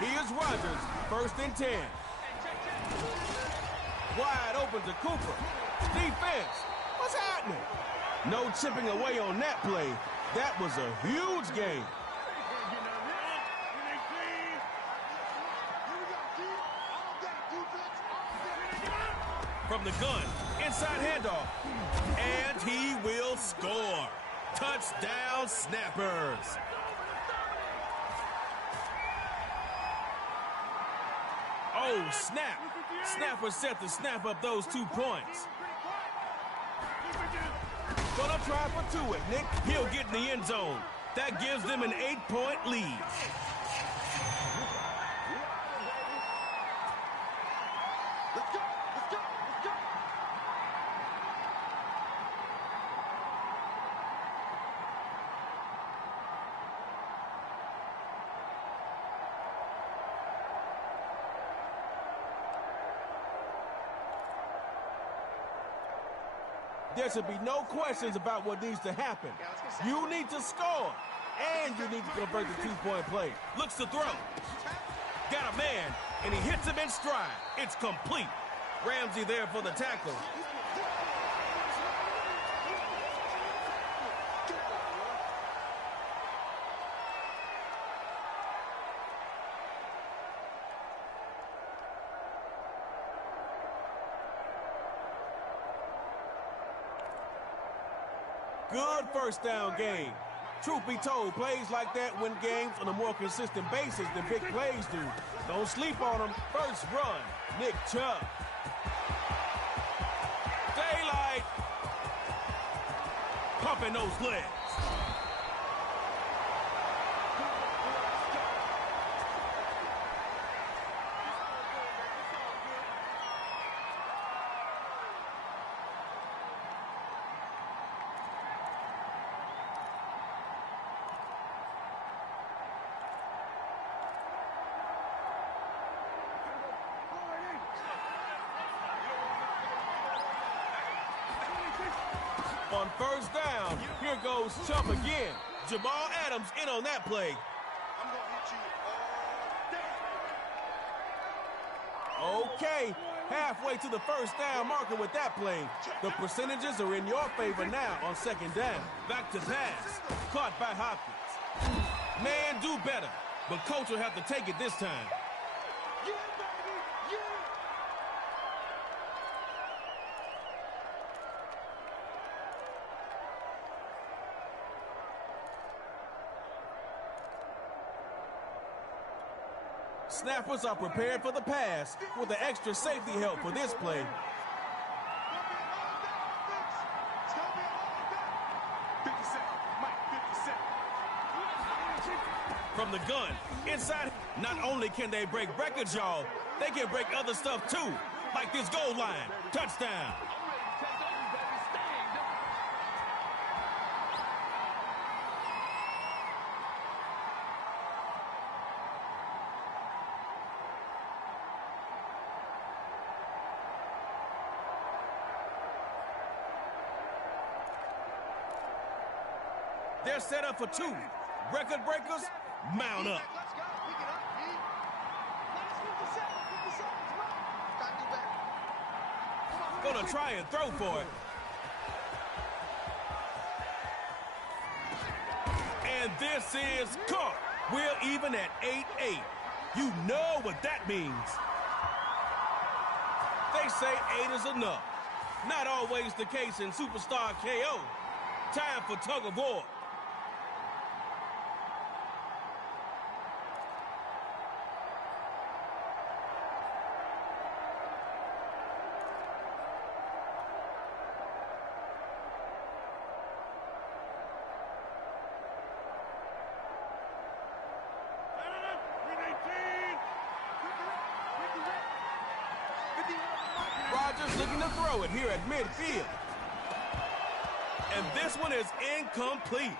Here's Rodgers, 1st and 10. Wide open to Cooper. Defense, what's happening? No chipping away on that play. That was a huge gain. From the gun, inside handoff. And he will score. Touchdown, Snappers. Oh, snap. Snapper set to snap up those 2 points. Gonna try for 2 at Nick. He'll get in the end zone. That gives them an 8-point lead. Let's go, let's go, let's go. There should be no questions about what needs to happen. You need to score, and you need to convert the 2-point play. Looks to throw. Got a man, and he hits him in stride. It's complete. Ramsey there for the tackle. Good first down game. Truth be told, plays like that win games on a more consistent basis than big plays do. Don't sleep on them. First run, Nick Chubb. Daylight. Pumping those legs. On first down, here goes Chubb again. Jamal Adams in on that play. I'm gonna hit you all day. Okay, halfway to the first down marker with that play. The percentages are in your favor now on 2nd down. Back to pass. Caught by Hopkins. Man, do better. But coach will have to take it this time. Yeah, baby, yeah. Snappers are prepared for the pass with the extra safety help for this play. It's gonna be all day. 50 seconds, Mike, 50 seconds. From the gun, inside, not only can they break records, y'all, they can break other stuff too, like this goal line. Touchdown. They're set up for 2. Record breakers, mount up. Let's go, pick it up, Pete. Last 50 seconds, 50 seconds. Gonna try and throw for it. And this is caught. We're even at 8-8. You know what that means. They say 8 is enough. Not always the case in Superstar KO. Time for tug of war. Rodgers looking to throw it here at midfield. And this one is incomplete.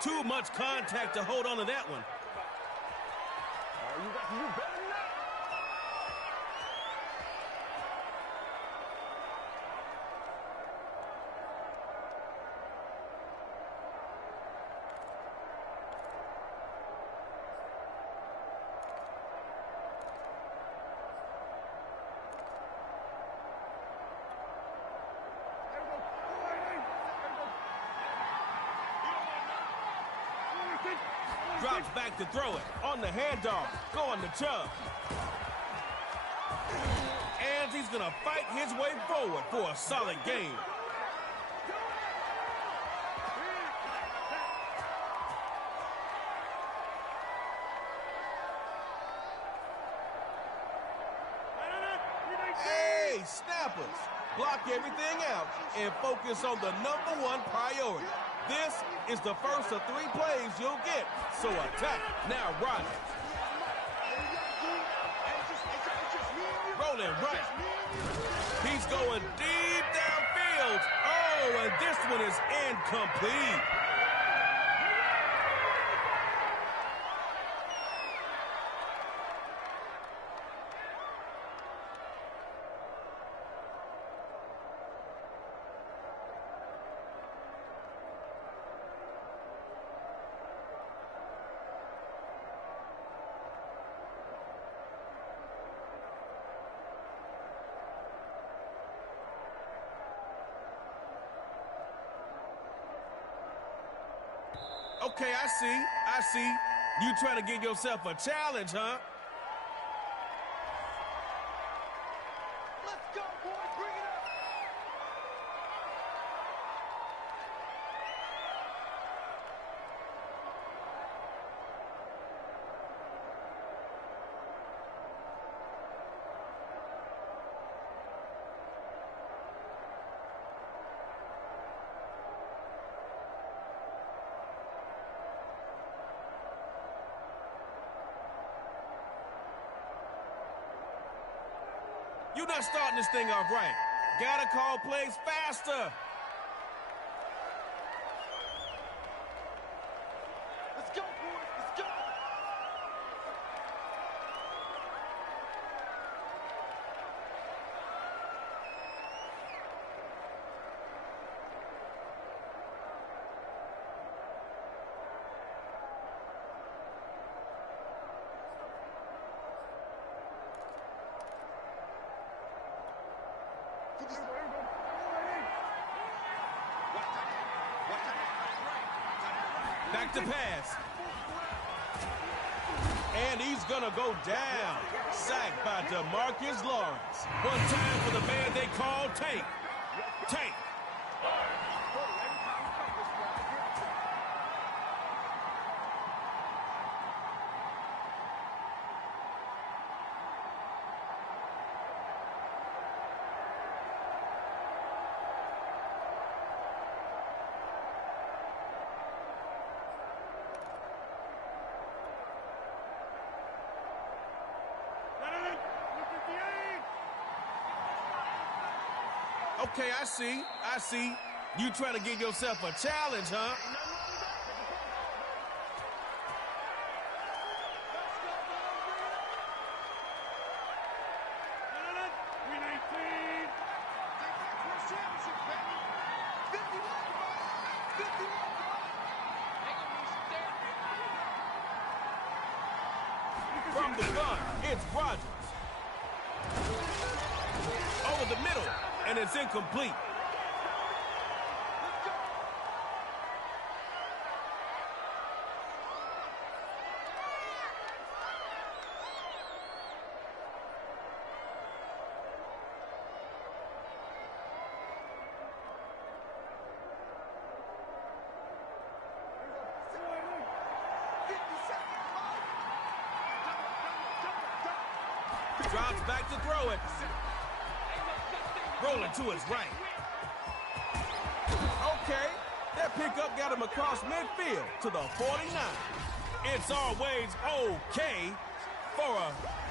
Too much contact to hold on to that one. You got to do better than that. Drops back to throw it. On the handoff. Going to Chubb. And he's going to fight his way forward for a solid gain. Hey, snappers. Block everything out and focus on the #1 priority. This is the first of 3 plays you'll get, so attack. Now Rodgers. Rolling right. He's going deep downfield. Oh, and this one is incomplete. Okay, I see. You trying to give yourself a challenge, huh? Let's go, boys. Bring it up. You're not starting this thing off right. Gotta call plays faster. Let's go, boys. Let's go. Back to pass. And he's gonna go down. Sacked by DeMarcus Lawrence. One time for the man they call Tank. Tank. Okay, I see. You trying to give yourself a challenge, huh? From the gun, it's Rodgers. Over the middle, and it's incomplete. Drops back to throw it. Rolling to his right. Okay, that pickup got him across midfield to the 49. It's always okay for a